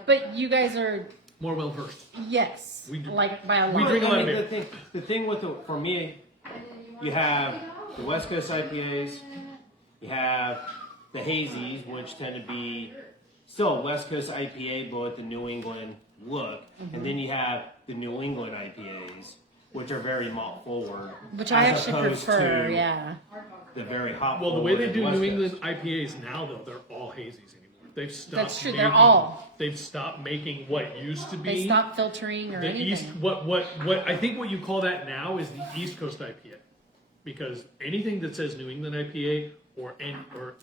But you guys are, More well versed. yes, We do. like by a We lot. drink a lot of I mean, beer. the thing with for me, you have the West Coast IPAs, you have the hazies, which tend to be still a West Coast IPA, but with the New England look, and then you have the New England IPAs, which are very malt forward, Which I as actually opposed prefer, to yeah. the very hop. Well, the way forward they of do West New Coast. England IPAs now, though, they're all hazies anymore. They've stopped. That's true, they're making- all. They've stopped making what used to be. They stop filtering or the anything. East. What I think what you call that now is the East Coast IPA, because anything that says New England IPA or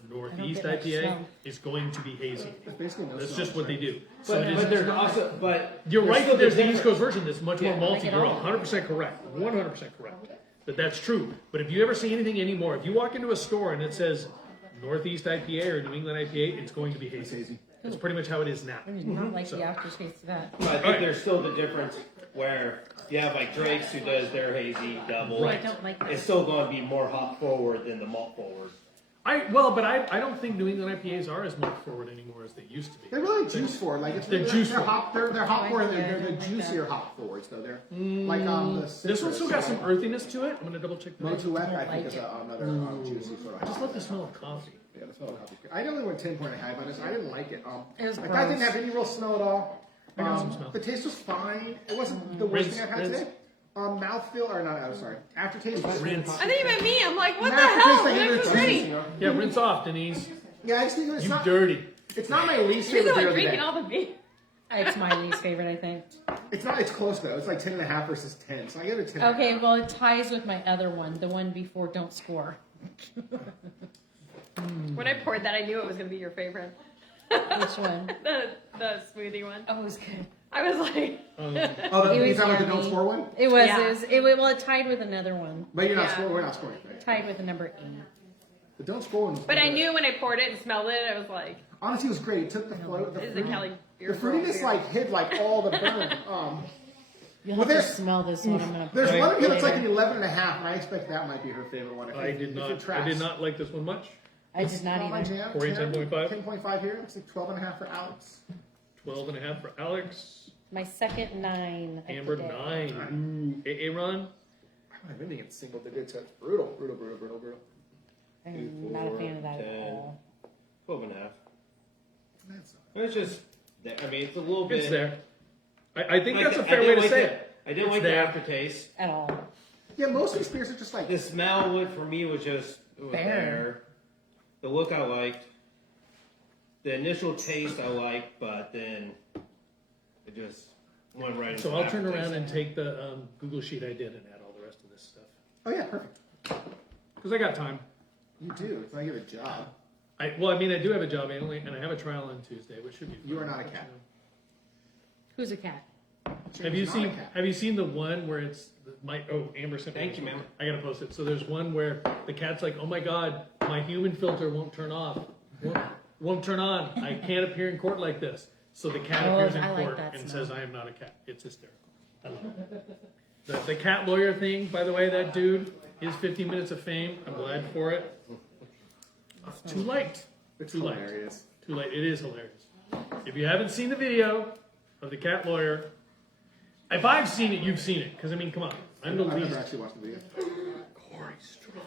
Northeast get much IPA smell. is going to be hazy. Basically, no That's smell, just what they do. But there's also, You're right still that there's the difference. East Coast version that's much more I malty. get You're all. 100% correct. 100% correct. That's true. But if you ever see anything anymore, if you walk into a store and it says Northeast IPA or New England IPA, it's going to be hazy. That's pretty much how it is now. I do not like the aftertaste of that. I think Alright. there's still the difference where you have like Drake's who does their hazy double. Right. I don't like that. It's still going to be more hop forward than the malt forward. But I don't think New England IPAs are as much forward anymore as they used to be. They're really juice forward. Like it's They're juice they're forward. hop. They're hop forward. They're the I like that. juicier hop forwards though. They're like the This citrus, one's still got some so- earthiness to it. I'm gonna double check the name. Motuet, I like think, is it. another juicy sort of. I just love the smell of coffee. Yeah, the smell of coffee. I only went 10.5 on this. I didn't like it. It was like I didn't gross. have any real smell at all. I got some smell. The taste was fine. It wasn't the worst Rinse, thing I've had rinse. today. Mouthfeel or not? I'm sorry. Aftertaste. Rinse. I think you meant me. I'm like, what the Aftertaste, hell? I give it a That's two. ready. Yeah, rinse off, Denise. Yeah, I just think it's You not. dirty. It's not my least You're the favorite beer one of the drinking day. all the beer. It's my least favorite, I think. It's not. It's close though. It's like 10.5 versus 10. So I give it 10. Okay, well, it ties with my other one, the one before Don't Score. When I poured that, I knew it was going to be your favorite. Which one? The smoothie one. Oh, it was good. I was like, Oh, It you was talking about the yummy. don't score one? It was, Yeah. well, it tied with another one. But you're not Yeah. scoring. We're not scoring. Right? Tied with a number 8. The don't score one. but I knew when I poured it and smelled it, I was like, Honestly, it was great. It took the float. this is a Kelly beer. The fruitiness like hid like all the burn. You'll Well, have to there's- smell this one. I'm gonna There's pour one it here that's like later. an 11.5, and I expect that might be her favorite one. If I it- did if not. it I tracks. did not like this one much. I did not My either. jam. Corey, 10, 10.5? 10.5 here. It's like 12.5 for Alex. 12.5 for Alex. My second 9. of the Amber day. 9. Aaron. I'm really in single digits. That's brutal. I'm not a fan of that 10. at all. 12.5. That's It's just, I mean, it's a little bit. It's there. I think that's a I fair did way to like say it. it. I didn't like the aftertaste. At all. Yeah, most of these beers are just like The smell for me was just there. The look I liked. The initial taste I liked, but then it just went right into So I'll the turn around aftertaste. and take the Google sheet I did and add all the rest of this stuff. Oh yeah, perfect. Because I got time. You do. It's like you have a job. I do have a job, and I have a trial on Tuesday, which should be fun. You are not a cat. Who's a cat? Have you James is not seen a cat. Have you seen the one where it's Amber sent me Thank this you, one. ma'am. I gotta post it. So there's one where the cat's like, "Oh my God, my human filter won't turn off, won't turn on. I can't appear in court like this." So the cat appears in I like court that and smell. says, "I am not a cat." It's hysterical. I love it. The cat lawyer thing, by the way, that dude, his 15 minutes of fame. I'm glad for it. Too late. It's Too late. hilarious. Too late. It is hilarious. If you haven't seen the video of the cat lawyer, if I've seen it, you've seen it. Because, I mean, come on. I'm the I've least. never actually watched the video. Corey Strong.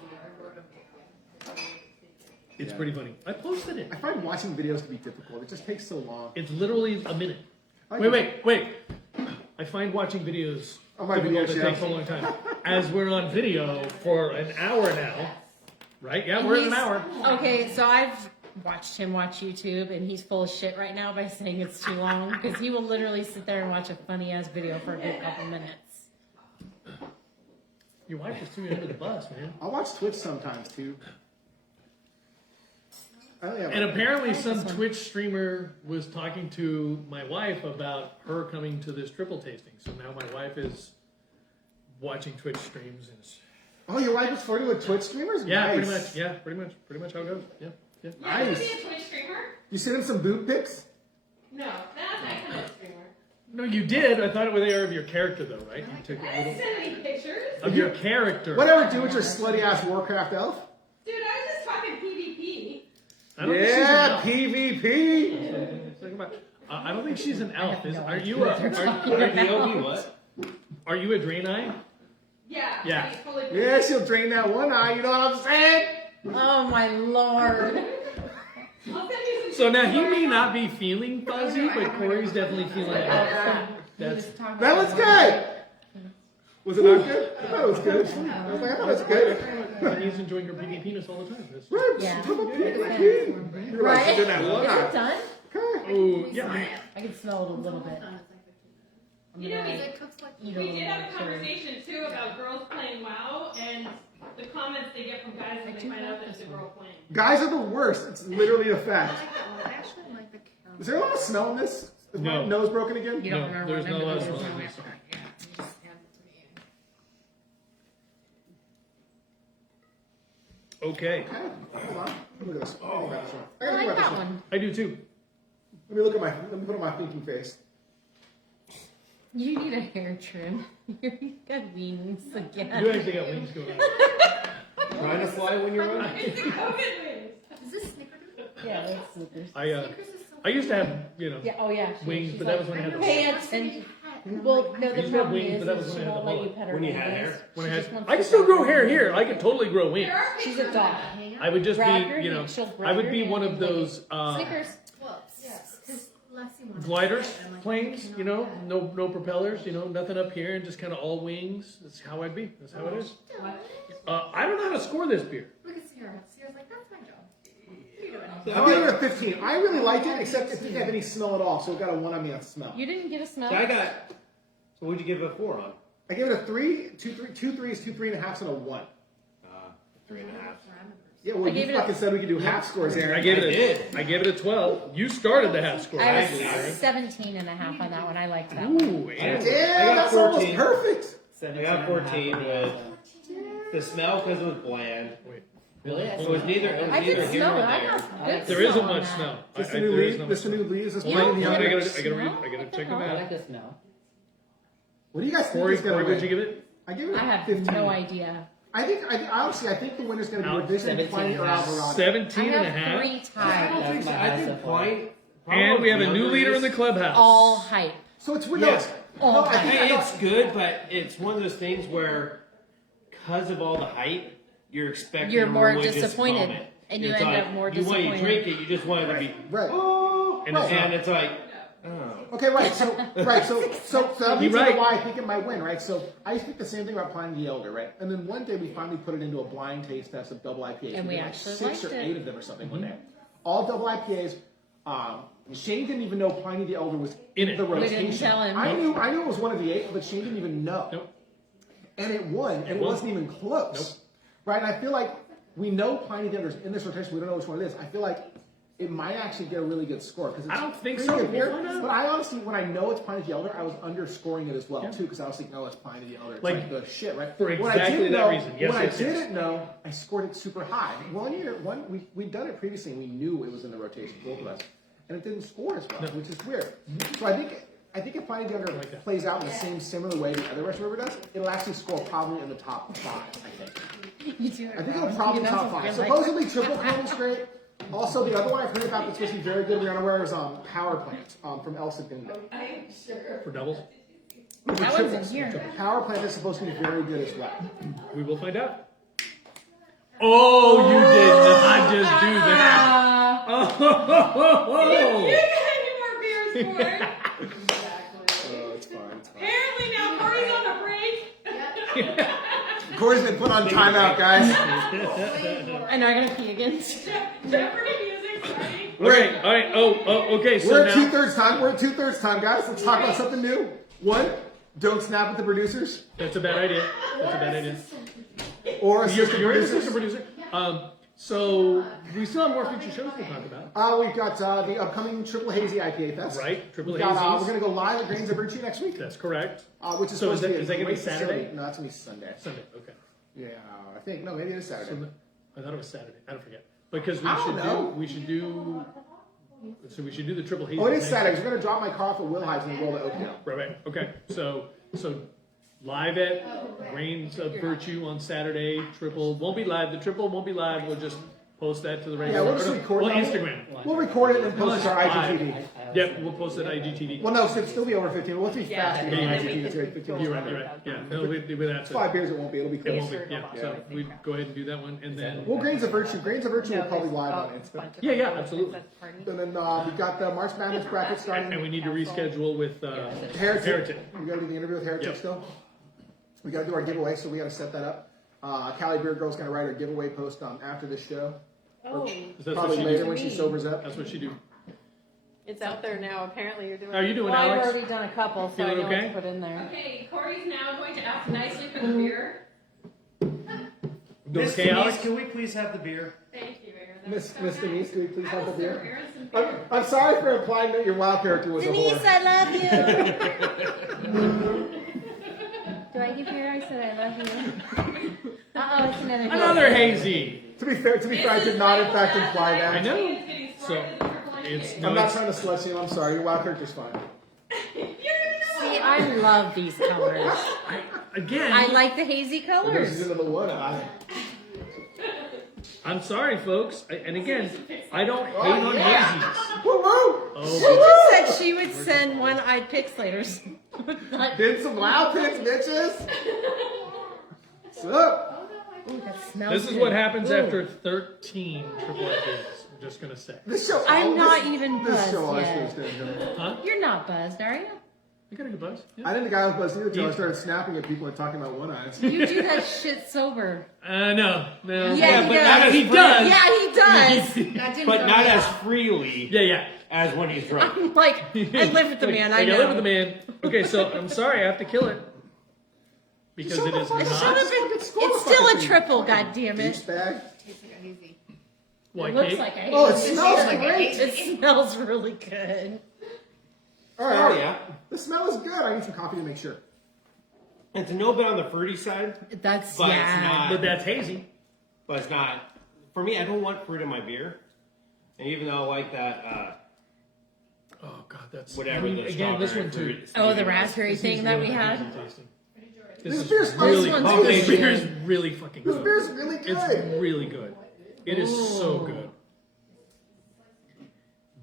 It's pretty funny. I posted it. I find watching videos to be difficult. It just takes so long. It's literally a minute. I Wait. I find watching videos Oh, my video difficult. It takes a long time. As we're on video for an hour now, right? Yeah, we're at an hour. Okay, so I've watched him watch YouTube, and he's full of shit right now by saying it's too long because he will literally sit there and watch a funny ass video for a good couple minutes. Your wife just threw you under the bus, man. I watch Twitch sometimes too. I only have And apparently some Twitch streamer was talking to my wife about her coming to this triple tasting. So now my wife is watching Twitch streams. And Oh, your wife is flirting with Twitch streamers? yeah, Nice. pretty much. Yeah, pretty much how it goes. Yeah. Yeah, Nice. you be a Twitch streamer? You send him some boob pics? No, that's not kind of streamer. No, you did. I thought it was there of your character, though, right? You took I a didn't little send any pictures. of your character. Whatever, do with your slutty ass Warcraft elf. Dude, I was just talking PvP. I don't think she's an Yeah, elf. PvP. Think about- I don't think she's an elf. no Are idea you what a they're talking Or about. POV, what? Are you a Draenei? Yeah. Yeah. He's fully Yeah, she'll drain that one eye. You know what I'm saying? Oh my lord! I'll send you some So now he pictures. may not be feeling fuzzy, but Corey's definitely feeling it. That's That looks good. Was it not good? I thought it was good. I was like, I thought it was good. he's enjoying her PvP penis all the time. That's- Right, Yeah. talk about PvP. You're like, Right? she's in that one Is it eye. done? Okay. Oh, yeah. I can smell it a little bit. You know, It cooks like Eat a we little did have a bit, sure. conversation too about girls playing WoW and the comments they get from guys when they find out that it's a girl playing. Guys are the worst. It's literally a I fact. like that one. I actually like the caramel. Is there a lot of smell in this? Is No. my nose broken again? You don't No, remember there's what no less individuals one. know. Yeah, you just hand it to me. Okay. Okay. Hold on. Look at this. Oh, I gotta I think like about that this one. I do too. Let me put on my thinking face. You need a hair trim. You got wings again. You actually got wings going on. Trying to fly when you're running? It's the COVID wings. Is this snickerdoodle? Yeah, that's Snickers. Snickers is so I used to have, Yeah, oh yeah. Wings, she's but that like, was when I had the- pay Somebody attention. had, and I'm Well, like, no, used the to have problem wings, is, but that was is when she I had won't the let you mullet. pet her When you wings. had hair? when I She had. just wants I can to still go grow around. hair here. I could totally grow wings. There are She's pictures a of dog. that. hang out. I would just Grab your be, hand, she'll I grab would your be hand one of and those Snickers. Well, yes, because Leslie wanted gliders, to say it. I'm like, planes, no, you know, no. no propellers, you know, nothing up here, and just kind of all wings. That's how I'd be. That's how it is. I don't know how to score this beer. Look at Sierra. Sierra's like, that's my job. You do it. I'm giving it a 15. I really liked it, except it didn't have any smell at all, so it got a 1 on me on smell. You didn't get a smell? So I got. So what'd you give it a 4 on? I gave it a 3, 2 threes, 2 3.5s, and a 1. 3.5. Yeah, well, I gave you it a- fucking said we could do half scores, Aaron. I gave I it did. I gave it a 12. You started the half score. I actually, was Aaron. 17 and a half on that one. I liked that one. Ooh, Aaron. Damn, I got that's almost 14. perfect. I got 14 with the smell because it was bland. Wait. Really? It was neither. It was I neither can here smell nor it. I there. got good There isn't smell on much that. smell. This the There new is lead. no This the much new lead. Is this You playing don't in the feel I other? gotta read. Smell? I gotta What the check them hell? I out. like the smell. What do you guys think Corey, is gonna what'd you win? give it? I give it a I have 15. no idea. Honestly, I think the winner's gonna be Out. Revision, 17 Pliny, or and a half. Alvarado. 17 I and a have half. 3 I tied. don't think so. my I highest think so far. Pine. And we have a new leader in the clubhouse. All hype. So it's weird. Yes. All No, I think Hey, I know. it's good, but it's one of those things where, because of all the hype, you're expecting You're a more religious disappointed, moment. and you It's end like, up more you, when you disappointed. drink it, you just want it to be, Right. oh, And it's and it's like, oh. Okay, right. So that leads right. into why I think it might win, right? So I used to think the same thing about Pliny the Elder, right? And then one day we finally put it into a blind taste test of double IPAs. And we did actually 6 or liked 8 it. of them or something one day. All double IPAs. Shane didn't even know Pliny the Elder was in the We rotation. didn't tell him. I knew it was one of the 8, but Shane didn't even know. Nope. And it won, and it wasn't even close. Nope. Right? And I feel like we know Pliny the Elder's in this rotation. We don't know which one it is. I feel like it might actually get a really good score because I don't think pretty so. good beer. Why not? But I honestly, when I know it's Pliny the Elder, I was underscoring it as well too because I was thinking, "Oh, it's Pliny the Elder." It's Like, the shit, right? for When I exactly didn't that know- reason. Yes, when yes, I yes. didn't know, I scored it super high. We'd done it previously, and we knew it was in the rotation, both of us, and it didn't score as well, which is weird. So I think if Pliny the Elder plays out in the same similar way the other Russian River does, it'll actually score probably in the top 5. I think. You do it I think wrong. it'll probably You know, top so 5. we're like- Supposedly triple cone is great. Also, the other one I've heard about that's supposed to be very good, we're unaware, is Power Plant from El Segundo. For doubles? That one's in here. Power Plant is supposed to be very good as well. We will find out. Oh, you did not just do that. Oh, You got any more beers for it? Oh, it's fine. Apparently now Corey's on a break. Corey's been put on timeout, guys. I know I'm gonna pee again. Jeopardy music's ready. Okay, all right. Oh, okay. So We're now, at 2/3 time. We're at 2/3 time, guys. Let's talk about something new. 1, don't snap at the producers that's a bad idea. That's a bad idea. or assistant You're an producers. assistant producer. So we still have more future shows to talk about. We've got the upcoming Triple Hazy IPA Fest. Right, Triple We've got, Hazies. we're going to go live at Grains of Virtue next week. That's correct. Which is So is supposed that- to be is that gonna be great Saturday? facility. No, that's going to be Sunday. Sunday. Okay. Yeah, I think. No, maybe it is Saturday. I thought it was Saturday. I don't forget. Because I don't know. we should do the Triple Hazy. Oh, it is next Saturday. week. We're going to drop my car off at Will Hives and roll to Oakdale. Right. Okay. So live at Grains of Virtue on Saturday. Triple won't be live. The triple won't be live. We'll just post that to the Yeah, regular. we'll just record Well, it. Instagram. We'll record it and post it to our IGTV. Yep, we'll post it to IGTV. Well, no, so it'll still be over 15. We'll be fast. yeah, Yeah, yeah, IGTV. It's right, 15 You're right. Yeah. No, with that. 5 beers, it won't be. It'll be It close. won't be. Yeah. So we go ahead and do that one, and then. Well, Grains of Virtue. Grains of Virtue will probably live on Insta. Yeah, absolutely. And then we've got the March Madness bracket starting. And we need to reschedule with Heretic. We got to do the interview with Heretic Yep. still. We got to do our giveaway, so we got to set that up. Callie Beer Girl's going to write her giveaway post after this show. Oh, Is that Probably what she later do? when she sobers up. That's what she do. it's out there now. Apparently, you're doing. How are you doing, Well, I've Alex? already done a couple, so I Feeling know what okay? to put in there. Okay, Corey's now going to ask nicely for the beer. Doing Miss okay, Denise, Alex? can we please have the beer? Thank you, Aaron. Miss Denise, can we please have the beer? Aaron some beer. I'm sorry for implying that your wild character was a Denise, whore. I love you. Do I give here? I said I love you. It's another. Another hazy. To be fair, I did not in fact imply that. I know. It's getting So smarter than Triple Hazy. it's I'm no. not It's, trying to slut you. I'm sorry. Your wild character's fine. See, I love these colors. again. I like the hazy This colors. is into the one eye. I'm sorry, folks. And again, I don't hate on hazies. Woo woo! Oh, She just said she would send one-eyed pixelators. Did some loud picks, bitches. What's up? Ooh, that smells this is good. what happens Ooh. after 13 triple IPAs. I'm just gonna say. This show. I'm not this, even This buzzed show always yet. goes down. Huh? You're not buzzed, are you? I got a good buzz. Yeah. I didn't think I was buzzed either until I started snapping at people and talking about one eyes. You do that shit sober. No. Yeah, he but does. not as He free- does. Yeah, he does. That didn't But go not well. as freely Yeah. as when he's drunk. I'm like, I live with the man. I Like, know. I live with the man. Okay, so I'm sorry, I have to kill it because Shut it the is fuck up. Shut not. up! It's still a triple. God damn it! Douchebag. Why, It looks Kate? like a Oh, it hazy. smells like great. It smells really good. All right. Oh yeah. The smell is good. I need some coffee to make sure. It's a little bit on the fruity side, That's but yeah. it's not. But that's hazy. But it's not. For me, I don't want fruit in my beer. And even though I like that, Oh God, that's whatever the again. This strawberry one too. fruit. Oh, the raspberry thing that we had. This beer's really, spicy. this beer is really fucking This good. beer's really good. It's really good. It is so good.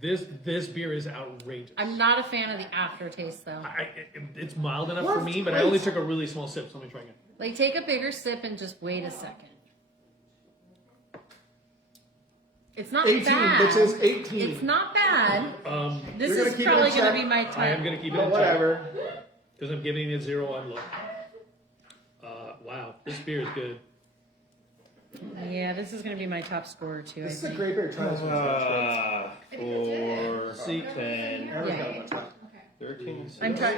This beer is outrageous. I'm not a fan of the aftertaste though. It's mild enough for me, but I only took a really small sip. So let me try again. Like, take a bigger sip and just wait a second. It's not 18, bad. bitches, 18. It's not bad. This You're gonna is keep it probably in going to check? be my I am type. going to keep it But in whatever. because I'm giving it 0 on look. Wow, this beer is good. Yeah, this is going to be my top scorer too. This is I a think. great beer. Try this one. 4, 10, Yeah. 13.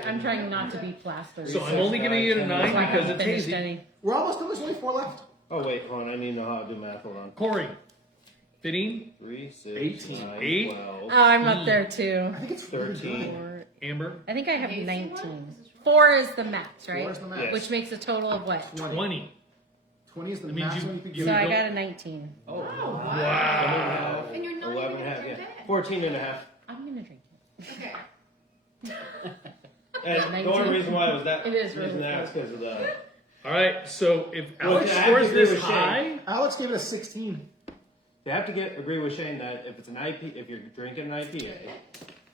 I'm trying not to be plastered. So I'm only giving it a 9 So I because haven't it's finished hazy. any. We're almost done. There's only 4 left. Oh, wait, hold on. I need to know how to do math. Hold on. Corey, 15, 3, 6, 18. 9, 8. 12, Oh, I'm up there too. I think it's 13. Amber, I think I have 19. 4 is the max, right? 4 is the max. Yes. Which makes a total of what? 20. 20 is the That means maximum you- you can you So get. I don't- got a 19. Oh, Wow. And you're not 11 even and a half, at your yeah. bed. 14 and a half. I'm gonna drink it. Okay. And the 19. only reason why it was that It is reason really that is because of the. All right, so if Alex I scores agree this with Shane. high, Alex gave it a 16. They have to agree with Shane that if it's an IP, if you're drinking an IPA,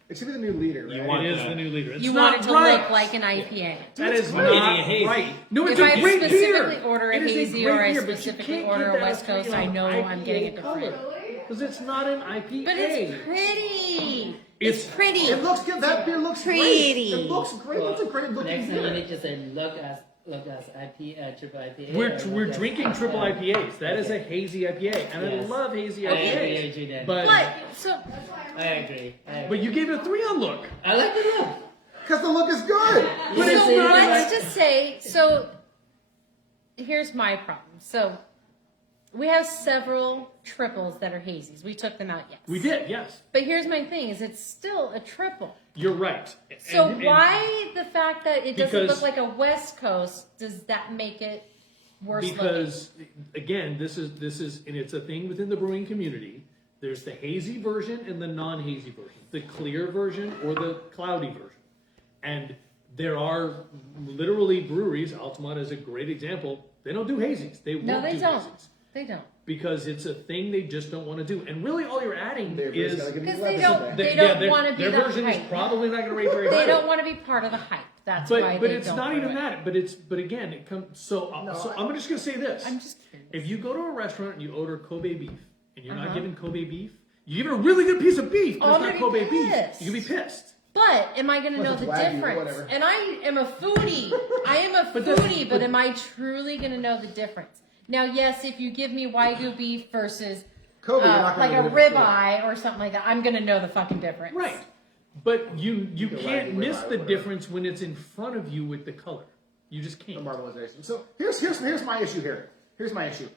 It should be the new leader, You right? want- it is the new leader. It's You not want it to right. look like an IPA. That is great. not Hazy. right. No, it's If a I great beer. specifically order a It is hazy great or I beer, but you specifically can't order give a that West Coast, 3 I on know I'm getting it IPA different. color. Because it's not an IPA. But it's pretty. It's pretty. It looks good. That beer looks Pretty. great. It looks great. It's a great looking Next thing you beer. need to say, look as triple IPA. We're or we're look as- drinking triple IPAs. That is a hazy IPA, and I Yes. love hazy I agree, I IPAs. agree that. But So I agree. but you gave it a 3 on look. I like the look. Because the look is good. But it's So not. let's just say, so here's my problem. So we have several triples that are hazies. We took them out, yes. We did, yes. But here's my thing: is it's still a triple. You're right. So And- why the fact that it doesn't Because- look like a West Coast? Does that make it worse? Because again, this is and it's a thing within the brewing community. There's the hazy version and the non-hazy version, the clear version or the cloudy version. And there are literally breweries, Altamont is a great example, they don't do hazies. They looking? No, won't they do don't. hazies. They don't. Because it's a thing they just don't want to do. And really all you're adding Their beer's is gotta get Because left, they isn't don't. there? They yeah, don't want to be their the version is hype. probably not going to rate very high. They don't want to be part of the hype. That's why But they it's don't not do even it. that. But again, it comes. So I'm just going to say this. I'm just curious. If you go to a restaurant and you order Kobe beef, and you're not Uh-huh. given Kobe beef, you give it a really good piece of beef, but Oh, it's I'm not gonna Kobe be beef. pissed. You can be pissed. But am I going to know Plus the it's Wagyu or difference? whatever. And I am a foodie. I am a But that's- foodie, but am I truly going to know the difference? Now, yes, if you give me Wagyu beef versus Kobe, you're not like gonna a know the difference. ribeye or something like that, I'm going to know the fucking difference. Right. But you can can't Wagyu miss ribeye, the whatever. difference when it's in front of you with the color. You just The can't. marbleization. So here's my issue here. Here's my issue.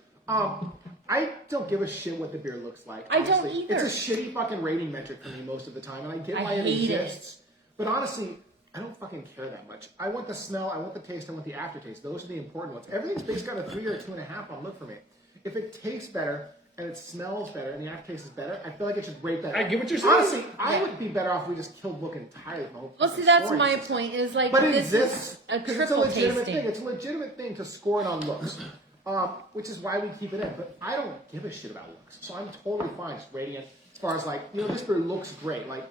I don't give a shit what the beer looks like. I don't honestly. either. It's a shitty fucking rating metric for me most of the time, and I get I why it hate it. exists. But honestly, I don't fucking care that much. I want the smell, I want the taste, I want the aftertaste. Those are the important ones. Everything's basically got a 3 or a 2.5 on look for me. If it tastes better and it smells better and the aftertaste is better, I feel like it should rate better. I get what you're saying. Honestly, I would be better off if we just killed look entirely. From the whole Well, fucking see, that's scoring my system. point. Is like But it this exists is a 'cause it's a triple legitimate tasting. thing. It's a legitimate thing to score it on looks, which is why we keep it in. But I don't give a shit about looks, so I'm totally fine just rating it as far as like, this beer looks great. Like,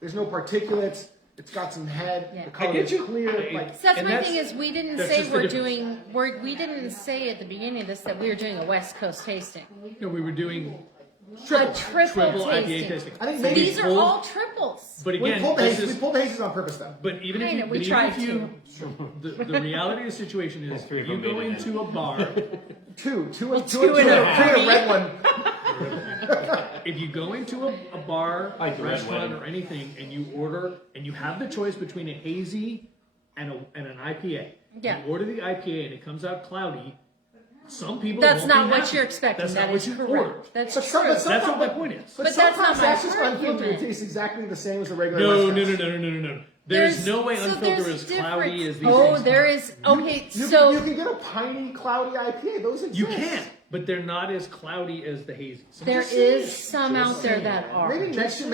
there's no particulates. It's got some head. Yeah. The color I get is you. clear. I- Like, So that's And my that's- thing is we didn't that's say just the we're difference. doing we didn't say at the beginning of this that we were doing a West Coast tasting. No, we were doing A triple IPA tasting. tasting. I think So maybe these are pulled- all triples. But we again, pulled the this hazes. is. We pulled the hazes on purpose, though. But even I if know, you, we but tried even if you, the reality of the situation is, That's three if you from go me, into a bar, Two two and and a a three, a red one. if you go into a bar, Like the red restaurant, wedding. or anything, and you order, and you have the choice between a hazy and an IPA, Yeah. you order the IPA and it comes out cloudy. Some people That's won't not be what happy. you're expecting. That's That not is what you correct. ordered. That's But true. That's what sometimes- my point is. But But that's sometimes not my that's just unfiltered. It argument. tastes exactly the same as a regular No, West no, Coast. no. There's no way so unfiltered there's is cloudy difference. as these Oh, things. there is. Okay, You so can get a piney, cloudy IPA. Those exist. You can, but they're not as cloudy as the hazy. So there just is say- some out there that are. Maybe next year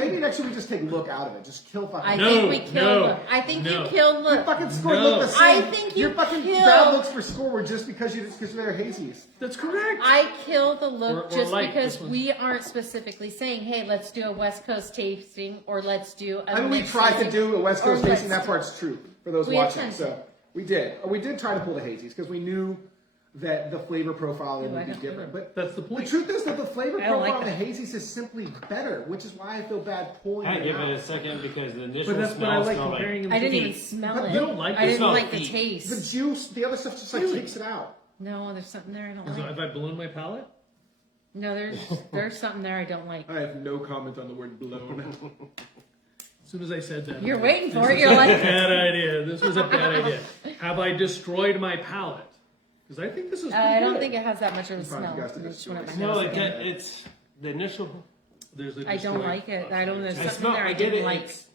we just take look out of it. Just kill fucking. I No, think we killed. no, look. I think no. you killed. Your Look, fucking score No. look the same. I think you your fucking killed- bad looks for score were just because they're hazies. That's correct. I kill the look Or just light, because this one. we aren't specifically saying, "Hey, let's do a West Coast tasting," or "Let's do." A I mean, we mixed tried to tasting," do a West or Coast tasting. let's- That part's true for those We watching. attempted. So we did. We did try to pull the hazies because we knew. that the flavor profile would I be don't different. But That's the the point. truth is that the flavor I don't profile like of the that. hazies is simply better, which is why I feel bad pulling I it give out. it a second because the initial But that's what I smell like smelled comparing them I to. didn't even smell But it. you don't like I the didn't smell like of the feet. taste. The juice, the other stuff just like Really? takes it out. No, there's something there I don't So like. have I blown my palate? No, there's something there I don't like. I have no comment on the word blown. As soon as I said that, You're I'm waiting like, for it. this You're is a like, bad idea. This was a bad idea. Have I destroyed my palate? Because I think this is. I don't good. think it has that much of a Probably smell. you guys did I a just want it story. my No, nose like again. it's the initial. There's a I don't destroyed like it. I don't know. There's I something smell. there I I get didn't it. like. It's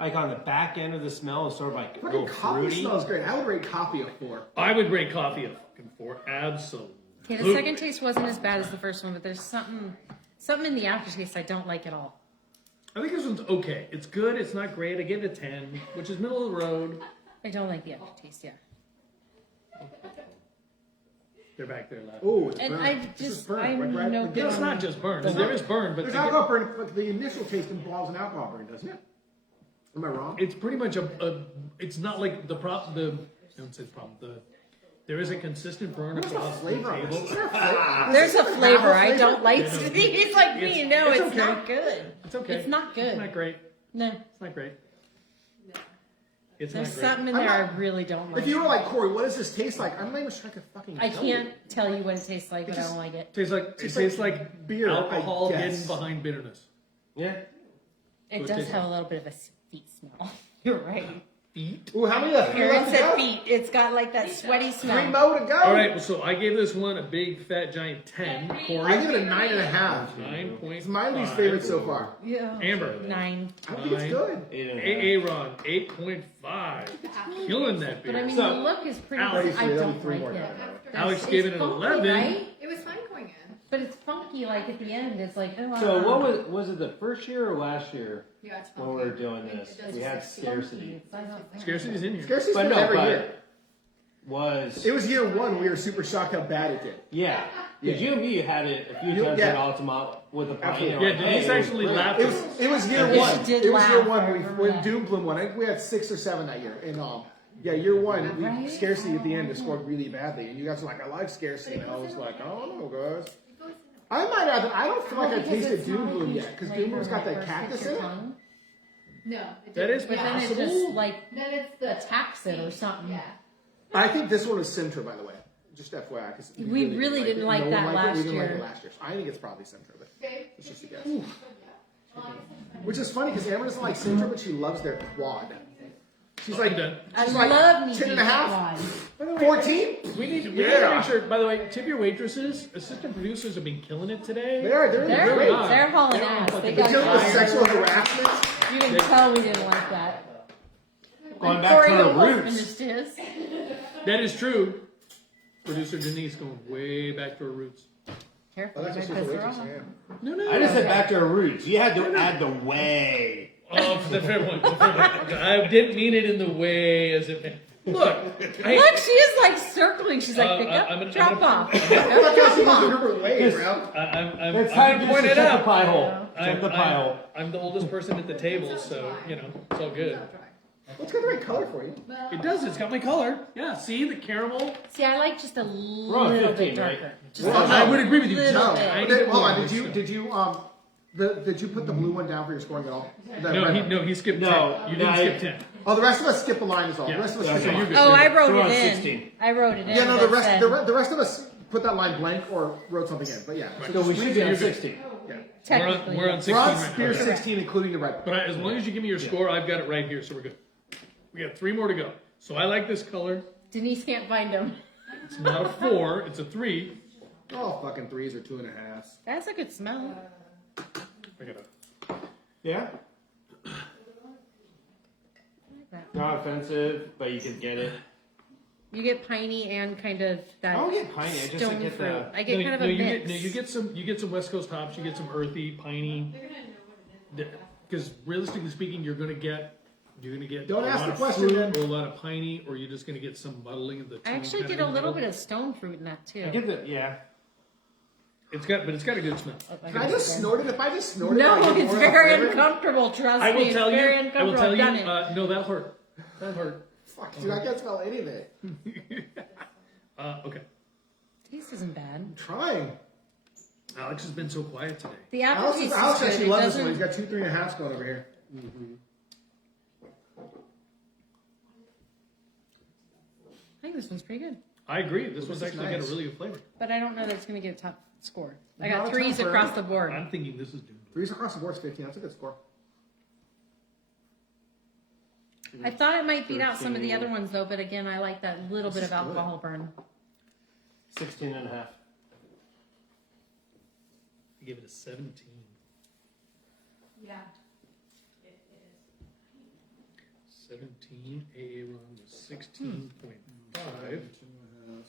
like on the back end of the smell is sort of like a Fucking little coffee fruity. smells great. I would rate coffee a 4. I would rate coffee a fucking 4. Absolutely. Okay, the second taste wasn't as bad as the first one, but there's something in the aftertaste I don't like at all. I think this one's okay. It's good. It's not great. I give it a 10, which is middle of the road. I don't like the aftertaste. Yeah, They're back there laughing. Oh, it's and burnt. I This is just burnt. I'm Like, no right- good. It's not just burn. There is burn, but There's again, alcohol burn, but the initial taste involves an alcohol burn, doesn't it? Am I wrong? it's pretty much a. It's not like the prop. I don't say the problem. There is a consistent burn What's the across the flavor of table. this? Is there a flavor? There's a flavor I flavor? don't like. Yeah, no. He's like me. It's- No, it's it's okay. not good. It's okay. It's not good. It's not great. No, It's not great. It's there's not great. something in there I really don't like. If you were like, Corey, what does this taste like? I'm not even sure I could fucking I tell you. can't tell you what it tastes like, but I just- don't like it. It tastes like beer, alcohol I guess. hidden behind bitterness. Yeah. It What does tastes have a little bit of a feet smell. You're right. Feet. Ooh, how many left? Three Aaron left to said go? feet. It's got like that sweaty 3 smell. more to go. All right. So I gave this one a big fat giant 10. Corey. I give it a 9.5. 9.5. It's my least favorite so far. Yeah. Amber. 9. I think it's good. 8.5. Aaron 8.5. Killing that But beer. I mean, So- the look is pretty. Alex, I there'll be don't 3 like more it. down. Alex It's gave it an funky, 11. right? It was fun going in. But it's funky, like at the end. It's like, oh. So what was it the first year or last year Yeah, it's when funky. we were doing this? It does We had taste scarcity. Scarcity's in here. Scarcity's But been no, every but year. was It was year 1. We were super shocked how bad it did. yeah. Because you and me had it a few You- times yeah. at Altamont with a pint. Absolutely. Yeah, Denise actually laughed. It was year Yeah, 1. she did It was year laugh, 1 I when remember when that. Doom Bloom won. I think we had 6 or 7 that year. And yeah, year 1, we Right? Scarcity at the end has scored really badly. And you guys were like, I like Scarcity. And I was like, I don't know, guys. I might add, I don't feel like I tasted Doom Bloom yet. Because Doom Bloom's got that cactus in it. No. It That is didn't. But then it possible. just like Then it's the attacks it or something. Yeah. I think this one was Sintra, by the way. Just FYI. 'Cause We really didn't like it. that No one liked it. last We didn't like year. it last year. So I think it's probably Sintra, but Okay. it's just a guess. Which is funny because Amber doesn't like Sintra, but she loves their quad. She's like, done. I she's like love me 10 and a half, quad. 14. We need to Yeah. make sure. By the way, tip your waitresses. Assistant producers have been killing it today. They're They're great. not. they're hauling They're ass. fucking They They're got killing with fired. sexual harassment. You can tell we didn't like that. Going back Corey to our almost roots. finished his. That is true. Producer Denise going way back to her roots. Careful, Oh, you that's might just piss a her waitress. off. Yeah. No, no. I just said back to our roots. You had to add the way. Oh, the fair point. The fair point. I didn't mean it in the way as it. Look, I, Look, she is like circling. She's like, pick up, I'm gonna- drop I'm gonna- off. Look how she goes a different way, bro. It's time I'm to pointing check it the out. pie hole. Check the pie hole. I'm the oldest person at the table, so you know it's all good. It's got the right color for you. It does. It's got my color. Yeah. See the caramel. See, I like just a We're on little 15, bit darker. right? Just Well, a I would agree with you. little No, bit. I- but hold on. more, Did you put the blue one down for your scoring at all? The No, red he, one? no, he skipped No, 10. You didn't no, skip 10. Oh, the rest of us skip a line is all. Yeah. The rest of us Yeah, skip a so line. you're good. Oh, I wrote So it on in. 16. I wrote it in. Yeah, no, but the rest said- the rest of us put that line blank or wrote something in. But yeah, So we should be on 16. technically. We're on yes. 16 we're on right spear now. 16, including the red one. But as long as you give me your score, I've got it right here, so we're good. We got 3 more to go. So I like this color. Denise can't find him. It's not a 4, it's a 3. Oh, fucking 3s or 2.5s. That's a good smell. I gotta. Yeah? Not offensive, but you could get it. You get piney and kind of that I don't get piney, I just stone get fruit. the- I get kind of a you mix. you get some West Coast hops, you get some earthy, piney. Because realistically speaking, you're gonna get Don't a ask lot the of question, fruit then. or a lot of piney, or you're just gonna get some muddling of the two. I actually kind get of a in the little middle. bit of stone fruit in that too. I get the, yeah. It's got a good smell. Oh, Can I just snort it? If I just snort it, No, I get it's more of the very flavor? uncomfortable. Trust I me, will it's tell you. very I will uncomfortable. tell I've you. done it. No, that'll hurt. That'll hurt. Fuck, dude, I can't smell any of it. Okay. Taste isn't bad. I'm trying. Alex has been so quiet today. The Alex aftertaste is actually good. It loves this one. doesn't. He's got 2 3.5 going over here. I think this one's pretty good, I agree. This This one's is actually nice. got a really good flavor. but I don't know that it's going to get a top score. I Not got a 3s top across for- the board. I'm thinking this is doomed. 3s across the board is 15. That's a good score. I thought it might beat out some of the 13. other ones though, but again, I like that little bit This of is good. alcohol burn. 16.5. I give it a 17. Yeah. 17. AA rum was 16.5.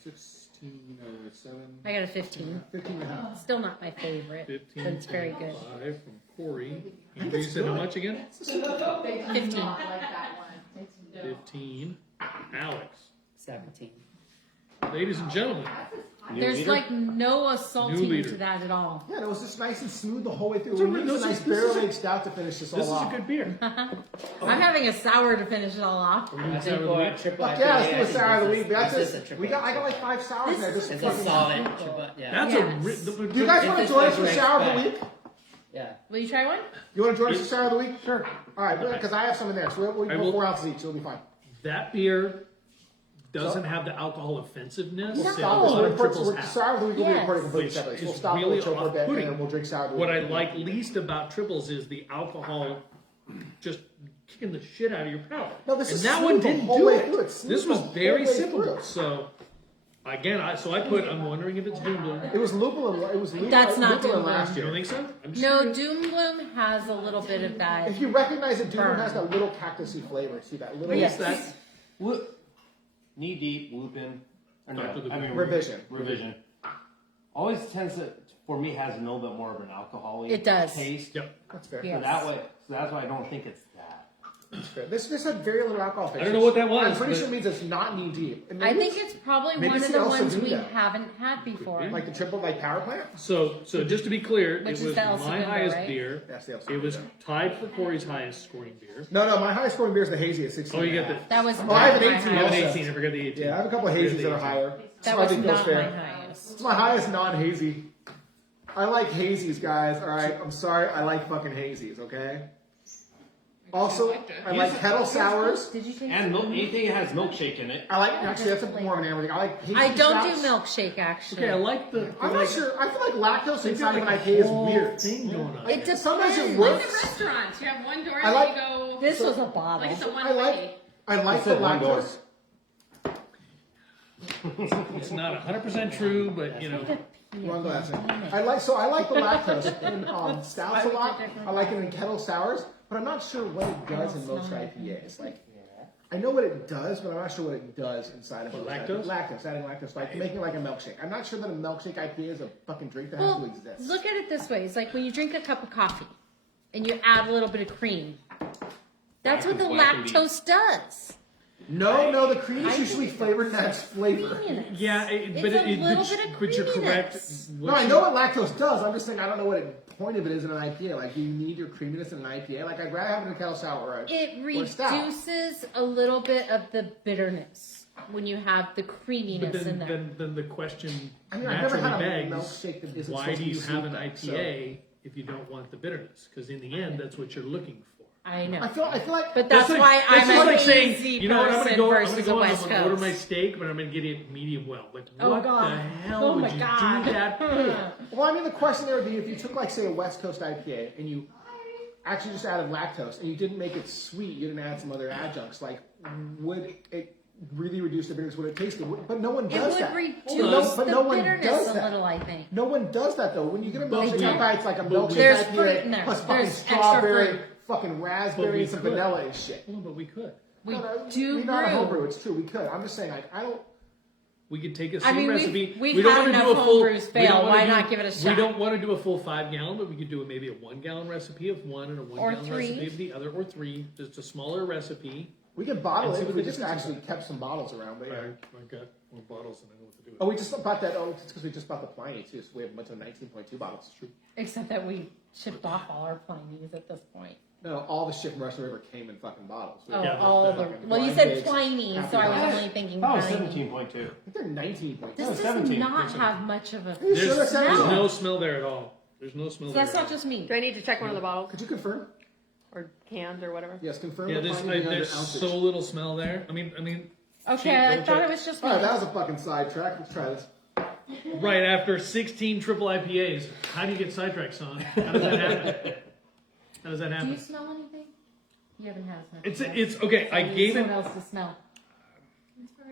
16, 7. I got a 15. 15.5. Still not my favorite, 15. but it's very good. 5 from Corey. You said how much again? They do 15. not like that one. 15. Alex. 17. Ladies and gentlemen, New There's leader? like no New assaulting leader. to that at all. Yeah, it was just nice and smooth the whole way through. Those are- We needed a those are- nice this is barrel a- aged stout to finish this all this is a off. good beer. I'm having a sour to finish it all off. Are we I doing think sour we're of at the triple Fuck IPA. yeah, let's I do a think sour of the this week. is- That's this is a it. triple We got. I got IPA. like 5 sours in there. Just It's a fucking- solid triple, yeah. That's Yes. Do you guys want to It's join us what for you sour of the expect. week? Yeah. Will you try one? You want to join us for sour of the week? Sure. All right, because I have some in there, so we'll I go will- 4 ounces each. It'll be fine. That beer doesn't have the alcohol offensiveness We'll that stop a this. lot We'll of report, triples so have. sour of the week will be Yes. recorded completely Which separately. So we'll is stop really we'll chill for a bit, and off-putting. then we'll drink sour of the week. What I like least about triples is the alcohol just kicking the shit out of your palate. No, this and is that smooth one the didn't whole do way it. through. It's smooth This was the whole very way simple. through. So again, I'm wondering if it's Doom Bloom. It was lupulin. It was That's not lupulin Doom last You don't year. think so? I'm just No, curious. Doom Bloom has a little bit of that. If you recognize it, Doom Burn. has that little cactusy flavor. See that little. Yes. That Knee deep, Lupin. Or no, Dr. Lupin. I mean, Revision. Revision. Always tends to, for me, has a little bit more of an alcohol-y It does. taste. Yep. That's fair. Yeah. So that way, so that's why I don't think it's that. That's fair. This had very little alcohol. I don't know what that was, I'm pretty but- sure it means it's not knee deep. And I maybe think it's probably maybe one it's of the the El ones we Segundo. haven't had before. like the triple like power plant. So just to be clear, Which it is was the El my Segundo, highest right? beer. That's the El It was Segundo. tied for Corey's highest scoring beer. No, my highest scoring beer is the hazy at 16. Oh, you got and a the. half. That was Oh, not I have an my 18 I have an also. 18. I forgot the 18. Yeah, I have a couple of Forget hazies the that are 18. higher. That So I was think not those my fair. highest. It's my highest non-hazy. I like hazies, guys. All right, I'm sorry. I like fucking hazies. Okay. Also, I like kettle sours. Did you take And some? anything that has milkshake in it. I like actually that's a more of an animal thing. I like hazy I don't stouts. do milkshake actually. Okay, I like the. I'm not sure. I feel like lactose They've inside got of like an a IPA is whole weird. thing going on. It depends. Sometimes it Like works. the restaurants, you have one door I and like- then you go. This was a Like bottle. it's a one I like way. the said one door. lactose. It's not 100% true, but you know. One glass. I like the lactose in stouts a lot. I like it in kettle sours, but I'm not sure what it does in most IPAs. Like, I know what it does, but I'm not sure what it does inside of most lactose? Lactose, adding lactose, like making it like a milkshake. I'm not sure that a milkshake IPA is a fucking drink that has Well, to exist. look at it this way: it's like when you drink a cup of coffee and you add a little bit of cream. That's what the lactose does. No, the cream is usually flavored and adds flavor. Creaminess. Yeah, It's but a little bit of but you're correct. creaminess. No, I know what lactose does. I'm just saying I don't know what the point of it is in an IPA. Like, do you need your creaminess in an IPA? Like, I'd rather have it in a kettle sour or a It or a stout. reduces a little bit of the bitterness when you have the But creaminess in there. then the question I mean, I've never naturally had a begs: milkshake that isn't why supposed do to be you have an sweet, IPA if you don't want the bitterness? Because in the end, that's what you're looking for. I know. I feel like But that's like, why I'm just a like hazy saying, you know what, I'm person gonna go versus a and West I'm gonna order Coast. my steak, but I'm gonna get it medium well. Like, Oh, what God. the hell Oh, would my you God. do that for? Well, I mean, the question there would be if you took, like, say, a West Coast IPA and you actually just added lactose and you didn't make it sweet, you didn't add some other adjuncts, like, would it really reduce the bitterness? Would it taste good? But no one It does would that. reduce But the no one bitterness does a that. little, I think. No one does that, though. When you get a But milkshake we- IPA, it's like a but milkshake There's IPA fruit in there. plus fucking There's extra strawberry, fruit. fucking But raspberry, we and some could. vanilla and shit. Well, but we could. We No, do we're not a brew. homebrew. It's true. We could. I'm just saying, like, I don't. We could take a I same mean, recipe. we've we don't had want to enough do a full. homebrews we fail. don't wanna Why do- not give it a We shot? don't want to do a full 5 gallon, but we could do maybe a 1 gallon recipe of one and a 1 Or gallon 3. recipe of the other, or 3. Just a smaller recipe. We could bottle And see it what if we the just difference actually kept some bottles around. But yeah. I've got more bottles than I know what to do with. Oh, we just bought that. Oh, it's because we just bought the Pliny too, so we have a bunch of 19.2 bottles. True. Except that we shipped off all our Pliny's at this point. No, all the shit from Russian River came in fucking bottles. Oh, Yeah, all the the. fucking Well, you wine said cakes, tiny, happy so I was hours. only thinking That was tiny. 17.2. I think they're 19 points. This was does 17. not have much of a. Are you sure There's that's 17? no smell there at all. There's no smell So there. that's at not all. just me. Do I need to check one of the bottles Could you confirm? or cans or whatever? Yes, confirm. Yeah, the there's, quantity behind there's the ounces. so little smell there. I mean, Okay, I double thought check. it was just me. All right, that was a fucking sidetrack. Let's try this. right after 16 triple IPAs, how do you get sidetracked, son? How does that happen? How does that Do you happen? smell anything? You haven't had as much. It's okay. I gave it. Someone else to smell.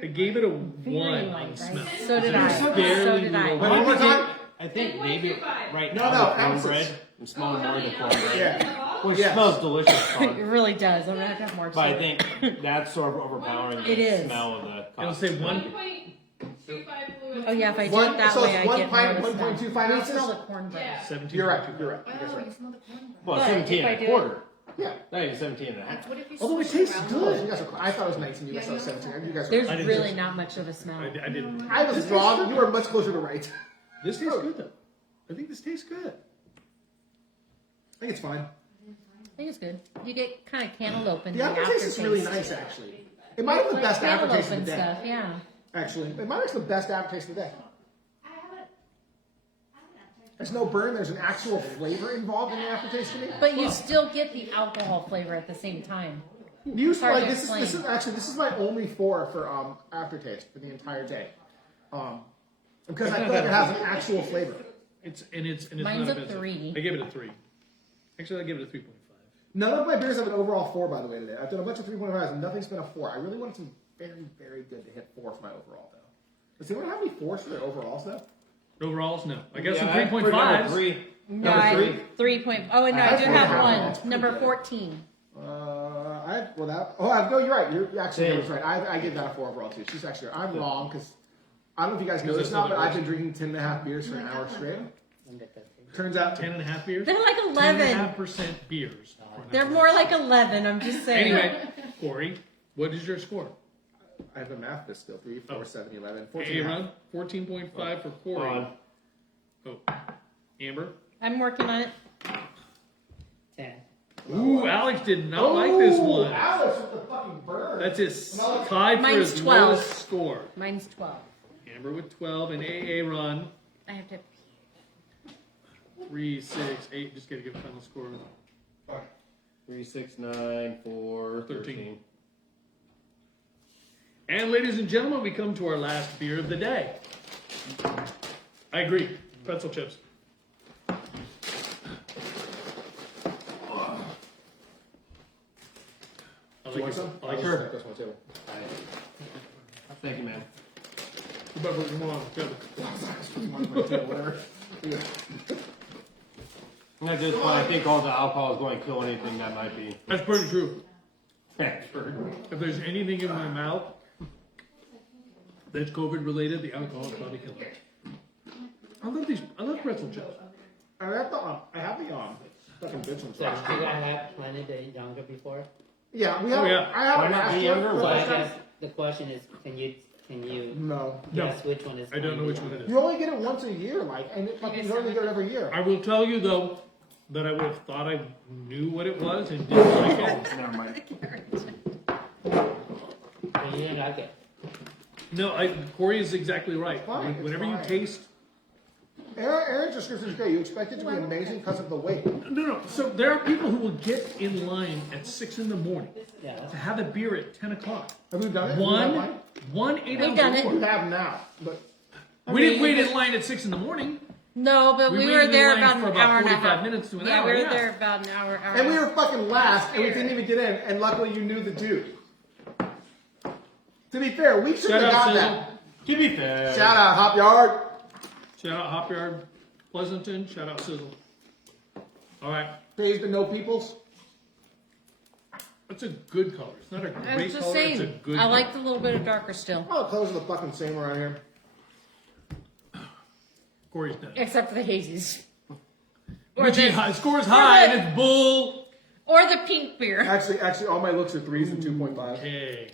I gave it a Very 1 light, on right? smell. So did I. There's So barely did little- I. Wait, one more time. I think maybe 1.25. right No, now no, the cornbread. ounces. I'm smelling more of the cornbread. Yeah. Which Yes. smells delicious, It fun. really does. I'm gonna have to have more. But I too. think that's sort of overpowering the It is. smell of the It'll coffee. say 1. 1.25 fluid. Oh yeah, if I do One- it that so way, it's I one get pint, more of the 1.25 smell. We ounces? smell the cornbread. Yeah. 17. You're right. You're right. You guys are Wow, right. you smell the cornbread. Well, But 17 if I and a do- quarter. Yeah. Not even 17 and a half. What if you Although it switch tastes around? good. You guys are, I thought it was 19. You guys thought it was 17. You guys are There's right. didn't really taste- not much of a smell. I didn't. I was wrong. You were much closer to right. This tastes good though. I think this tastes good. I think it's fine. I think it's good. You get kind of cantaloupe in The the aftertaste is really aftertaste. nice, actually. It might have the Like best cantaloupe aftertaste of and the day. stuff. Yeah. Actually, it might have the best aftertaste of the day. There's no burn. There's an actual flavor involved in the aftertaste to me. But you still get the alcohol flavor at the same time. Usually, hard like, to this is actually my only 4 for aftertaste for the entire day, because I feel like it has an actual flavor. It's and Mine's not a offensive. 3. I gave it a 3. Actually, I gave it a 3.5. None of my beers have an overall 4, by the way, today. I've done a bunch of 3.5s and nothing's been a 4. I really wanted some very, very good to hit 4 for my overall, though. Does anyone have any 4s for their overalls, though? Overalls, no. I got some Yeah, I put number 3.5s. 3. No, Number I 3. 3 point. Oh, and no, I I do have have 4.5. one. That's pretty Number good. 14. No, you're right. You're actually Same. was right. I give that a 4 overall, too. She's actually, I'm wrong, because I don't know if you guys know Because this that's now, but not I've been drinking 10.5 beers for an hour straight. I'll get that too. Turns out, 10.5 beers. They're like 11. 10.5% beers. They're more like 11. I'm just saying. Anyway, Corey, what is your score? I have a math this still. 3, 4, 7, 11, 14. Aaron, 14.5 for Corey. On. Oh, Amber. I'm working on it. 10. Ooh, Alex did not like this one. Alex with the fucking burn. That's his tied for Mine's his 12. lowest score. Mine's 12. Amber with 12 and AA run I have to. 3, 6, 8. Just gotta give a final score. 3, 6, 9, 4, 13. 13. And ladies and gentlemen, we come to our last beer of the day. I agree. Pretzel chips. I like it. I like Sure. her. This one too. Thank you, man. Come on, Kevin. Whatever. At this point, I think all the alcohol is going to kill anything that might be. That's pretty true. Sure. If there's anything in my mouth that's COVID related, the alcohol is probably killing it. I love these. I love pretzel chips. I have the fucking bitch ones. So, did I have planted the younger before? Yeah, we have. Oh, yeah. I have Why not last be year. younger? So I Why? guess the question is, can you No. guess which one is? I don't know which one it is. You only get it once a year, like, and it fucking, you only get it every year. I will tell you though that I would have thought I knew what it was and didn't like it. Never mind. So you didn't like it. No, Corey is exactly right. Fine, it's Whenever you fine. taste, Aaron's description is great. You expect it to be amazing because of the weight. no. So there are people who will get in line at 6 in the morning Yeah. That's to have a beer at 10 o'clock. Have you done it? Have you done One mine? 8 We've ounce done it. pour. You have now, but We didn't wait in line at 6 in the morning. No, but we waited were in there line about for an about hour and a 45 half. minutes to an Yeah, hour. we were yeah. there about an hour. and we were fucking last, and we didn't even get in. And luckily, you knew the dude. To be fair, we should Shout have out got Sizzle. that. To be fair. Shout out Hop Yard. Shout out Hop Yard, Pleasanton. Shout out Sizzle. All right, Pays to no peoples. that's a good color. It's not a I great was just color. It's a saying, good. I color. like the little bit of darker still, All the colors are the fucking same around here. Corey's done. except for the hazies. Which the- scores high and it's bull. Or the pink beer. Actually, all my looks are 3s and 2.5. Okay.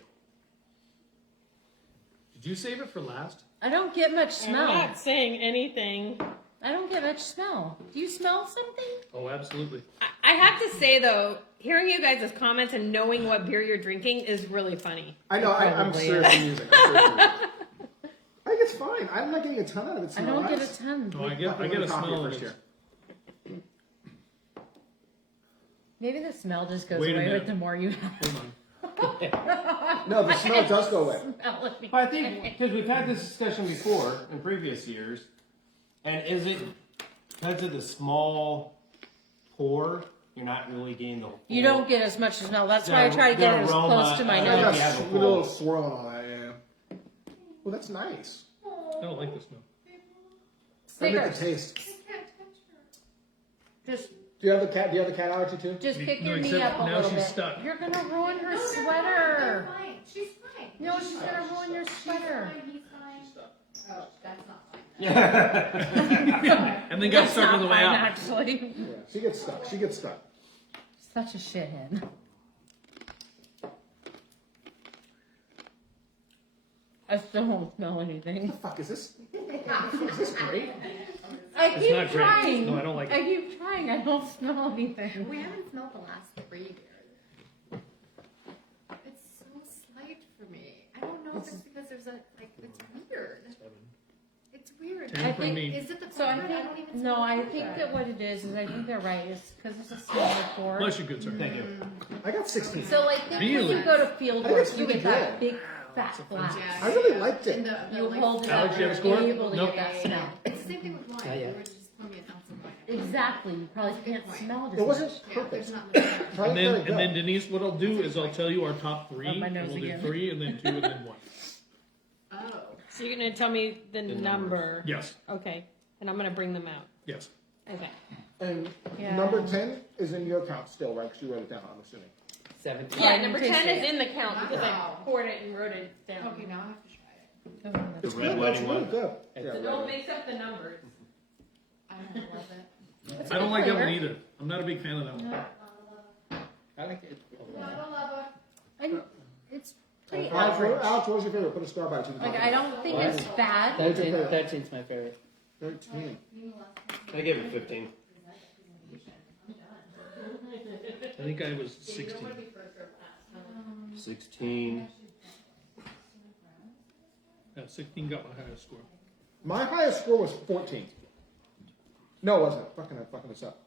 Did you save it for last? I don't get much I'm smell. not saying anything. I don't get much smell. Do you smell something? Oh, absolutely. I have to say though, hearing you guys' comments and knowing what beer you're drinking is really funny. I know. I'm seriously using. I think it's fine. I'm not getting a ton out of it. I don't get a ton. No, I get a smell of first it. Maybe the smell just goes Wait a away minute. with the more you have. Hold on. No, the smell does go away. Smell it. But I think because we've had this discussion before in previous years, and is it because of the small pour, you're not really getting the whole. You don't get as much smell. That's why I try to get it as close to my aroma, I got nose. Yeah, a the little full- swirl on that. Yeah. Well, that's nice. I don't like the smell. I like the Snickers. taste. Just Do you have the cat? Do you have the cat allergy too? pick No, your knee except up a now little she's bit. stuck. You're gonna ruin her sweater. They're fine. She's fine. No, she's gonna ruin your She's sweater. fine. He's fine. Oh, that's not fine. And then got That's stuck not on the way fine, out. actually. Yeah, she gets stuck. She gets stuck. Such a shithead. I still don't smell anything. What the fuck is this? Is this great? I It's keep not great. trying. No, I don't like it. I keep trying. I don't smell anything. We haven't smelled the last 3 beers. It's so slight for me. I don't know if it's because there's a it's weird. It's weird. 10 I for think- me. Is it the So I flavor? think don't even no. smell I it. think that what it is I think they're right. It's because it's a smaller pour. Bless you, good sir. Thank you. I got 16. So like think when Really? you go to field I think work, it's you really get that good. big fat flask. I really liked it. And the, You like, hold it Alex, up, you you're have a score? able to Nope. get that smell. It's the same thing with wine. Oh, yeah. You were just pouring me an ounce of wine. Exactly. You probably can't smell it as It wasn't much. Yeah, perfect. there's not much there. Try And to then, let it and then go. Denise, what I'll do is I'll tell you our top three. Up my And nose we'll again. do 3, and then 2, and then 1. Oh. So you're gonna tell me the number. Yes. Okay. And I'm gonna bring them out. Yes. Okay. And Yeah. number 10 is in your count still, right? Because you wrote it down, I'm assuming. 17. Yeah, you number taste 10 is it. in the count because I Wow. poured it and wrote it down. Okay, now I have to try it. Oh, It's red good. It's wedding really one? good. It's Yeah, the- No, it makes up the numbers. I don't love it. I don't like that flavor. one either. I'm not a big fan of that one. I like it. No, I don't love it. And it's pretty Alex, average. what was your favorite? Put a star by it. Like I don't think it's bad. 13's my favorite. 13. I gave it 15. I think I was 16. 16. Yeah, 16 got my highest score. My highest score was 14. No, it wasn't. I'm fucking this up.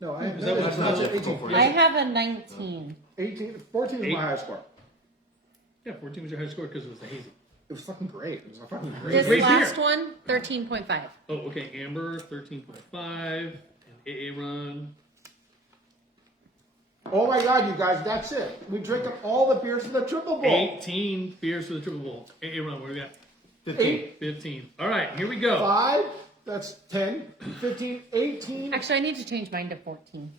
No, I Is that what it's not? 18. I have a 19. 14 was Eight. my highest score. Yeah, 14 was your highest score because it was the hazy. It was fucking great. It was a fucking great. This Great last beer. one, 13.5. Oh, okay. Amber, 13.5. And AA Run. Oh my god, you guys, that's it. We drank up all the beers in the Triple Bowl. 18 beers for the Triple Bowl. AA Run, what do we got? 15. 15. All right, here we go. 5, that's 10, 15, 18, Actually, I need to change mine to 14.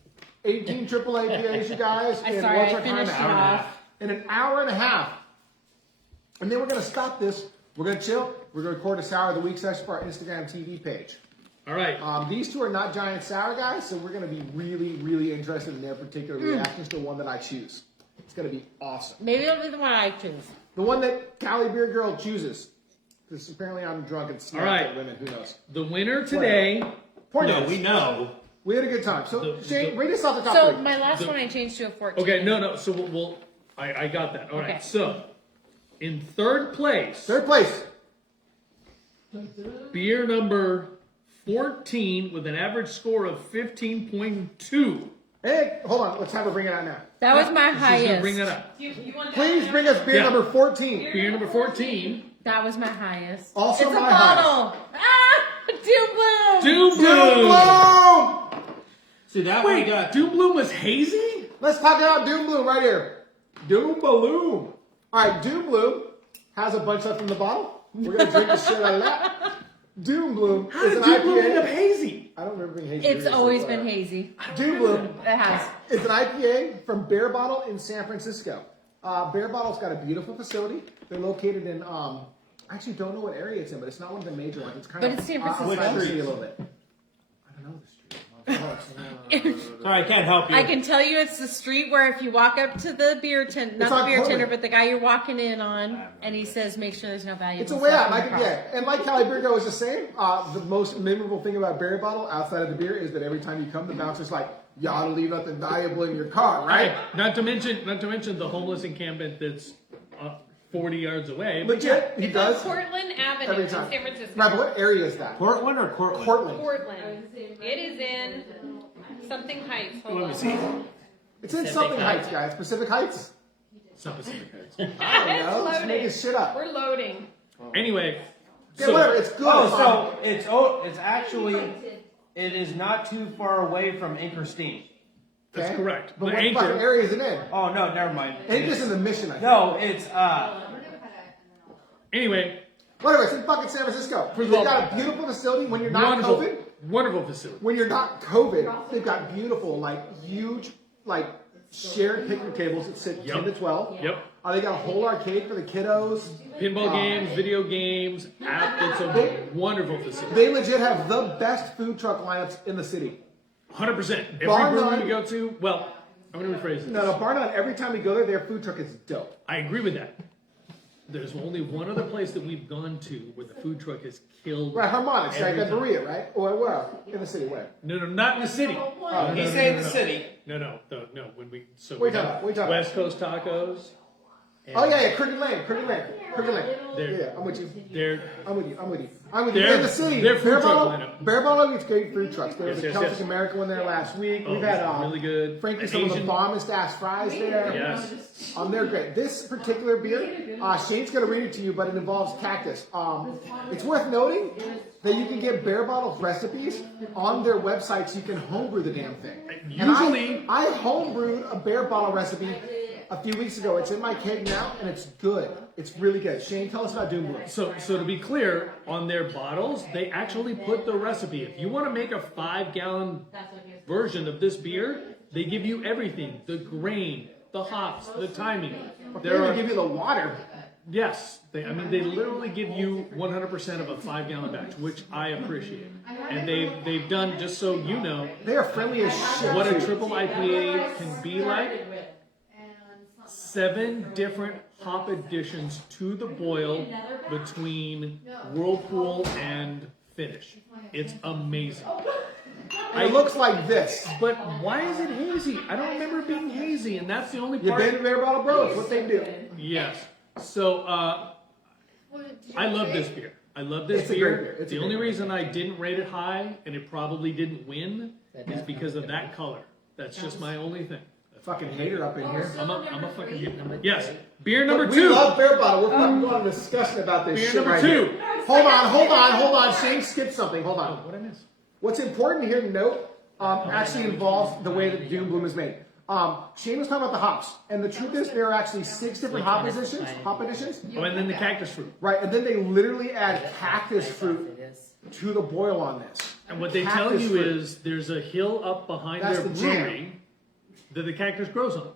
18 triple APAs, you guys. I'm in sorry, what's I our time? finished An it hour and a off. half. In an hour and a half. And then we're going to stop this. We're going to chill. We're going to record a Sour of the Week session for our Instagram TV page. All right. These two are not giant sour guys, so we're going to be really, really interested in their particular reactions to one that I choose. It's going to be awesome. Maybe it'll be the one I choose. The one that Cali Beer Girl chooses. Because apparently I'm drunk and snapped All right. at women. Who knows? The winner today. Point No, is, we know. we had a good time. So, The- Shane, the- rate us off the top So three. my last The- one I changed to a 14. Okay, no. So I got that. All right. Okay. So, in third place, Third place. beer number 14 with an average score of 15.2. Hey, hold on. Let's have her bring it out now. That was my She's gonna highest. bring that up. You want that Please one bring now? us beer Yeah. number 14. Beer number 14. That was my highest. Also it's a my bottle. Ah, Doom Bloom. Doom Doom Bloom. Bloom! See, that one Wait, got. Doom Bloom was hazy? Let's talk about Doom Bloom right here. Doom Bloom. All right, Doom Bloom has a bunch left in the bottle. We're going to drink the shit out of that. Doom Bloom How is did an Doom Bloom end up IPA. hazy? I don't remember being hazy. It's previously, always whatever. been hazy. Doom Bloom It has. is an IPA from Bear Bottle in San Francisco. Bear Bottle's got a beautiful facility. They're located in, I actually don't know what area it's in, but it's not one of the major ones. It's kind But of it's San outside Francisco. the city a little bit. I don't know the street. Sorry, I can't help you. I can tell you it's the street where if you walk up to the beer tent, not It's the on beer Portland. tender, but the guy you're walking in on, and he says, make sure there's no value. It's a way out. And like Cali Beer Go is the same. The most memorable thing about Bear Bottle outside of the beer is that every time you come, the bouncer's like, you ought to leave nothing valuable in your car, right? Not to mention the homeless encampment that's 40 yards away. Legit, he It's does. on Portland Avenue Every in time. San Francisco. Right, but what area is that? Portland or Cortland? Portland. Portland. It is in something Heights. Hold Let me on. see. It's in Pacific something Heights. Heights, guys. Pacific Heights? It's not Pacific Heights. I don't know. Just Loading. making shit up. We're loading. Anyway, Yeah, whatever. It's good. Oh, so it's actually it is not too far away from Anchorstein. that's correct. But The what fucking Anchor. area is it in? Oh no, never mind. Anchor's in the Mission, I think. No, it's Anyway, Whatever, it's in fucking San Francisco. They've got a beautiful facility when you're not COVID. wonderful facility. When you're not COVID, they've got beautiful, like, huge, like, shared picnic tables that sit 10 to 12. Yep. They got a whole arcade for the kiddos. Pinball games, video games, it's a wonderful facility. They legit have the best food truck lineups in the city. 100%. Every Bar brewery none. we go to, well, I'm going to rephrase this. No, bar none. Every time we go there, their food truck is dope. I agree with that. There's only one other place that we've gone to where the food truck has killed. Right, Harmonics, right? every That time. Berea, right? Or where? In the city, where? No, not in the city. he's saying the city. No. When we What are you talking about? What are you talking West Coast Tacos. Oh, yeah, Crooked Lane. They're- Yeah, I'm with you. They're I'm with you. Their- In the city, their food Bear truck Bottle, lineup. Bear Bottle gets great food trucks. There was Yes, a yes, Celtic yes. American one there last week. Oh, We've had really good. frankly, An some of the Asian- bombest ass fries there. Yes. They're great. This particular beer, Shane's going to read it to you, but it involves cactus. It's worth noting that you can get Bear Bottle recipes on their website so you can homebrew the damn thing. And Usually- I homebrewed a Bear Bottle recipe a few weeks ago. It's in my keg now, and it's good. It's really good. Shane, tell us about Doom Brew. So to be clear, on their bottles, they actually put the recipe. If you want to make a 5-gallon version of this beer, they give you everything: the grain, the hops, the timing. They're going to give you the water. Yes, they literally give you 100% of a 5-gallon batch, which I appreciate. And they've done, just so you know, They are friendly as shit. what a too. triple IPA can be like. 7 different hop additions to the boil between Whirlpool and Finish. It's amazing. It looks like this. But why is it hazy? I don't remember it being hazy, and that's the only You part. been to Bear Bottle Bro? It's what they do. Yes. So I love this beer. I love this It's a beer. great beer. It's a The great only beer. reason I didn't rate it high, and it probably didn't win, is because of that color. That's just my only thing. Fucking hater up in here. I'm a fucking yes. Beer number We 2. love Bear Bottle. We're fucking going on a discussion about this Beer shit number right 2. here. Hold on. Shane skipped something. Hold on. What I miss? What's important here to note actually involves the way that Doom Bloom is made. Shane was talking about the hops, and the truth is there are actually 6 different hop additions. Oh, and then the cactus fruit. Right, and then they literally add cactus fruit It is. to the boil on this. And what they tell Cactus you fruit. is there's a hill up behind That's their the jam. brewery that the cactus grows on.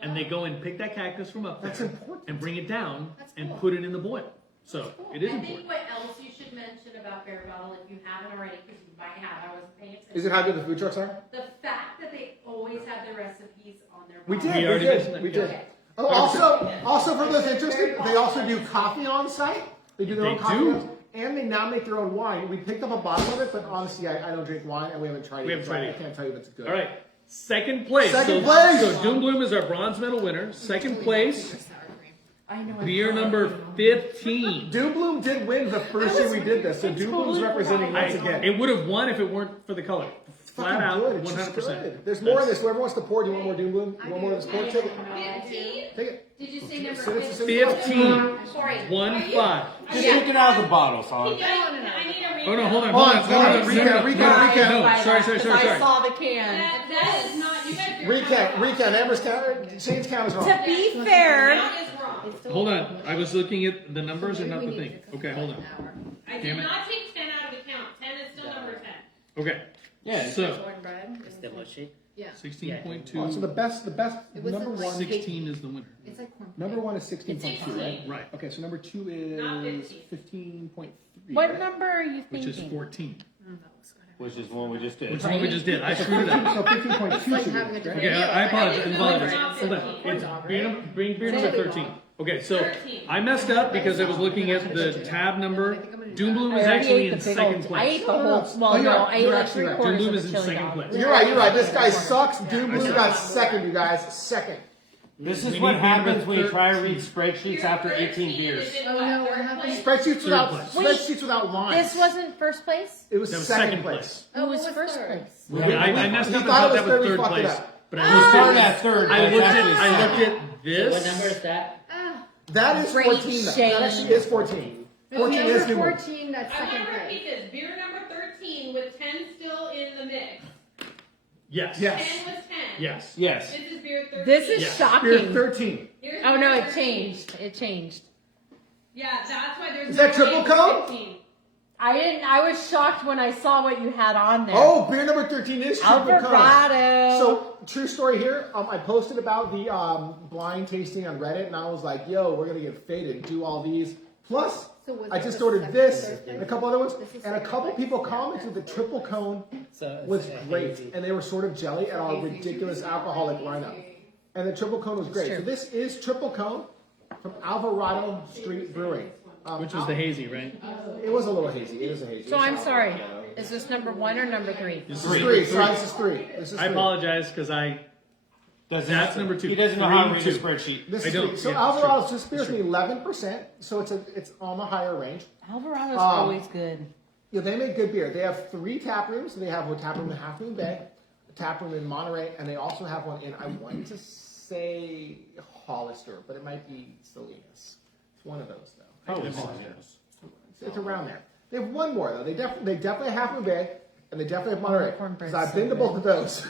And they go and pick that cactus from up there That's important. and bring it down That's and cool. put it in the boil. So it is I think important. what else you should mention about Bear Bottle, if you haven't already, because you might have, I wasn't paying attention. Is it how good the food trucks are? The fact that they always have the recipes on their We bottle. did. We already mentioned that. We did. Okay. Oh, also for those interested, they also do coffee on site. They do their own They coffee. do. Runs, and they now make their own wine. We picked up a bottle of it, but honestly, I don't drink wine, and we haven't tried it. We haven't so tried I it. can't tell you if it's good. All right. Second place. Second place! So Doom Bloom is our bronze medal winner. Second place, I know. beer number 15. Doom Bloom did win the first year we did this, so Doom Bloom's representing once again. It would have won if it weren't for the color. Flat Fucking out, good. It's just 100%. good. There's more in this. Whoever wants to pour, do you want more Doom Bloom? You want more of this pour? Take it. 15? Take it. Did you say number Sit it, 15? sit it. 15. Sorry. 1-5. Just drink it out of the bottle, son. I need a Oh no, hold on. Hold on, No, recap. No, sorry. I saw the can. That is not, you guys are. Recount. Amber's counter. Shane's count is wrong. To be fair, That is wrong. Hold on. I was looking at the numbers and not the thing. Okay, hold on. I Damn did it. not take 10 out of account. 10 is still number 10. Okay. Yeah. So Cornbread. It's the mushy. Yeah. 16.2. Oh, so the best It was number like one. 16 is the winner. It's like cornbread. Number one is 16.2, right? Right. Okay, so number 2 Not is 15. 15.3. what right? number are you Which thinking? is 14. Which is one we just did. Which is what we just did. I screwed it up. So 15.2 like should having be a right? Okay, I apologize. It's Apologize. not Hold on. 15. It's beer number 13. Okay, so 13. I messed up because I was looking at the tab number. Doom Bloom is I already actually ate in the big second old. I place. ate the whole. Well, Oh, you're no, right. I ate You're like actually right. 3/4 Doom of Bloom the is in chili second dog. place. You're right. This guy sucks. Doom Blue got second, you guys. Second. This We is what need happens number when you try to 13. read spreadsheets after 18 beers. Oh no, what happened? Spreadsheets without place. spreadsheets without lines. This wasn't first place. It was That was second place. Who was what was first third? place? I messed You up and thought thought it that was was third, you third fucked it place. up. But I Started at third. I but looked it's at actually I looked second. at So what number this. is that? That is Great 14. Though. shame. That actually is 14. 14 is Number Doom Blue. 14, that's I second want to place. repeat this. Beer number 13 with 10 still in the mix. Yes. 10 Yes. was 10. Yes. Yes. This is beer 13. This is Yes. You're shocking. 13. Here's Oh no, beer it 13. changed. It changed. Yeah, that's why there's Is that no triple name cone? 15. I didn't. I was shocked when I saw what you had on there. Oh, beer number 13 is triple cone. Alvarado. So, true story here. I posted about the blind tasting on Reddit, and I was like, "Yo, we're gonna get faded. Do all these." Plus, So was I it just the ordered second this or third and a couple other ones, This is and a second couple place? people commented the triple cone So it's was a great, hazy. and they were sort of jelly at our Hazy. ridiculous alcoholic lineup. And the triple cone was great. Sure. So this is triple cone from Alvarado Street Brewing, Which was the hazy, right? It was a little hazy. It is a hazy. So I'm sorry. Is this number 1 or number 3? This is three. Sorry, this is three. This is I three. apologize because That's number 2. He doesn't know how to 3 read a and 2. spreadsheet. This I is don't, three. So yeah, Alvarado's sure. just beers me 11%, so it's on the higher range. Alvarado's always good. Yeah, they make good beer. They have 3 tap rooms. They have a tap room in Half Moon Bay, a tap room in Monterey, and they also have one in, I want to say Hollister, but it might be Salinas. It's one of those though. It's around there. They have one more though. They definitely have Half Moon Bay, and they definitely have Monterey. Cornbread's Because I've so been to good. both of those.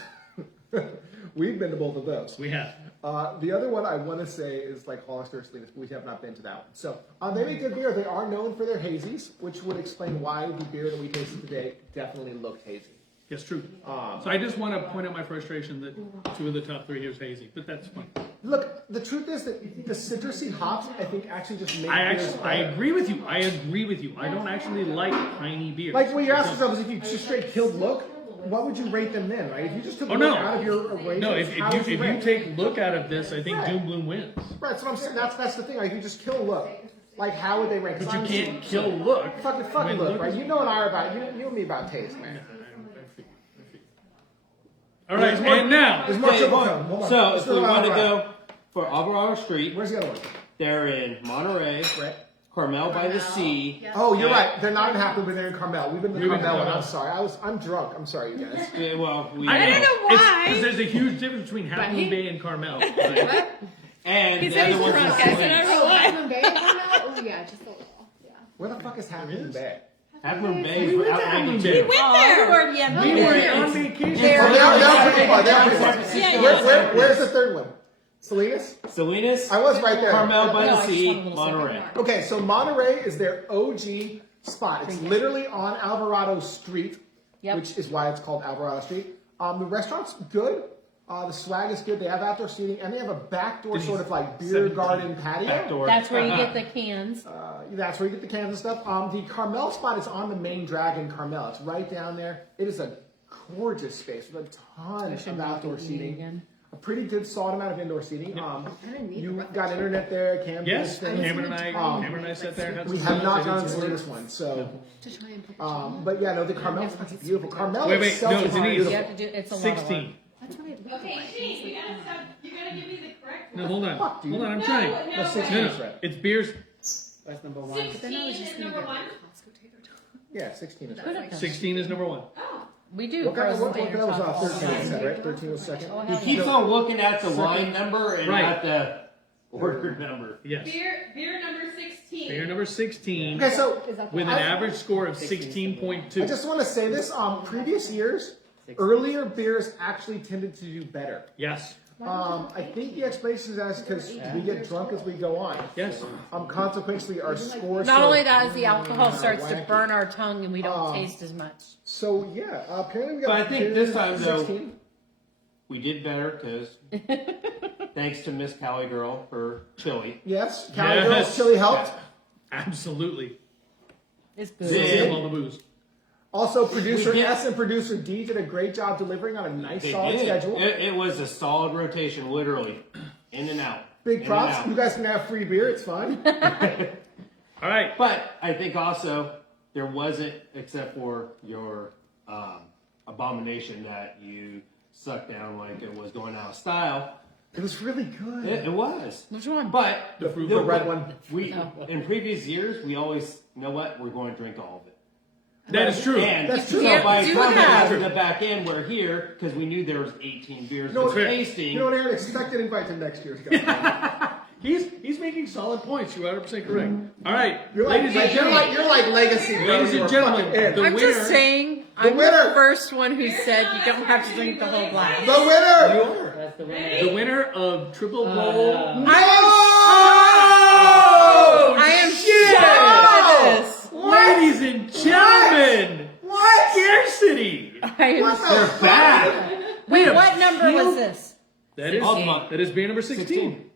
We've been to both of those. We have. The other one I want to say is like Hollister or Salinas, but we have not been to that one. So they make good beer. They are known for their hazies, which would explain why the beer that we tasted today definitely looked hazy. Yes, true. So I just want to point out my frustration that 2 of the top 3 here is hazy, but that's fine. Look, the truth is that the citrusy hops, I think, actually just make I beers better. agree with you. I agree with you. I don't actually like piney beers. Like what you're asking yourself is if you just straight killed look, what would you rate them then, right? If you just took Oh, look no. out of your arrangements, No, if how would you rate? take look out of this, I think Right. Doom Bloom wins. Right, that's what I'm saying. That's the thing. Like, if you just kill look, like how would they rank? 'Cause But you honestly, can't kill look. fucking when look, right? is- You know and I are about you and me about taste, man. All right, There's more- and now There's more Okay, triple well, cone. Hold on. so Let's if do we it want to Alvarado. go for Alvarado Street, Where's the other one? they're in Monterey, Right. Carmel by the Sea. Yeah. Oh, you're Okay. right. They're not in Half Moon, but they're in Carmel. We've been to We've been to Carmel, and Carmel. I'm sorry. I'm drunk. I'm sorry, you guys. Yeah, well, we I don't know why. Because there's a huge difference between Half Moon Bay and Carmel. But and He the said other he's one's in drunk. I said I Salinas. don't Half Moon Bay coming out? Oh yeah, just a little. Yeah. Where the fuck is Half Moon Bay? Half Moon Bay We is went to out Half Moon Rankin Bay. too. We Went Oh, there. who are you? we were on vacation. Oh, they're pretty far. They're pretty far. Yeah, Where's the third one? Salinas? Salinas, I was right there. Carmel by No, the I just Sea, want a little Monterey. Okay, so Monterey is their OG spot. It's literally on Alvarado Street, Yep. which is why it's called Alvarado Street. The restaurant's good. The swag is good. They have outdoor seating, and they have a backdoor sort of like beer 17. garden patio. Backdoor. That's where you get the cans. That's where you get the cans and stuff. The Carmel spot is on the main drag in Carmel. It's right down there. It is a gorgeous space with a ton of outdoor seating. Again. A pretty good solid amount of indoor seating. didn't need You the got internet there, camping. Yes, things. Hammer and I sat there. Had We some have fun. not I did gone to some the work. latest one, so. To try and put But yeah, no, the Carmel spot's beautiful. Carmel Wait, itself no, is Denise. beautiful. You have to do. It's a lot of work. 16. That's what I look Okay, like. Shane, you gotta stop. You gotta give me the correct No, one. hold on. Fuck, dude. Hold on, I'm No, trying. no, No, 16 No, is no, right. it's beers. That's number 1. 16 is number 1. Yeah, 16 is Could right. have done. 16 is number 1. Oh. We do. What kind of, frozen that tater was tots all the 13 you time. said, right? 13 was second. Oh, He hell keeps yeah. on looking at the line number and Right. not the order number. Yes. Beer number 16. Beer number 16 Okay, so Is that with an I- average score of 16.2. I just want to say this. Previous years, earlier beers actually tended to do better. Yes. I think the explanation is that's because we get drunk as we go on. Yes. Consequently, our scores. Not sort only of- that, as the alcohol starts to wacky. burn our tongue and we don't taste as much. So yeah, apparently we got. But I think this time, though- 16. We did better because thanks to Miss Cali Girl for chili. Yes, Cali Yes. Girls chili helped. Absolutely. It's Still good. Yeah. have all the booze. Also, producer We did- S and producer D did a great job delivering on a nice They solid did. schedule. It was a solid rotation, literally, in and out. Big props. out. You guys can have free beer. It's fun. All right. But I think also there wasn't, except for your abomination that you sucked down like it was going out of style. It was really good. It was. Which one? But The red one. We in previous years we always, you know what, we're going to drink all of it. That is true. And That's true. So Yeah, by do the time that. we got to the back end, we're here because we knew there was 18 beers No, we're fair. tasting. You know what, Aaron? Expect an invite to next year's guys. He's making solid points. You're 100% correct. All right, You're like, ladies and gentlemen. you're like legacy. bro. Ladies You and are gentlemen, fucking in. the I'm winner. just saying, I'm winner. the first one who said you don't have to drink the whole glass. The winner. That's the winner. The winner of Triple Bowl. I am shocked by this. Ladies and gentlemen, What? Scarcity. I am What the They're fuck? back. Wait, what number was killed- this? That is beer number 16.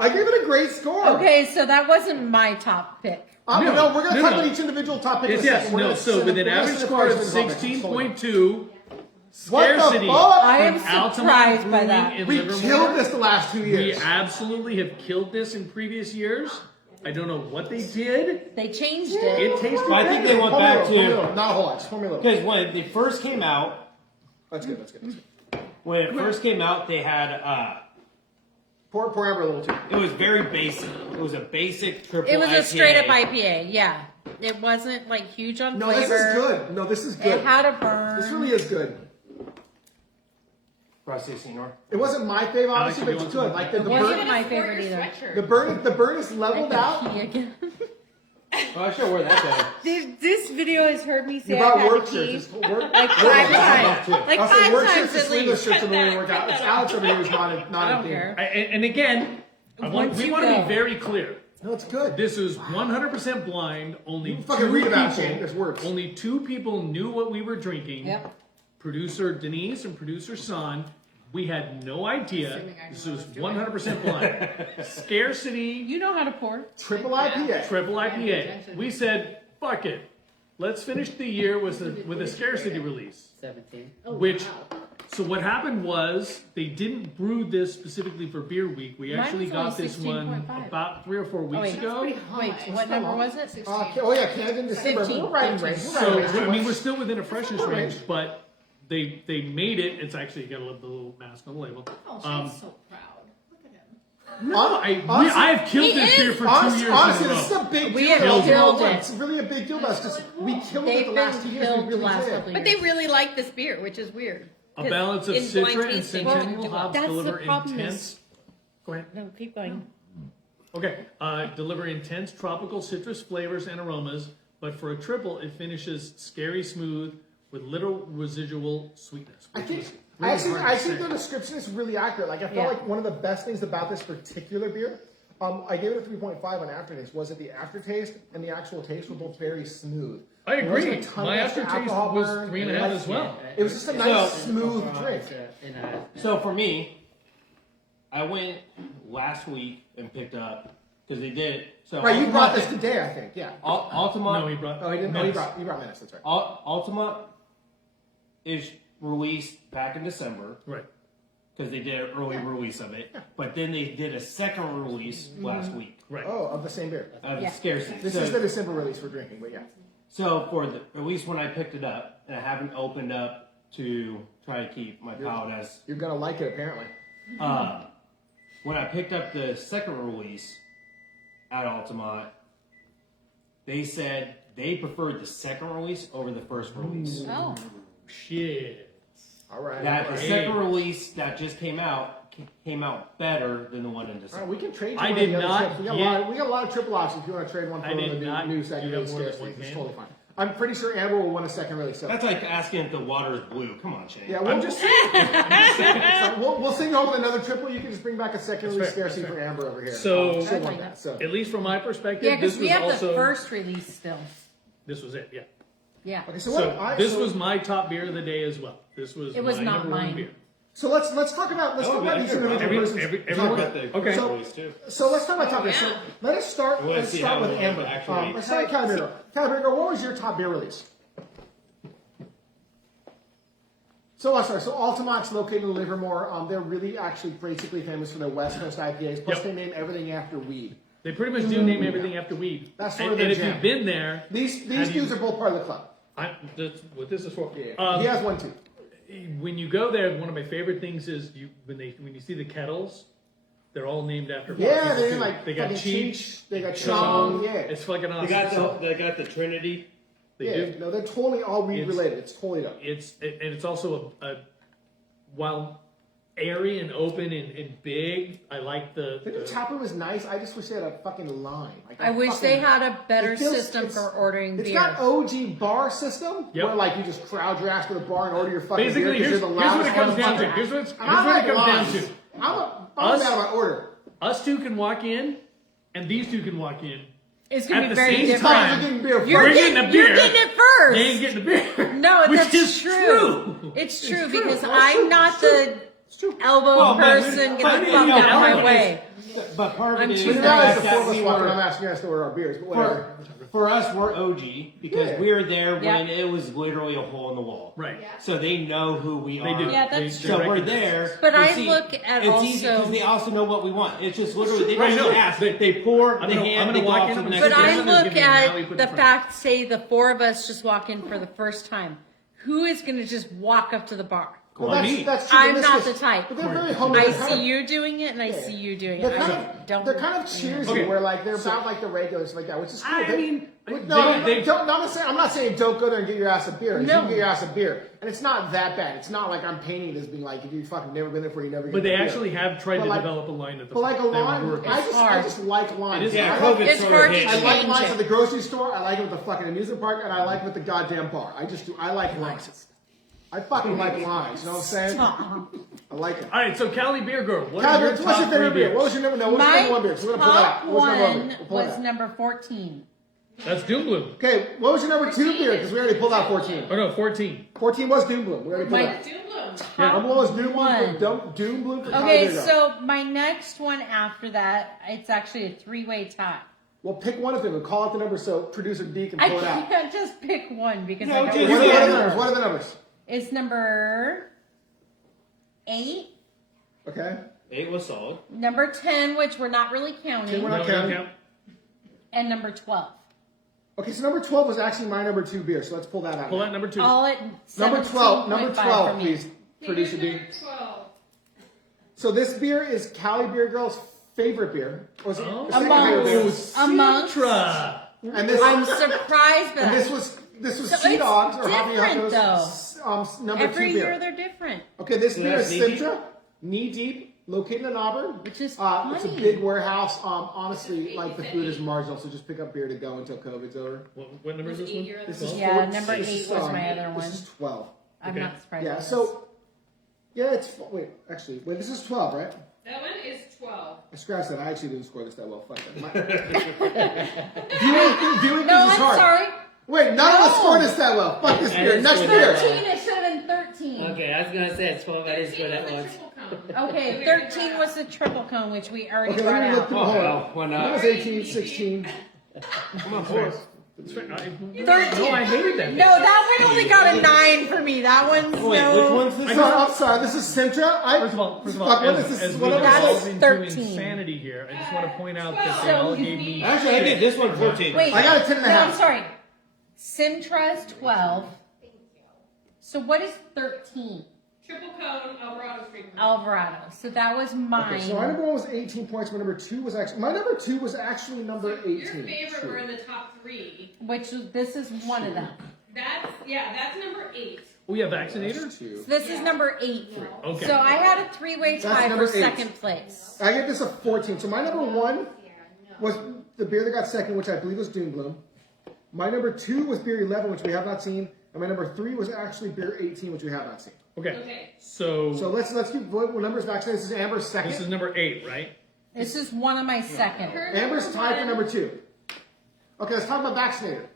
I gave it a great score. Okay, so that wasn't my top pick. No, we're going to No, talk no. about each individual topic in Yes, a yes, second. We're no. gonna So send with it- an we're gonna average send it score of first in the topic. 16.2, What the Scarcity. fuck? I am from Altamont surprised by Brewing that. in We Livermore. killed this the last 2 We years. absolutely have killed this in previous years. I don't know what they did. They changed it. It tasted Well, I think they went Pour me a back little, pour me a to little. Not a whole lot. Just pour me a little. because when they first came out, That's good. That's good. That's good. when it first came out, they had Pour Amber a little too. it was very basic. It was a basic triple. It was a IPA. straight up IPA, yeah. It wasn't like huge on No, flavor. this is good. No, this is good. It had a burn. This really is good. Cross 16 North. It wasn't my favorite, Alex, obviously, if but you it's want good. some- Like the It wasn't burn, my favorite either. the burn is leveled out. Pee again. Oh, I should wear that down. This video has heard me say You I've brought had work to shirts. pee It's work. like 5 times. Like Also, 5 work times shirts and at sleeveless least. shirts when we work out. It's Alex over here who's not I a don't thing. care. And again, we want you to go. be very clear. No, it's good. This is 100% blind. Only You fucking two read about people. shit. There's words. Only 2 people knew what we were drinking. Yep. Producer Denise and producer San. We had no idea. Assuming I knew This what I was was doing. 100% blind. Scarcity, You know how to pour. Triple IPA. triple Yeah, IPA. attention. We said, fuck it. Let's finish the year with a scarcity release. 17. Which, wow. so what happened was they didn't brew this specifically for Beer Week. We Mine actually was got only this one 16.5. about 3 or 4 weeks wait. ago. Wait, what number was it? Oh yeah, Canada in December. 15. We're right in range. We're right So in range. I mean, we're still within a freshness Right. range, but they made it. It's actually got a little mask on the label. Oh, Um, she's so proud. Look at him. Honestly- I've killed this beer for 2 years honestly, in a this is row. a big We deal. have though. killed it. It's really a big deal. That's just we killed it They've the last 2 been years. We killed the really last did. couple But years. they really like this beer, which is weird. A balance of In blind Citra and tasting. Centennial hops That's the deliver problem intense. Go ahead. No, keep going. Okay, deliver intense tropical citrus flavors and aromas, but for a triple, it finishes scary smooth with little residual sweetness. I which think was really hard to I think say. the description is really accurate. Like I felt Yeah. like one of the best things about this particular beer, I gave it a 3.5 on aftertaste. Was that the aftertaste and the actual taste were both very smooth. I There wasn't agree. a ton My of extra aftertaste alcohol was burn. 3.5 as well. It was just a nice, So- smooth drink. So for me, I went last week and picked up because they did it. So Right, you Altamont- brought this today, I think. Yeah. Altamont. No, he brought. Oh, he didn't. No, Menace. you brought Menace. That's right. Altamont is released back in December Right. because they did an early release of it, but then they did a second release last week Right. Oh, of the same beer. of Yeah. Scarcity. This so, is the December release for drinking, but yeah. so for the at least when I picked it up, and I haven't opened up to try to keep my palate as You're gonna like it apparently. when I picked up the second release at Altamont, they said they preferred the second release over the first release. Oh. Shit. All right. That all the right. second release that just came out better than the one in All right, December. we can trade you I one did of the other not trips. We got, get- we got a lot of triple options if you want to trade one for I did the not new second get release more than Scarcity. one It's can. totally fine. I'm pretty sure Amber will win a second release. So. That's like asking if the water is blue. Come on, Shane. Yeah, we'll I'm just saying. So we'll send you home with another triple. You can just bring back a second release fair, Scarcity for Amber over here. So- she'll want that. So At least from my perspective, Yeah, because this we was have also the first release still. this was it. Yeah. Yeah. okay, so, So what, I, this so, was my top beer of the day as well. This was It was my not number one mine. beer. so let's talk about each individual person's everyone. top beer. Okay. So let's talk about top beer. So let us start. Let's Let's see start how with we Amber. actually- Let's start with Calabrio. Calabrio, what was your top beer release? So Altamont's located in Livermore. They're really actually basically famous for their West Coast IPAs. Plus, they name everything after weed. They pretty much do name everything after weed. That's sort and of their if jam. you've been there, These dudes are both part of the club. That's what this is for. Yeah. He has one too. When you go there, one of my favorite things is when you see the kettles, they're all named after. Yeah, they got Cheech, they got Chong. Yeah, it's fucking awesome. They got the Trinity. They do. No, they're totally all weed related. It's totally dope. It's also while airy and open and big. I like the tap room is nice. I just wish they had a fucking line. Like I wish they had a better system for ordering beer. It's got OG bar system where like you just crowd your ass to the bar and order your fucking beer. Basically, here's what it comes down to. Here's what it comes down to. I'm down my order. Us two can walk in, and these two can walk in. It's going to be At the very same different. time, You're getting it first. They ain't getting the beer. No, which that's is true. It's true because I'm not the elbow person getting fucked out of my way. But part of it is I'm asking you guys to order our beers, but whatever. For us, we're OG because we were there when it was literally a hole in the wall. Right. So they know who we are. They do. Yeah, that's So we're there. But you I see, look at it's also easy because they also know what we want. It's just literally they don't Right, even no. ask. They pour, I'm they gonna- hand, I'm they gonna go walk off in to the on next this. But This I is look giving me an alley at put the in front. fact, say the four of us just walk in for the first time. Who is going to just walk up to the bar? Well, that's true. I'm not the type. But they're very humble. I see you doing it, and I see you doing it. They're kind of cheersy, where like they're about like the regulars like that, which is cool. I mean, I'm not saying don't go there and get your ass a beer. You can get your ass a beer, and it's not that bad. It's not like I'm painting it as being like if you fucking never been there before, you never. But they get a beer. actually have tried to like- develop a line at the But like a they were line, working. I just like lines. It is Yeah, I COVID like, It's sort of hard to hit. I like change lines it. at the grocery store. I like it with the fucking amusement park, and I like it with the goddamn bar. I like lines. I fucking like lines. You know what I'm saying? I like it. All right, so Cali Beer Girl, what Cali, are your what's top your favorite three beer? What was beers? your number? No, what's your number My one beer? So we're gonna pull that top out. What's your number one one beer? We'll pull was that out. number 14. That's Doom Bloom. Okay, what was your number two beer? Because we already pulled out 14. Oh no, 14. 14 was Doom Bloom. We already pulled My out. top Number one was Doom one. Bloom. Doom Bloom for Cali Okay, Beer Girl. so my next one after that, it's actually a three-way tie. Well, pick one of them and call out the number so producer D can I pull it out. can't just pick one because No, I dude, don't What are the Yeah. numbers? What are the numbers? It's number 8, Okay. 8 was solid. number 10, which we're not really Okay, counting, we're No, not don't counting. count. and number 12. Okay, so number 12 was actually my number two beer, so let's pull that out. Pull out number 2. All at Number 12, number 17.5 12, for me. please, producer D. 12. So this beer is Cali Beer Girl's favorite beer. Was it? Oh. Second favorite beer. Amongst, Citra. And this, I'm surprised by and that. this was So Sea it's Dogs or Hobby different, Huckos, number Every two beer. year they're different. Okay, this So beer is that's Knee Deep? Sintra, Knee Deep, located in Auburn. Which is It's a funny. big warehouse. Honestly, like the food is marginal, so just pick up beer to go until COVID's over. What number is this one? This is Yeah, 14 number this 8 is, was my other This one. is 12. I'm Okay. not surprised. Yeah, by this. so it's this is 12, right? That one is 12. I scratched that. I actually didn't score this that well. Fuck that. Viewing No, this is I'm hard. sorry. Wait, none of us No. scored this that well. Fuck this I beer. didn't Next score beer. that 13, it should have been 13. Okay, I was gonna say it's 12. I didn't score that once. Okay, 13 was the triple cone, which we already Okay, brought let me look out. through. Hold on. well, why not? That was 18, 16. Come on, Chris. It's right. 13. No, I hated that. No, that one only got a 9 for me. That one's Wait, no. which one's this? I'm sorry. This is Sintra. First of all, Fuck, what is as this? we've Whatever all That's been 13. doing insanity here, I just want to point out that they So all you gave me. Actually, I did this one 14. Wait, I got a 10 and a no, half. I'm sorry. Simtra's 12. So what is 13? Triple cone, Alvarado Street. Alvarado. So that was mine. Okay, so my number one was 18 points. My number two was actually number 18. Your favorite True. were in the top 3. Which this is one of them. That's number 8. Oh, yeah, vaccinator. Two. So this is number 8. Okay. So I had a 3-way tie That's number for 8. second place. I gave this a 14. So my number one was the beer that got second, which I believe was Doom Bloom. My number 2 was beer 11, which we have not seen, and my number 3 was actually beer 18, which we have not seen. Okay. So So let's keep what numbers back. This is Amber's second. this is number 8, right? This is one of my second. Amber's tied for number 2. Okay, let's talk about vaccinator.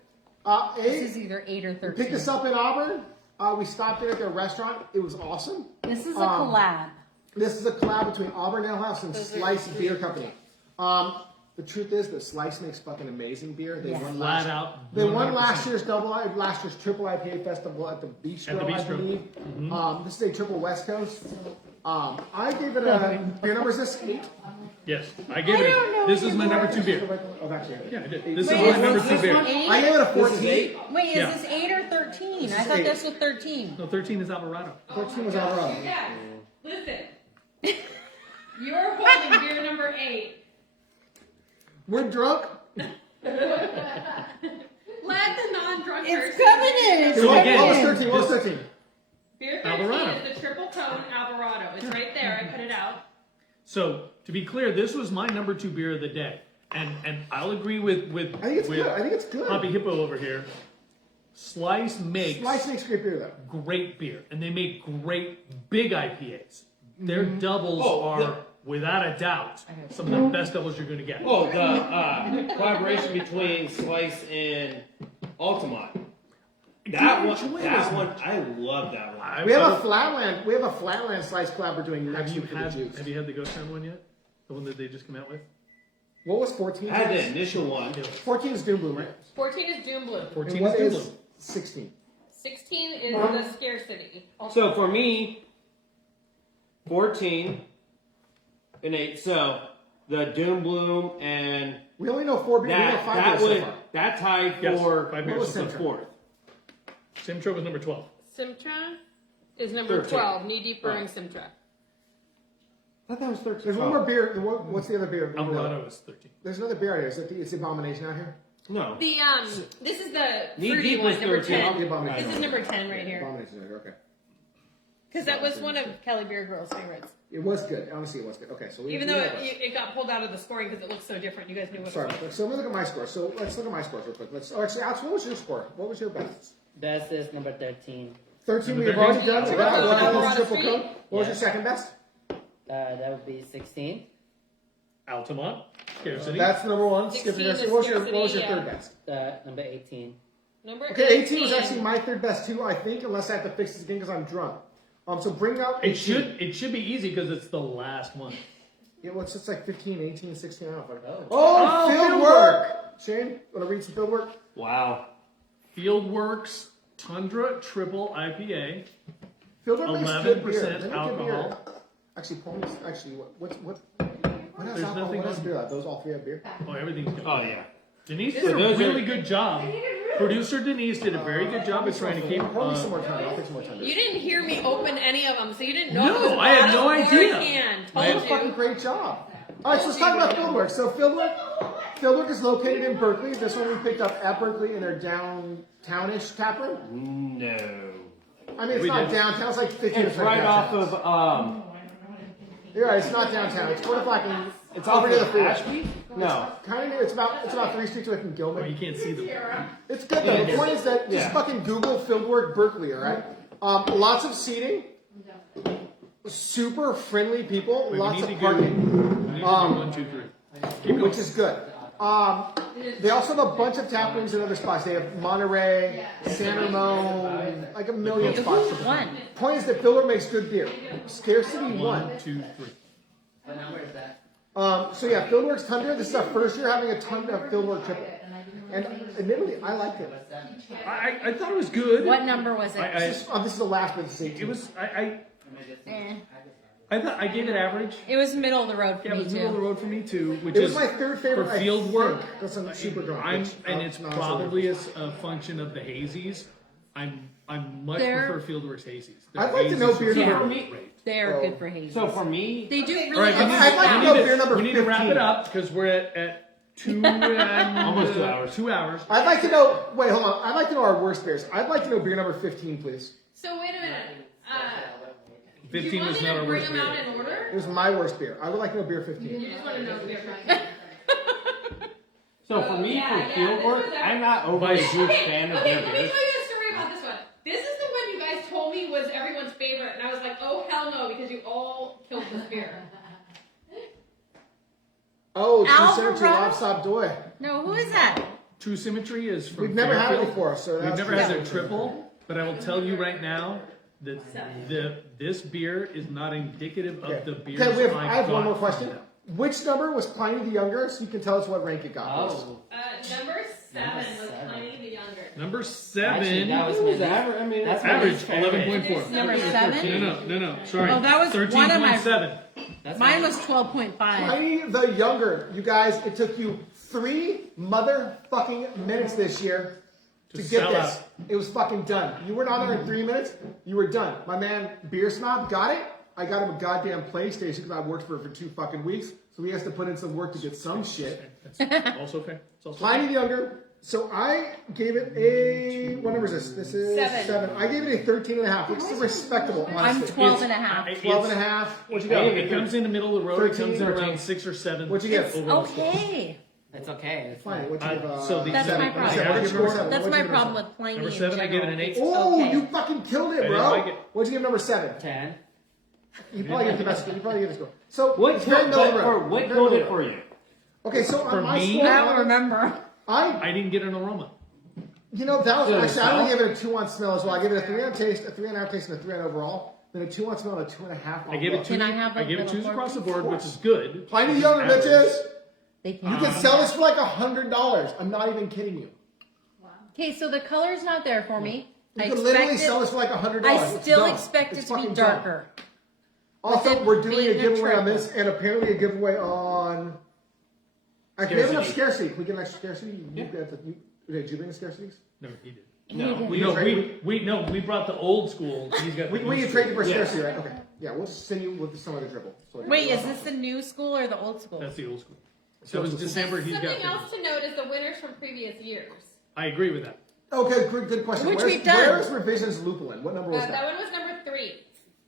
This is either 8 or We 13. picked this up in Auburn. We stopped there at their restaurant. It was awesome. This is a collab. This is a collab between Auburn Ale House and Slice Beer Company. The truth is that Slice makes fucking amazing beer. They won Flat out. They won 100%. last year's triple IPA festival at the Bistro, I Bistro. believe. This is a triple West Coast. I gave it a beer number. Is this 8? Yes, I gave it. This is my number 2 beer. Oh, that's it. Yeah, I did. This is my number 2 beer. I gave it a 14. Wait, is Yeah. this 8 or 13? I thought 8. this was 13. No, 13 is Alvarado. 14 was Alvarado. Yeah, listen. You're holding beer number 8. We're drunk. Let the non-drunk It's person. coming in. So again, What was 13? What was 13? Beer 13 Alvarado. is the triple cone Alvarado. It's right there. I put it out. So to be clear, this was my number 2 beer of the day, and I'll agree with I think it's with good. I think it's good. Hoppy Hippo over here. Slice makes Slice makes great beer though. great beer, and they make great big IPAs. Their Mm-hmm. doubles are, without a doubt, some of the best doubles you're going to get. Oh, the collaboration between Slice and Altamont. That one, I love that one. We have a Flatland Slice collab we're doing next week for the Juice. Have you had the Ghost Town one yet? The one that they just came out with? What was 14? I had the initial one. 14 is Doom Bloom, right? 14 is Doom Blue. 14 And what is is Doom 16? 16 is the Scarcity. So for me, 14 and 8. So the Doom Bloom and We only know 4 beers. We know 5 that beers so would far. that tied Yes, for 5 beers. What was the Centra? 4th. Simtra was number 12. Simtra is number 13. 12. Knee Deep Brewing Simtra. I thought that was 13. There's one more beer. What's the other beer? Alvarado is 13. There's another beer out here. Is the Abomination out here? No. The this is the Knee fruity Deep one, was number 13. 10. The Abomination. This is number 10 right here. Abomination out here. Okay. Because that was one of Kelly Beer Girl's favorites. It was good. Honestly, it was good. Okay, so Even though it got pulled out of the scoring because it looks so different. You guys knew what Sorry. it was. So let me look at my score. So let's look at my scores real quick. Actually, Alex, what was your score? What was your best? Best is number 13. 13. Number We've already 13. done. Triple cone, That was Alvarado triple Street. cone. What was Yeah. your second best? That would be 16. Altamont, Scarcity. That's number 1. 16 Skipping is What was your Scarcity, third yeah. best? Number 18. Number Okay, 18 was actually my third best too, I think, unless I have to fix this again because I'm drunk. So bring out 18. it should be easy because it's the last one. Yeah, well, it's just like 15, 18, 16. I don't know. Oh. Field work! Shane, want to read some field work? Wow. Fieldworks Tundra Triple IPA. Field work makes good beer. 11% They make good beer. alcohol. Actually, Pony's, actually, what has There's alcohol? nothing What has on- beer? Those all 3 have beer? Oh, everything's good. Oh yeah. Denise So did a those really are- good job. Producer Denise did a very good job of trying to keep. Pour me some more time. I'll take some more time. You didn't hear me open any of them, so you didn't know. No, if it was I had no bottle or idea. Can. I That Told was a fucking you. great job. All right, so let's talk about Fieldwork. So Fieldwork is located in Berkeley. This one we picked up at Berkeley in their downtownish tap room. No. I mean, it's We not did. downtown. It's like 15 It's right off of You're right. It's not downtown. It's 4 o'clock. it's over off near the of freeway. Ashby? No. Kind of near. It's about 3 streets away from Oh, Gilman. you can't see them. It's good though. Yeah, The point is that just yeah. fucking Google Fieldwork Berkeley. All right. Lots of seating. Super friendly people. Wait, we lots need of to do- parking. We need to do 1, 2, 3. Keep going. Which is good. They also have a bunch of tap rooms in other spots. They have Monterey, San Ramon, like a million spots. Who won? Point is that Fieldwork makes good beer. Scarcity 1, won. 2, 3. What number is that? So yeah, Fieldworks Tundra. This is our first year having a Tundra Fieldwork triple, and admittedly, I liked it. I thought it was good. What number was it? This is the last one to see. It was. Eh. I thought I gave it average. It was middle of the road for Yeah, it me was middle of the too. road for me too. Which It was is my third favorite for field work. Because I'm super drunk. And it's probably a function of the hazies. I'm much They're- prefer Fieldworks hazies. I'd like to know beer Their number. hazies are great. They are good for hazy. So for me, They do really All right, good. I'd like to know beer number we need to wrap 15. it up because we're at 2 and Almost 2 hours. 2 hours. I'd like to know. Wait, hold on. I'd like to know our worst beers. I'd like to know beer number 15, please. So wait a minute. Do you 15 want was me not to our bring worst them out beer. in order? It was my worst beer. I would like to know beer 15. You just want to know the difference. so for me, Yeah, for yeah, field this work, was I'm not overly a huge fan of Okay, their let me beers. tell you a story about this one. This is the one you guys told me was everyone's favorite, and I was like, oh hell no, because you all killed this beer. Oh, Alvarado? 270 Lobstop Doy. No, who is that? True Symmetry is from We've never had it Fairfield. before, so We've that's never had their triple, but I will tell you right now that this beer is not indicative of the beers Okay, I have one got more question. from them. Which number was Pliny the Younger? So you can tell us what rank it got. Oh. Number 7 was seven. Pliny the Younger. Number 7. Actually, that was It was my average. I mean, That's Average, my least favorite. 11.4. Number 7? No. Sorry. Oh, that was one of my- 13.7. That's Mine my- was 12.5. Pliny the Younger. You guys, it took you 3 motherfucking minutes this year to get sell this. out. It was fucking done. You weren't on there in 3 minutes. You were done. My man Beer Snob got it. I got him a goddamn PlayStation because I worked for it for 2 fucking weeks. So he has to put in some work to get some shit. That's also fair. It's also Pliny the Younger. So I gave it a, what number is this? This is 7. I gave it a 13.5, which is respectable. I'm Honestly. 12 and a half. 12.5. What'd you go? It comes in the middle of the road. 13, It comes in 13. around 6 or 7. What'd you get? overall score. Okay. It's okay. It's Fine. fine. What'd you give? So the That's my seven- problem. the average What'd you give score. number 7? That's What'd my you give number problem with Pliny Number in 7, I general. gave it an 8. It's Oh, okay. you fucking killed it, I didn't bro. like it. What'd you give number 7? 10. You probably get the best score. You probably get the score. So What it's very middle of the road. what Very killed middle it of the for road. you? Okay, so For on my me? score, I don't remember. I didn't get an aroma. You know, that was So actually, I smell? would give it a 2 on smell as well. I give it a 3 on taste, a 3.5 taste, and a 3 on overall. Then a 2 on smell and a 2.5 on I gave it look. 2. Can I have a I gave it little 2s more, across the please? board, which is good. Pliny the Which is Younger, average. bitches. They You can. can sell this for like $100. I'm not even kidding you. Okay, so the color's not there for me. You I could literally expect sell it. this for like $100. I It's still dumb. expect It's it to be fucking dumb. darker. Also, With it we're doing a being a giveaway on triple. this, and apparently a giveaway on. Actually, we have enough Scarcity. scarcity. Can we get an extra scarcity? Did you bring the scarcities? No, he did. No. We brought the old school. He's got. We the can new trade you school. for scarcity, right? Okay. Yeah, we'll just send you with some of the dribble. So Wait, is this the new school or the old school? That's the old school. So it was December. He's got. Something else to note is the winners from previous years. I agree with that. Okay, good question. Which Where's, we've done. Where's Revisions Lupulin? What number was That that? one was number 3.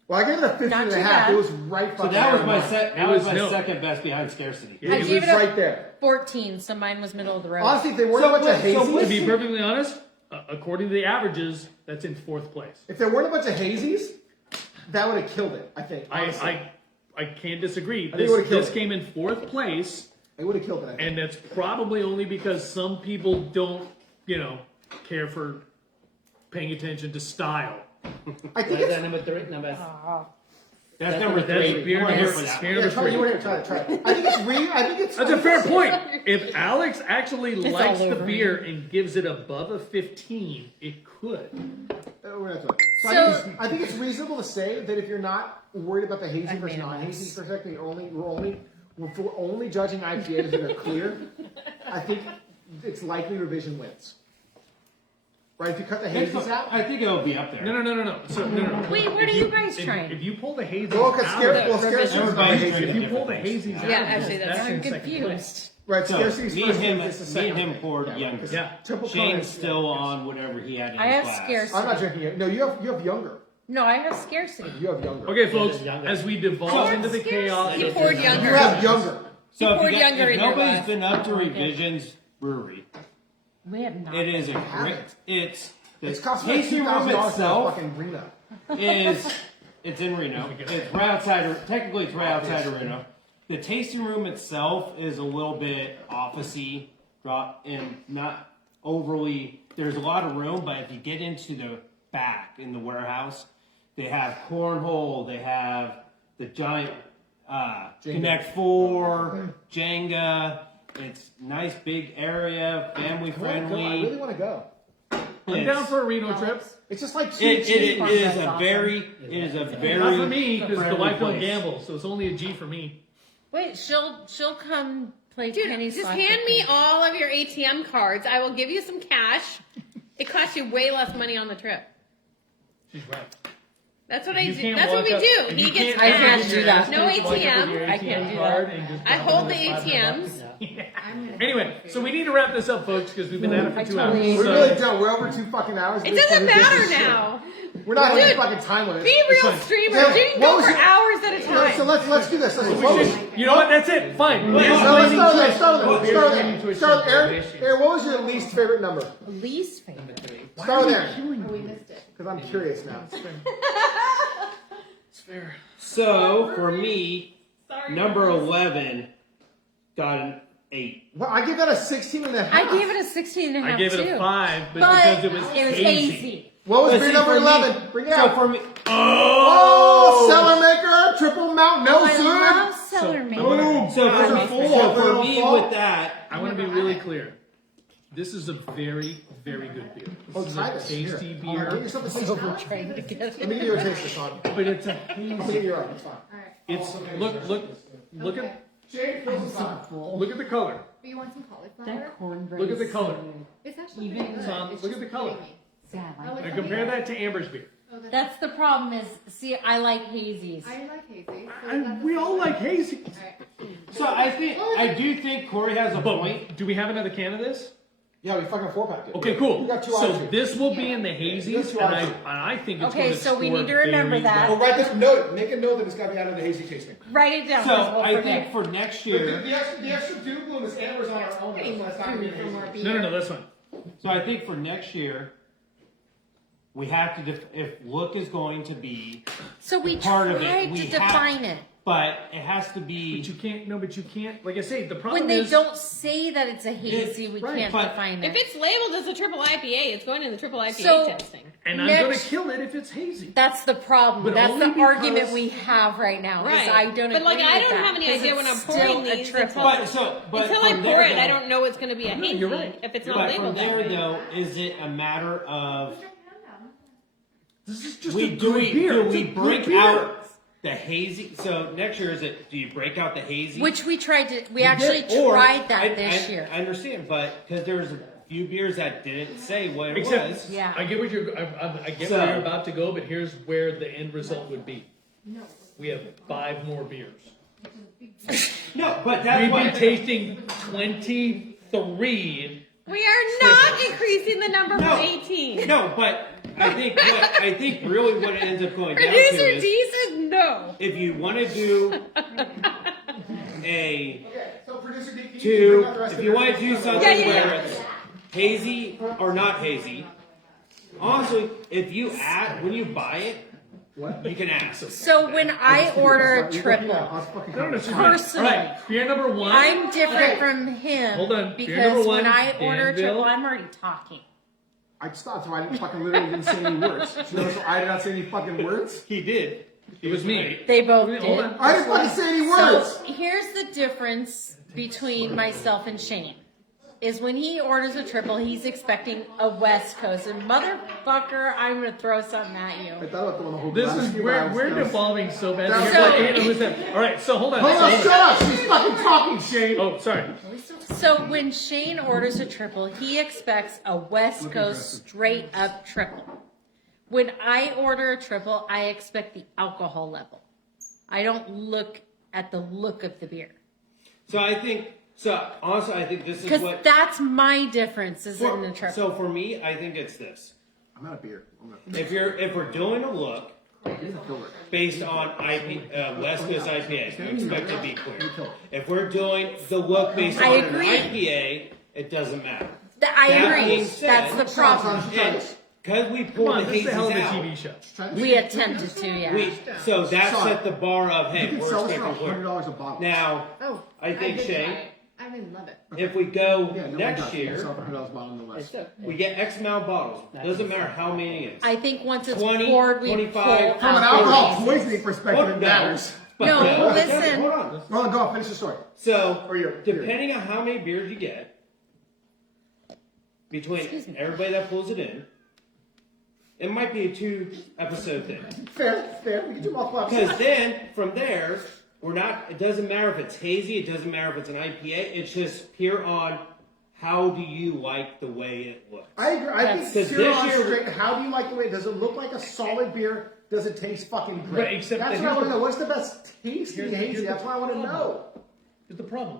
Well, I gave it a 15 Not and a too half. bad. It was right So fucking that was there. my It was no. second best behind Scarcity. I It gave was it a right there. 14, so mine was middle of the road. Honestly, if they weren't So a bunch of what- so hazies, what- To be perfectly honest, according to the averages, that's in 4th place. if there weren't a bunch of hazies, that would have killed it. I think. honestly. I can't disagree. think it would've killed This it. came in 4th place, It would have killed it. I think. and that's probably only because some people don't, care for paying attention to style. I think Is it's. that number 3? Number. That's number That's 3. beer You weren't number- here for that. beer Yeah, number try, 3. you were here. Try it. I think it's I think it's. That's a fair point. If Alex actually likes all the over beer and gives it above a 15, it could. We're not doing it. So I think it's reasonable to say that if you're not worried about the hazy versus non-hazy perspective, we're only judging IPAs that are clear. I think it's likely Revision wins. Right? If you cut the hazies out, I think it'll be up there. No. So, no. Wait, what are you guys trying? If you pull the hazies well, because out of scarcity is not a hazy. if you pull the hazies out, Yeah, of actually, this, that's that's I'm in second place. confused. Right, So, scarcity's me first and him, place, the me second. and him poured younger. because Yeah. Triple Shane's Connors, still on whatever he had in I his have class. scarcity. I'm not drinking it. No, you have younger. No, I have scarcity. You have younger. Okay, folks, is younger. as we devolve into the chaos, He of poured this- younger. You have younger. So if, poured you younger if in your nobody's glass. been up to Revision's brewery, We have not. it is a haven't. great. It's the It's costing like tasting room $2,000 for a itself fucking Reno. it's in Reno. It's right outside. Technically, it's right outside of Reno. The tasting room itself is a little bit officey, and not overly. There's a lot of room, but if you get into the back in the warehouse, they have cornhole. They have the giant Connect 4, Jenga. It's nice big area, family I really friendly. want to go. I'm down for a Reno trip. It's just like It is That's a awesome. very. It is a very. Not for me, because the friendly wife don't place. gamble, so it's only a G for me. Wait, she'll come play Dude, Penny just Slash hand with me all of your ATM cards. I will give you some cash. It costs you way less money on the trip. She's right. That's what If I you do. can't That's what walk we up- do. if He you gets I cash. can't do that. No Walk up with ATM. your I can't do card that. and just I dump hold it the in $500. ATMs. Anyway, so we need to wrap this up, folks, because we've been at it for I 2 totally hours. We So- really don't. We're over 2 fucking hours. It This doesn't fucking matter business shit. now. We're not hitting Dude, fucking time limits. Be real fine. streamers. Yeah, You can what go was for your- hours at a time. So let's do this. You know what? That's it. Fine. No, let's start there. Start with Aaron. Aaron, what was your least favorite number? Least favorite. Start with Aaron. Oh, we missed it. Because I'm curious now. It's fair. So for me, Sorry. number 11 got an 8. Well, I give that a 16 and a half. I gave it a 16 and a half I gave it too. a 5, but But because it was hazy. hazy. What was But beer see, number for me- 11? Bring it So out. for me, Oh, Cellar Maker, Triple Mount, no I food. love cellar made. Boom. So Those are full. for They're me full. with that, I want to be really clear. This is a very, very good beer. This is try a this. tasty Here. Get beer, yourself a taste. Trying to get Let me get you a taste this on. but it's a I'm gonna hazy. get you right. It's fine. It's look Okay. at Shane, close this on. look at the color. But you want some cauliflower? that cornbread. Look at the is color. so- It's actually Even pretty good. Tom, It's look just at the color. creamy. Yeah, I like Oh, And it's compare okay. that to Amber's beer. Oh, That's the problem is, see, I like hazies. I like hazy. So And that's we the all same. like hazy. Alright. so I do think Corey has a point. But do we have another can of this? Yeah, we fucking 4-packed it. Okay, cool. We got 2 So hours here. this will be in the hazies, two and hours. I think it's Okay, going to so we score need to remember very that. Oh, write this. Note it. Make a note that it's got to be out of the hazy tasting. Write it down. So because we'll I forget. think for next The year, extra dew glue and this Amber's on our own. Any So more it's not gonna be food for more hazy. beer? No, that's fine. so I think for next year, we have to if look is going to be, So we part of it, tried we to have- define it. but it has to be. But you can't. No, but you can't. Like I say, the problem When they is don't say that it's a hazy, we right, can't but define If it. it's labeled as a triple IPA, it's going in the triple IPA So- testing. and I'm going to next- kill it if it's hazy. That's the problem. But That's only the because- argument we have right now. 'Cause Right. I don't But, like, agree I with don't that, have any 'cause idea it's when I'm still pouring a these triple. until- But Until from I pour there, it, I though- don't know it's going to be a hazy you're right. if it's not But from labeled that there, way. though, is it a matter of This is just we a do good we beer. do It's a we good break beer. out the hazy? So next year, is it? Do you break out the hazy? Which we tried to. We You actually did, or- tried that I- this I- year. I understand, but because there's a few beers that didn't say what it Except, was. Yeah. I get what you're. I get So- where you're about to go, but here's where the end result would be. We have 5 more beers. No, but that's We'd why. be tasting 23. We are not increasing the number No. from 18. No, but I think really what it ends up going down to Producer is D says no. if you want to do a Okay, so producer D, can you two, bring out the rest if of you your want to do beers? something Yeah. where it's hazy or not hazy, honestly, if you add when you buy it, you can ask. So when I order a triple, No, no, Personally, All right, beer number 1. I'm different Okay. from him. Hold on. Beer Because number when one, I order a Danville. triple, I'm already talking. I stopped, so I didn't fucking literally didn't say any words. So notice I did not say any fucking words. He did. It was me. They both Hold did. on. I didn't fucking say any words. So here's the difference between myself and Shane. Is when he orders a triple, he's expecting a West Coast. And motherfucker, I'm gonna throw something at you. I thought about throwing the whole This glass is of beer, we're but I we're was- devolving so bad. So- All right, so hold on. Hold on, So- shut up! She's fucking talking, Shane. Oh, sorry. So when Shane orders a triple, he expects a West Coast straight up triple. When I order a triple, I expect the alcohol level. I don't look at the look of the beer. So I think. So honestly, I think this is Because what. that's my difference, is in the triple. So for me, I think it's this. I'm out of beer. I'm not. If we're doing a look Give me the filler. based on West Coast IPA, you expect to be clear. If we're doing the look based I on an agree. IPA, it doesn't matter. I That agree. being said- That's the problem. And because we Come pulled on, the this is a hell of a hazies TV out, show. We attempted to, yeah. so that Sorry. set the bar of You hey, can we're sell this for expecting clear. $100 a bottle. Now, Oh, I think did Shane, try it. I didn't love it. if we go Yeah, no next one does. You year, can sell for $100 a bottle no less. It's okay. we get X amount of bottles. Doesn't matter how many it is. I think once it's 20, poured, we 25, pull From an out the alcohol hazy. poisoning perspective, it matters. But No, listen. Hold on. Hold on, go on, finish the story. So, Or your- depending on how many beers you get, between everybody that pulls it in, it might be a 2-episode thing. Fair. We can do multiple Because episodes. then, from there, it doesn't matter if it's hazy, it doesn't matter if it's an IPA, it's just pure on how do you like the way it looks. I agree. I think Because zero this on year- straight. How do you like the way? Does it look like a solid beer? Does it taste fucking great? Right, except That's that what I here's want to the- know. What's the best tasting here's hazy? the That's what I want to problem. know. Here's the problem.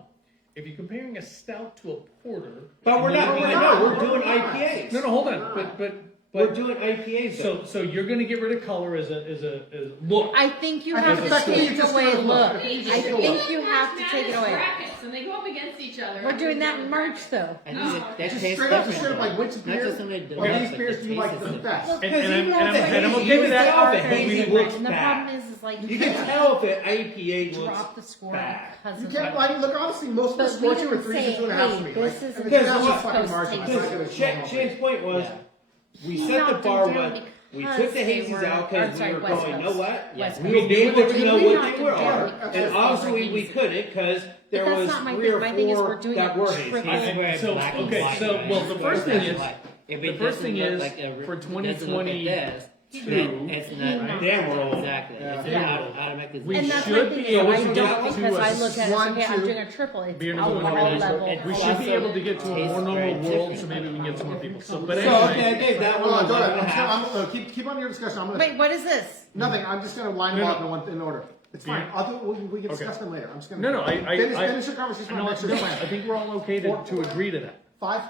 If you're comparing a stout to a porter, But we're not, we're I not. know, we're doing IPAs. no, hold on. But We're doing IPAs though. so you're going to get rid of color as a look. I think you I have think to effectively you take just away do it. look. You just I do it. think you have to Madness take it away. brackets, and they go up against each other. We're doing that in March, though. And Oh. that Just tastes straight up, different, straight up, like which Not beer just somebody of delivers these it, beers the do you like taste the is different. best? Because even and if I'm it's hazy, okay you with can that. tell if Are it hazy crazy, looks and the bad. problem is like You can tell if an IPA looks drop the score bad. because You of can't. that. I mean, look, honestly, most of the But we scores are didn't 3s and say, 2.5 hey, for me. this Like, is and the it's Because just what- fucking Coast margin. taste. It's not gonna Because Shane's point was, Yeah. we He set the knocked him bar down with We took the hazies out because we were going, you know what? West We Coast. will be able to know what they We're were. not And obviously we couldn't because there that's was not my 3 or thing. My thing is 4 we're doing that a were triple- hazies. So, okay, so, well, the first thing is, If the it first thing doesn't is, look like a, for doesn't look like this, 2022, then it's not Damn, we're old. exactly. It's Yeah. automatic. We And that's should my thing be is able I to don't get because to I a look at it, one, okay, I'm two. doing a triple. It's beer number one alcohol is, level. we should be able to get to a more normal very world, different. so maybe we can get some more people. So, but So, okay, I anyway, gave that Hold one on, a go ahead. 1.5. Keep on your discussion. I'm gonna Wait, what is this? nothing. I'm just gonna line No, them no. up in order. It's fine. Yeah. I'll do. We can discuss Okay. them later. I'm just gonna. no, finish your conversation. no, on next no, year's I plan. think we're all okay to agree to that. 5.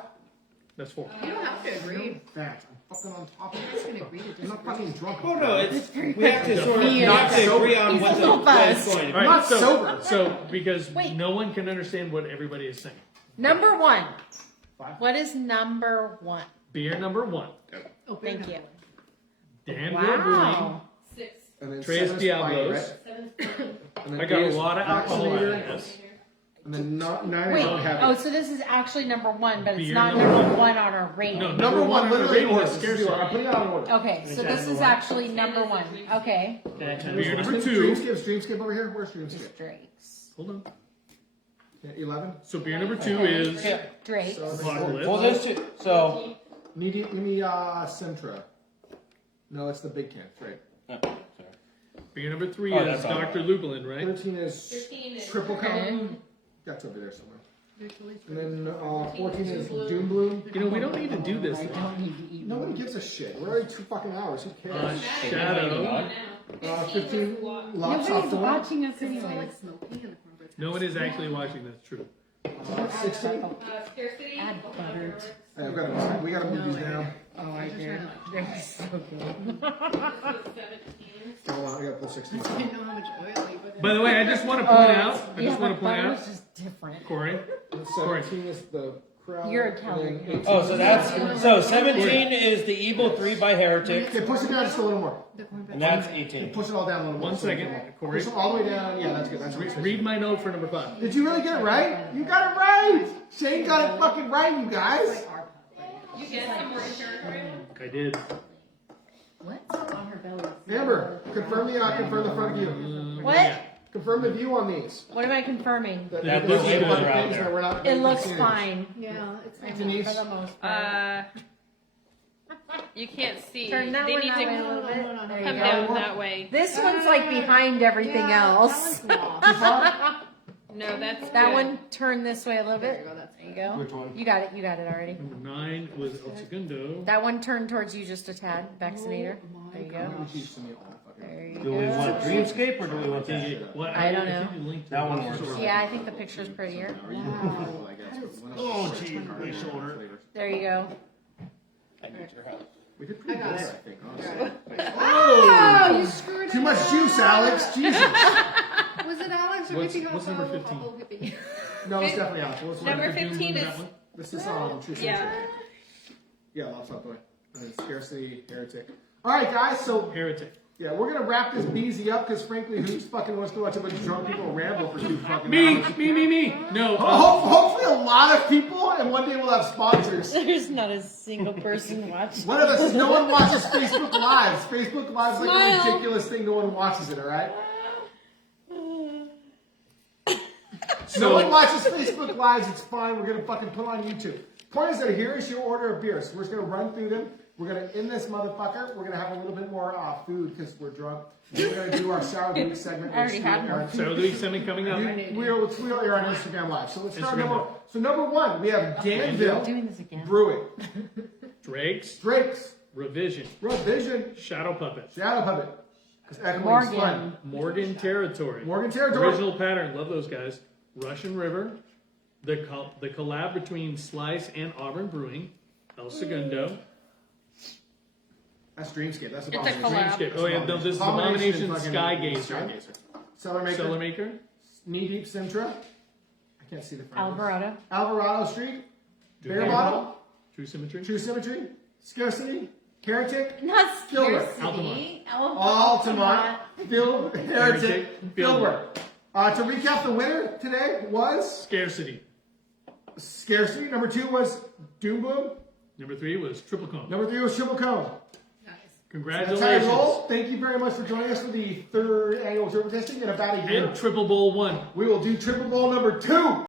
That's 4. You don't have to agree. That I'm fucking on top of I'm it. just gonna agree to I'm disagree. not fucking drunk. Oh no, it's we have to sort of He we have is to agree on He's what a the little what it's buzzed. going to All be. right, not so, sober. so because Wait. no one can understand what everybody is saying. Number 1. 5. What is number 1? Beer number 1, Oh, Thank you. Danville Brewing. Wow. 6. And then Tres 7's Diablos. Fine, 7. right? And then I got a 8 is lot of alcohol out of vaccinator, this. And then 9 I Wait, don't have. oh, it. so this is actually number 1, but it's Beer not number number one. 1 on our rating. No, Number one, on the literally in rating order. is This is the order. I'm Scarcity. putting it out in order. Okay, so this is actually number 1. Okay. Beer number 2. Dreamscape over here. Where's Dreamscape? Drake's. Hold on. Yeah, 11. So beer number 2 is Drake's. So Apocalypse. Well, those two. So give me Sintra. No, it's the big can. That's right. Beer number 3 Oh, is that's all. Dr. Lupulin, right? 13 is 15 is triple Okay. cone. That's over there somewhere. And then 14 is Doom Bloom. You know, we don't need to do this. I don't need to eat. Nobody gives a shit. We're already 2 fucking hours. Who cares? Shadow. 15 Lots Nobody's of Thorn. watching us It's all anyway. like smoking in the cornbread. No one is actually watching. That's true. 16. Scarcity. Add butter. Hey, we gotta move these down. Oh, I did. They're so good. 17. Hold on, I gotta put 16. I know how much oil you put in. By the way, I just want to point out. I Yeah, just want but to point butter out, is just different. Corey. 17 is the crowd. You're and then Italian. 18 oh, so that's so 17 is the Evil 3 by Heretic, Okay, push it down just a little more. The cornbread. and that's 18. Push it all down a little more. One second, Corey. Push it all the way down. Yeah, that's good. That's good. Read my note for number 5. Did you really get it right? You got it right! Shane got it fucking right, you guys! You get some more insurance for it? I did. What's on her belly? Amber, confirm the front view. What? Confirm the view on these. What am I confirming? That That there's looks eight good. button Are out things there. that we're not It looks seeing. fine. Yeah, it's fine. Denise. For the most part. You can't see. Turn that They one need that way a to little bit. There you come go. down that way. This one's like behind everything else. No, that's That good. one turn this way a little There bit. you go, that's There you go. Which one? You got it. You got it already. Number 9 was El Segundo. That one turned towards you just a tad. Vaccinator. There you go. She keeps me all fucking. There you Do we go. want Dreamscape or do we want that? What, I don't know. think you linked to That it. one works. Yeah, I think the picture's prettier. Oh, gee, my shoulder. There you go. We did pretty I good got there, it. I think, honestly. Oh, you screwed Too it much up. juice, Alex. Jesus. Was it Alex or What's- Whippy what's number 15? Whippy? No, it's definitely Alex. What's the Number one? 15 is This is True yeah. Century. Yeah, lots of way. Scarcity, Heretic. Alright, guys, so Heretic. yeah, we're gonna wrap this beezy up because frankly, who fucking wants to watch a bunch of drunk people ramble for 2 fucking Me, hours? me. No. Hopefully a lot of people, and one day we'll have sponsors. There's not a single person watching. One of us, no one watches Facebook Lives. Facebook Lives is like a Smile. ridiculous thing. No one watches it, alright? So, No one watches Facebook Lives. It's fine. We're gonna fucking put it on YouTube. Point is that here is your order of beers. We're just gonna run through them. We're gonna end this motherfucker. We're gonna have a little bit more food because we're drunk. We're gonna do our sour week segment. I already had one. so the week semi coming up. We'll air on Instagram Live. So let's start Instagram number 1. We have Danville Doing this again. Brewing, Drake's Drake's, Revision. Revision, Shadow Puppet. Shadow Puppet, 'cause echoing's fun. Morgan Territory. Morgan Territory. Original Pattern. Love those guys. Russian River. The collab between Slice and Auburn Brewing. El Segundo. That's Dreamscape. That's It's a Abomination. collab. Dreamscape. Oh yeah, no, this is Abomination Abomination fucking Skygazer. Cellar Maker. Cellar Maker. Knee Deep Sintra. I can't see the front. Alvarado. Alvarado Street. Bear Bear Bottle. True Symmetry. True Symmetry. Scarcity. Heretic. Not Gilbert. scarcity. Altamont. Heretic. Heretic, Gilbert. To recap, the winner today was Scarcity. Scarcity. Number 2 was Doom Bloom. Number 3 was Triple Cone. Number 3 was Triple Cone. Nice. Congratulations. That's how I roll. Thank you very much for joining us for the 3rd annual turbo testing in about a year. And Triple Bowl 1. We will do Triple Bowl number 2.